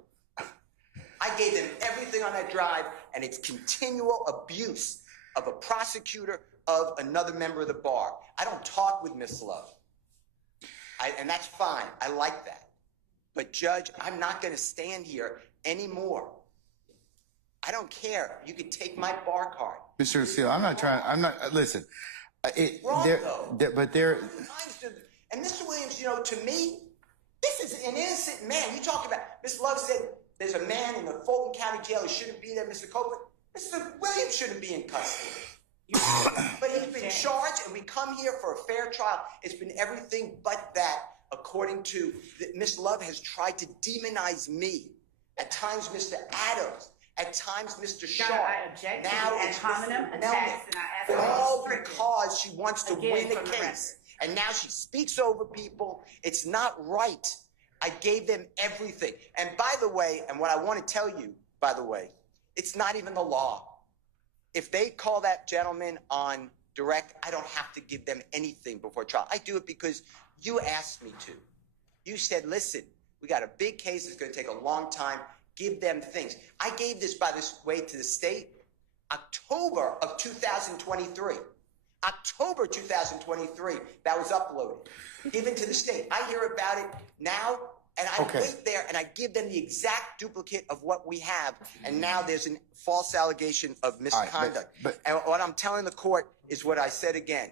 I gave them everything on that drive, and it's continual abuse of a prosecutor, of another member of the bar. I don't talk with Miss Love. And that's fine. I like that. But, Judge, I'm not going to stand here anymore. I don't care. You can take my bar card. Mr. Steele, listen. Wrong, though. But there. And Mr. Williams, you know, to me, this This is an innocent man. You talking about, Ms. Love said there's a man in the Fulton County Jail who shouldn't be there, Mr. Copeland. Mr. Williams shouldn't be in custody. But he's been charged, and we come here for a fair trial. It's been everything but that, according to Ms. Love has tried to demonize me. At times, Mr. Adams. At times, Mr. Shaw. I object to Now the ad it's hominem Mr. attacks, and I ask for all restricted. because she wants to Again, win the from the case. And now she speaks over people. It's not right. I gave them everything. And by the way, and what I want to tell you, by the way, it's not even the law. If they call that gentleman on direct, I don't have to give them anything before trial. I do it because you asked me to. You said, listen, we got a big case. It's going to take a long time. Give them things. I gave this, by the way, to the state October of 2023. October 2023, that was uploaded, given to the state. I hear about it now, and I wait there, and I give them the exact duplicate of what we have. And now there's a false allegation of misconduct. And what I'm telling the court is what I said again.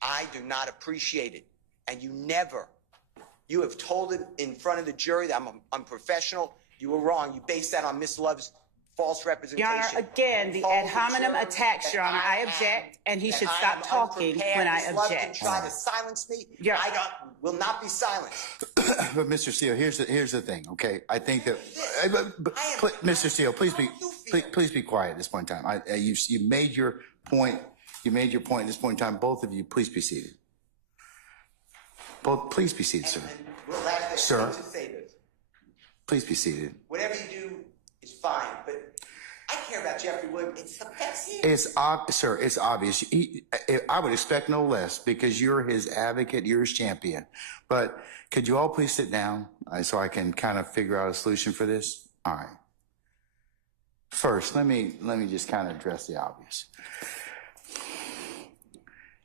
I do not appreciate it. And you have told it in front of the jury that I'm unprofessional. You were wrong. You based that on Miss Love's false representation. Your Honor, again, the ad hominem attacks, Your Honor. I object, and he should stop talking when I Ms. Love can object. try to silence me. Yeah. Will not be silenced. But Mr. Steele, here's the thing, okay? I think that, Mr. Steele, please be quiet at this point in time. You made your point. You made your point at this point in time. Both of you, please be seated. Please be seated, sir. Sir, please be seated. Whatever you do is fine, but I care about Jeffery Williams. Sir, it's obvious. I would expect no less because you're his advocate, you're his champion. But could you all please sit down so I can kind of figure out a solution for this? All right. First, let me just kind of address the obvious.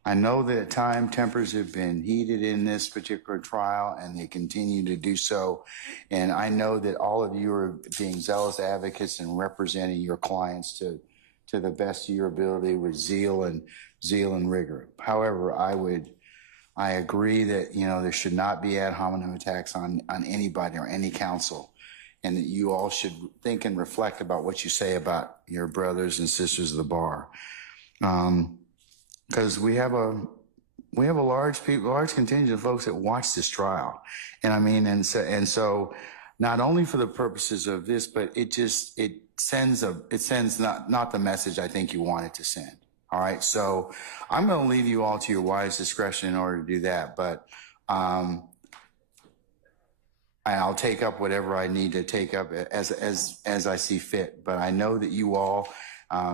I know that at times tempers have been heated in this particular trial, and they continue to do so. And I know that all of you are being zealous advocates and representing your clients to the best of your ability with zeal and rigor. However, I agree that, there should not be ad hominem attacks on anybody or any counsel, and that you all should think and reflect about what you say about your brothers and sisters of the bar. Because we have a large contingent of folks that watch this trial, and so not only for the purposes of this, but it sends not the message I think you want it to send. All right, so I'm going to leave you all to your wise discretion in order to do that, but I'll take up whatever I need to take up as I see fit. But I know that you all.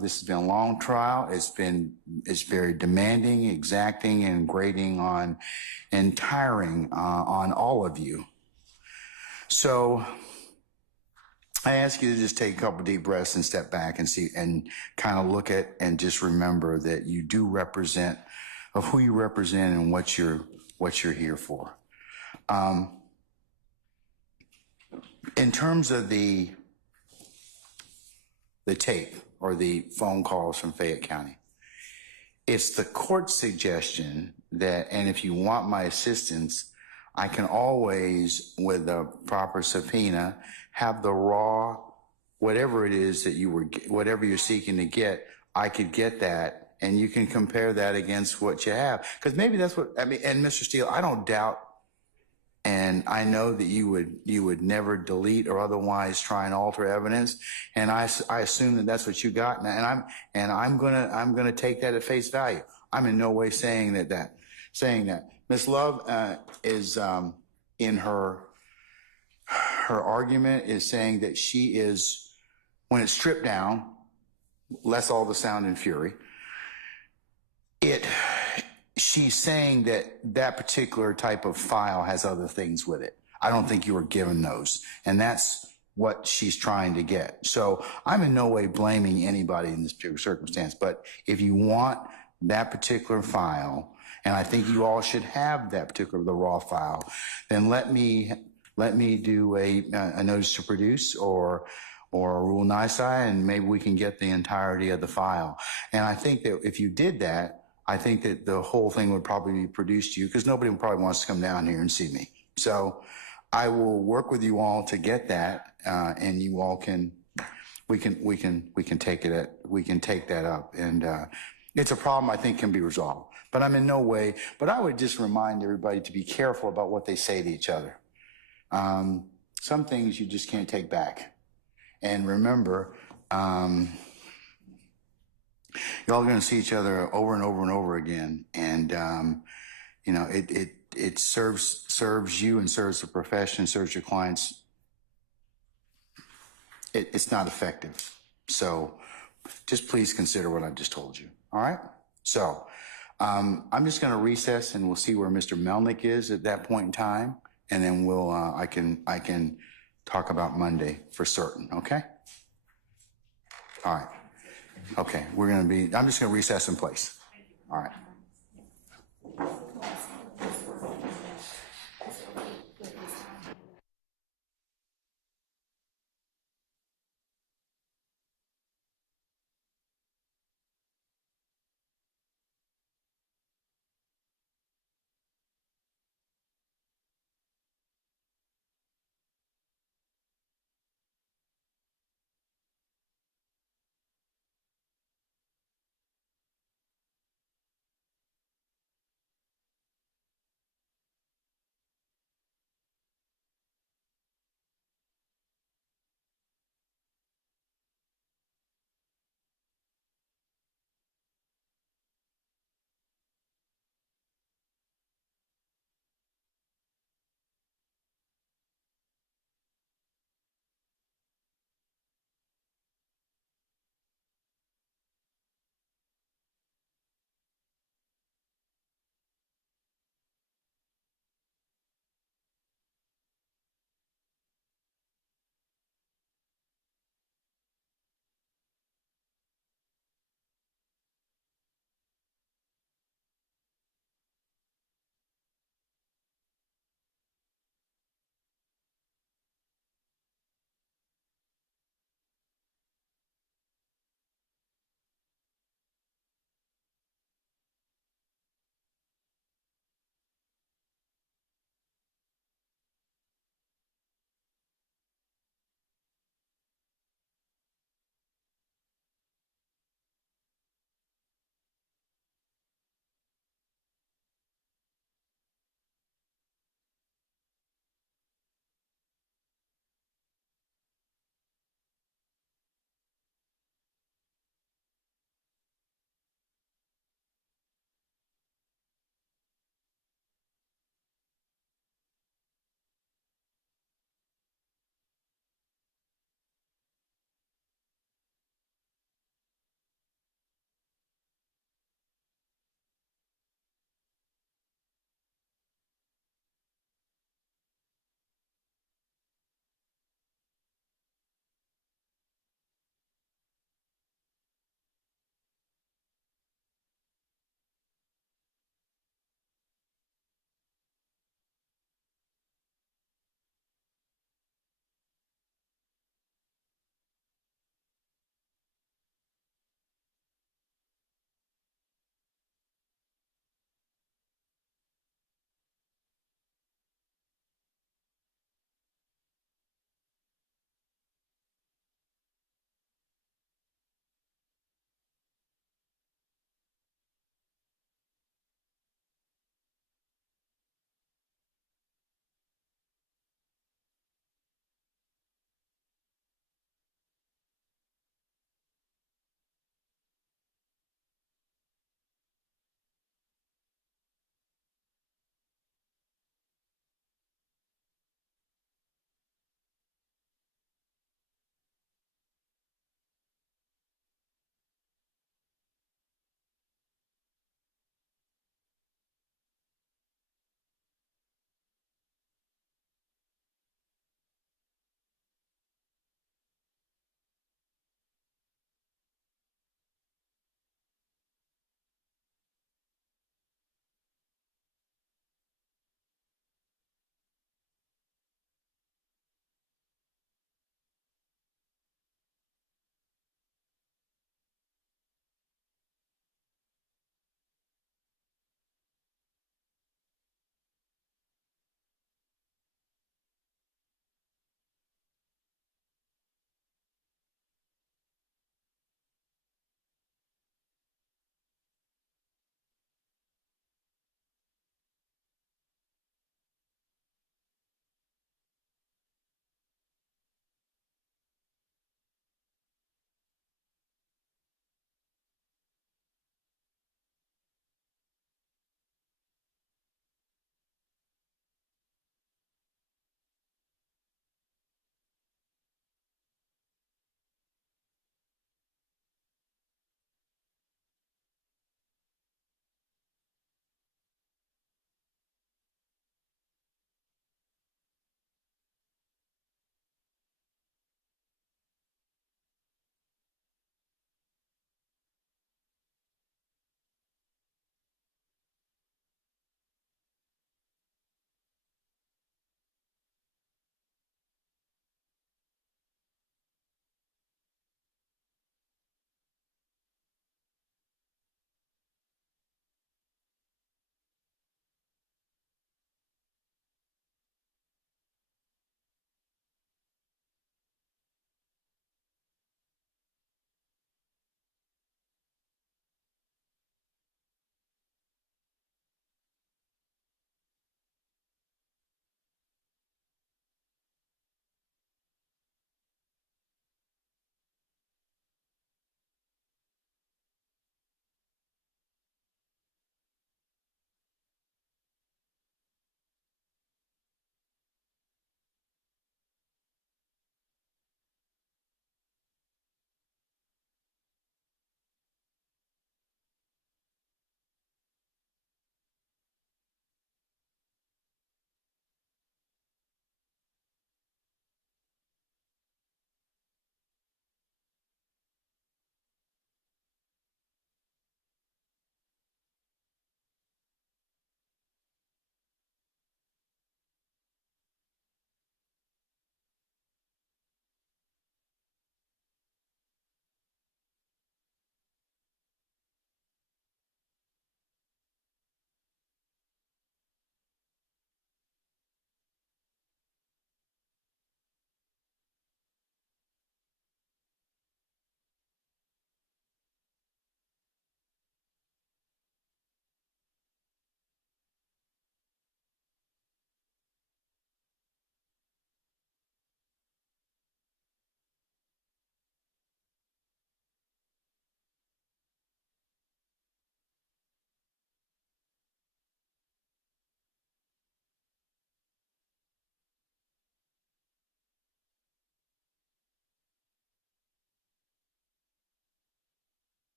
This has been a long trial. It's very demanding, exacting, and grating on, and tiring on all of you. So I ask you to just take a couple deep breaths and step back and see, and kind of look at, and just remember that you do represent of who you represent and what you're here for. In terms of the tape, or the phone calls from Fayette County. It's the court's suggestion that, and if you want my assistance, I can always, with a proper subpoena, have the raw, whatever it is that whatever you're seeking to get, I could get that, and you can compare that against what you have. Because maybe that's what, and Mr. Steele, I don't doubt, and I know that you would never delete or otherwise try and alter evidence, and I assume that that's what you got, and I'm gonna take that at face value. I'm in no way saying that. Ms. Love is in her argument is saying that she is, when it's stripped down, less all the sound and fury. She's saying that particular type of file has other things with it. I don't think you were given those. And that's what she's trying to get. So I'm in no way blaming anybody in this particular circumstance. But if you want that particular file, and I think you all should have that particular, the raw file, then let me do a notice to produce or a rule nisi, and maybe we can get the entirety of the file. And I think that if you did that, I think that the whole thing would probably be produced to you, because nobody probably wants to come down here and see me. So I will work with you all to get that, and you all can, we can take that up. And, it's a problem I think can be resolved, but I'm in no way, but I would just remind everybody to be careful about what they say to each other. Some things you just can't take back. And remember, you're all going to see each other over and over and over again. And, you know, it serves you and serves the profession, serves your clients. It's not effective. So just please consider what I've just told you. All right? So I'm just going to recess and we'll see where Mr. Melnick is at that point in time. And then we'll, I can talk about Monday for certain. Okay? All right. Okay. I'm just going to recess in place. All right.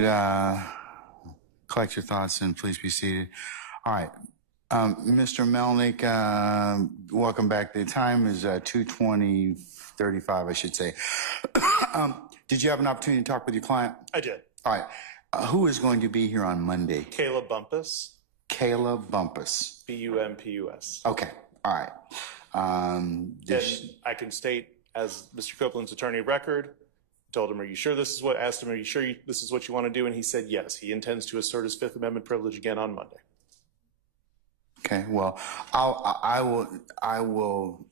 Collect your thoughts and please be seated. All right. Mr. Melnick, welcome back. The time is 2:20:35, I should say. Did you have an opportunity to talk with your client? I did. All right. Who is going to be here on Monday? Kayla Bumpus, Kayla Bumpus. Bumpus. Okay. All right. And I can state, as Mr. Copeland's attorney of record, told him, are you sure this is what, asked him, are you sure this is what you want to do? And he said, yes, he intends to assert his Fifth Amendment privilege again on Monday. Okay. Well, I will,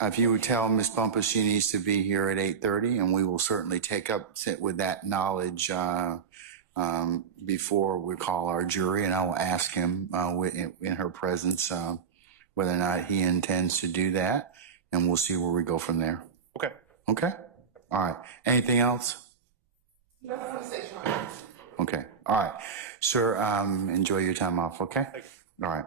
if you would tell Ms. Bumpus she needs to be here at 8:30, and we will certainly take up with that knowledge before we call our jury, and I will ask him in her presence whether or not he intends to do that, and we'll see where we go from there. Okay. Okay? All right. Anything else? Okay. All right. Sir, enjoy your time off, okay? All right.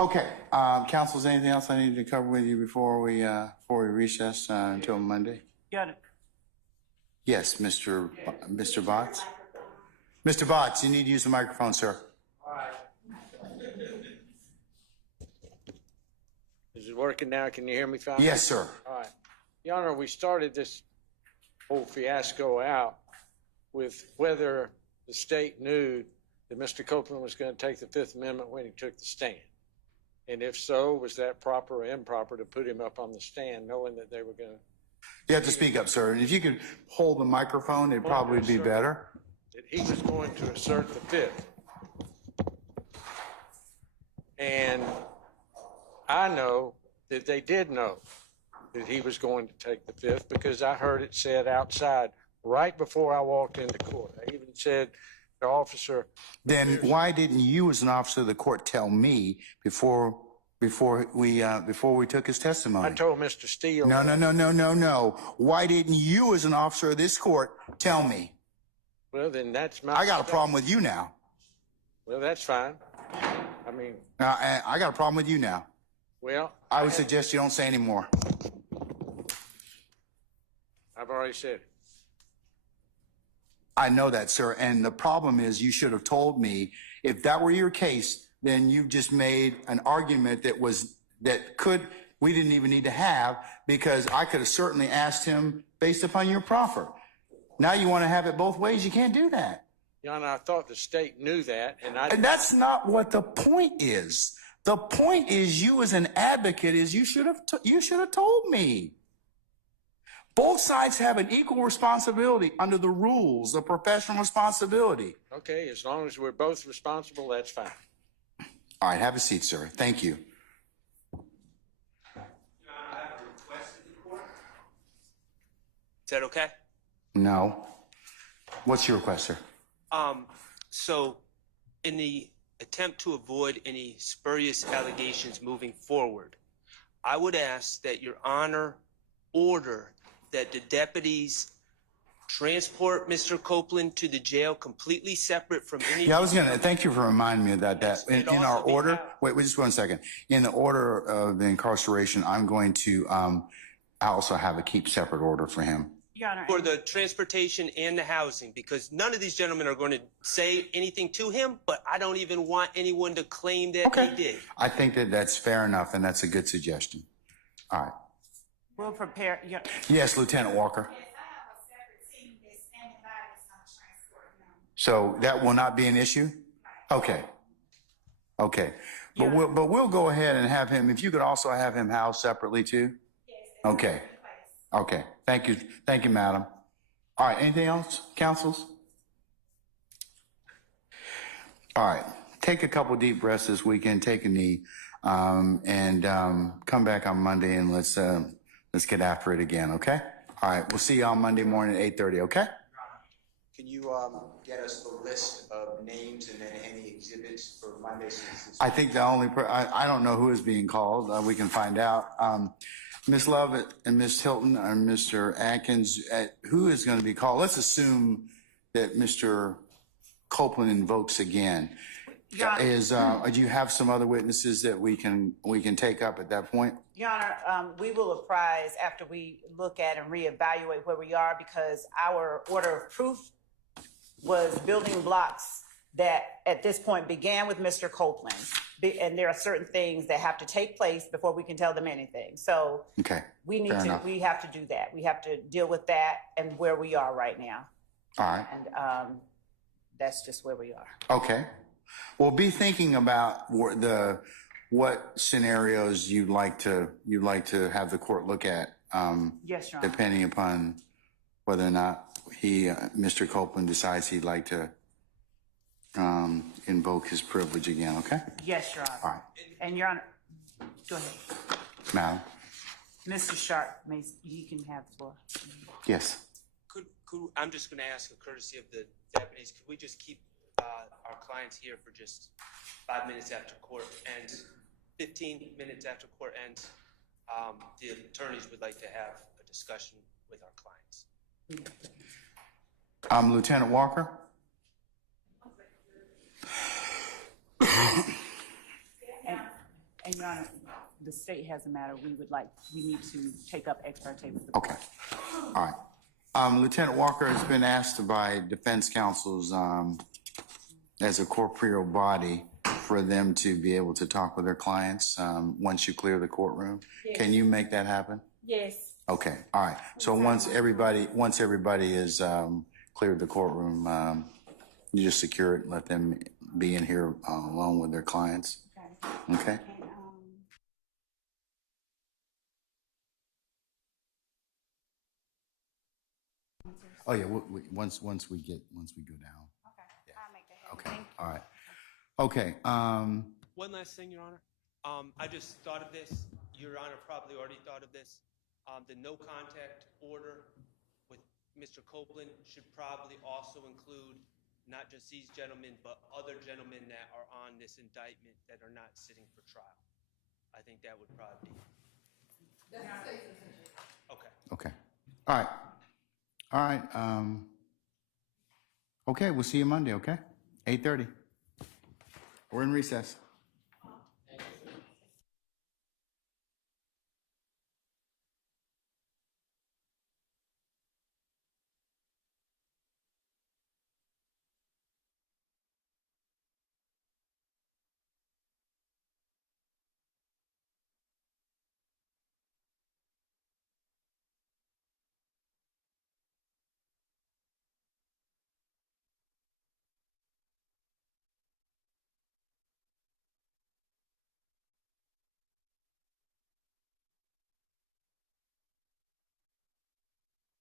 Okay, counsel, is there anything else I need to cover with you before we recess until Monday? Got it. Yes, Mr. Botts? Mr. Botts, you need to use the microphone, sir. Is it working now? Can you hear me fine? Yes, sir. All right. Your Honor, we started this whole fiasco out with whether the state knew that Mr. Copeland was going to take the Fifth Amendment when he took the stand. And if so, was that proper or improper to put him up on the stand knowing that they were going to... You have to speak up, sir. And if you could hold the microphone, it'd probably be better. That he was going to assert the Fifth. And I know that they did know that he was going to take the Fifth because I heard it said outside right before I walked into court. I even said, the officer... Then why didn't you, as an officer of the court, tell me before we took his testimony? I told Mr. Steele... No. Why didn't you, as an officer of this court, tell me? Well, then that's my... I got a problem with you now. Well, that's fine. I mean... I got a problem with you now. Well... I would suggest you don't say any more. I've already said it. I know that, sir. And the problem is you should have told me. If that were your case, then you've just made an argument we didn't even need to have, because I could have certainly asked him based upon your proffer. Now you want to have it both ways. You can't do that. Your Honor, I thought the state knew that, and that's not what the point is. The point is, you as an advocate, is you should have told me. Both sides have an equal responsibility under the rules of professional responsibility. Okay, as long as we're both responsible, that's fine. All right, have a seat, sir. Thank you. Your Honor, I have a request of the court. Is that okay? No. What's your request, sir? So, in the attempt to avoid any spurious allegations moving forward, I would ask that Your Honor order that the deputies transport Mr. Copeland to the jail completely separate from any... Yeah, thank you for reminding me of that. In our order, wait just 1 second. In the order of the incarceration, I'm going to also have a keep separate order for him. Your Honor. For the transportation and the housing, because none of these gentlemen are going to say anything to him, but I don't even want anyone to claim that they did. I think that's fair enough, and that's a good suggestion. All right. We'll prepare. Yes, Lieutenant Walker. So that will not be an issue? Okay. But we'll go ahead and have him, if you could also have him housed separately too? Okay. Okay, thank you, madam. All right, anything else, councils? All right, take a couple deep breaths this weekend, take a knee, and come back on Monday and let's get after it again, okay? All right, we'll see you on Monday morning at 8:30, okay? Can you get us the list of names and then any exhibits for Monday? I think the only, I don't know who is being called. We can find out. Ms. Love and Ms. Hilton and Mr. Atkins, who is going to be called? Let's assume that Mr. Copeland invokes again. Your Honor, Do you have some other witnesses that we can take up at that point? Your Honor, we will apprise after we look at and reevaluate where we are, because our order of proof was building blocks that at this point began with Mr. Copeland. And there are certain things that have to take place before we can tell them anything. So Okay. we enough. we have to do that. We have to deal with that and where we are right now. All right. And that's just where we are. Okay. Well, be thinking about what scenarios you'd like to have the court look at. Yes, Your Honor. Depending upon whether or not Mr. Copeland decides he'd like to invoke his privilege again. Okay. Yes, Your Honor. All right. And Your Honor, go ahead. Madam. Mr. Sharp, he can have the floor. Yes. I'm just going to ask a courtesy of the deputies. Could we just keep our clients here for just 5 minutes after court ends, 15 minutes after court ends? The attorneys would like to have a discussion with our clients. Lieutenant Walker. And Your Honor, the state has a matter we need to take up ex parte with the Okay. All right. Lieutenant Walker has been asked by defense counsels as a corporeal body for them to be able to talk with their clients once you clear the courtroom. Yes. Can you make that happen? Yes. Okay. All right. So once everybody is cleared the courtroom, you just secure it and let them be in here alone with their clients. Okay. Oh yeah. Once we go down. Okay. Yeah. I'll make that happen. Okay. All right. Okay. One last thing, Your Honor. I just thought of this. Your Honor probably already thought of this. The no contact order with Mr. Copeland should probably also include not just these gentlemen, but other gentlemen that are on this indictment that are not sitting for trial. I think that would probably be. Okay. Okay. All right. All right. Okay. We'll see you Monday. Okay. 8:30. We're in recess.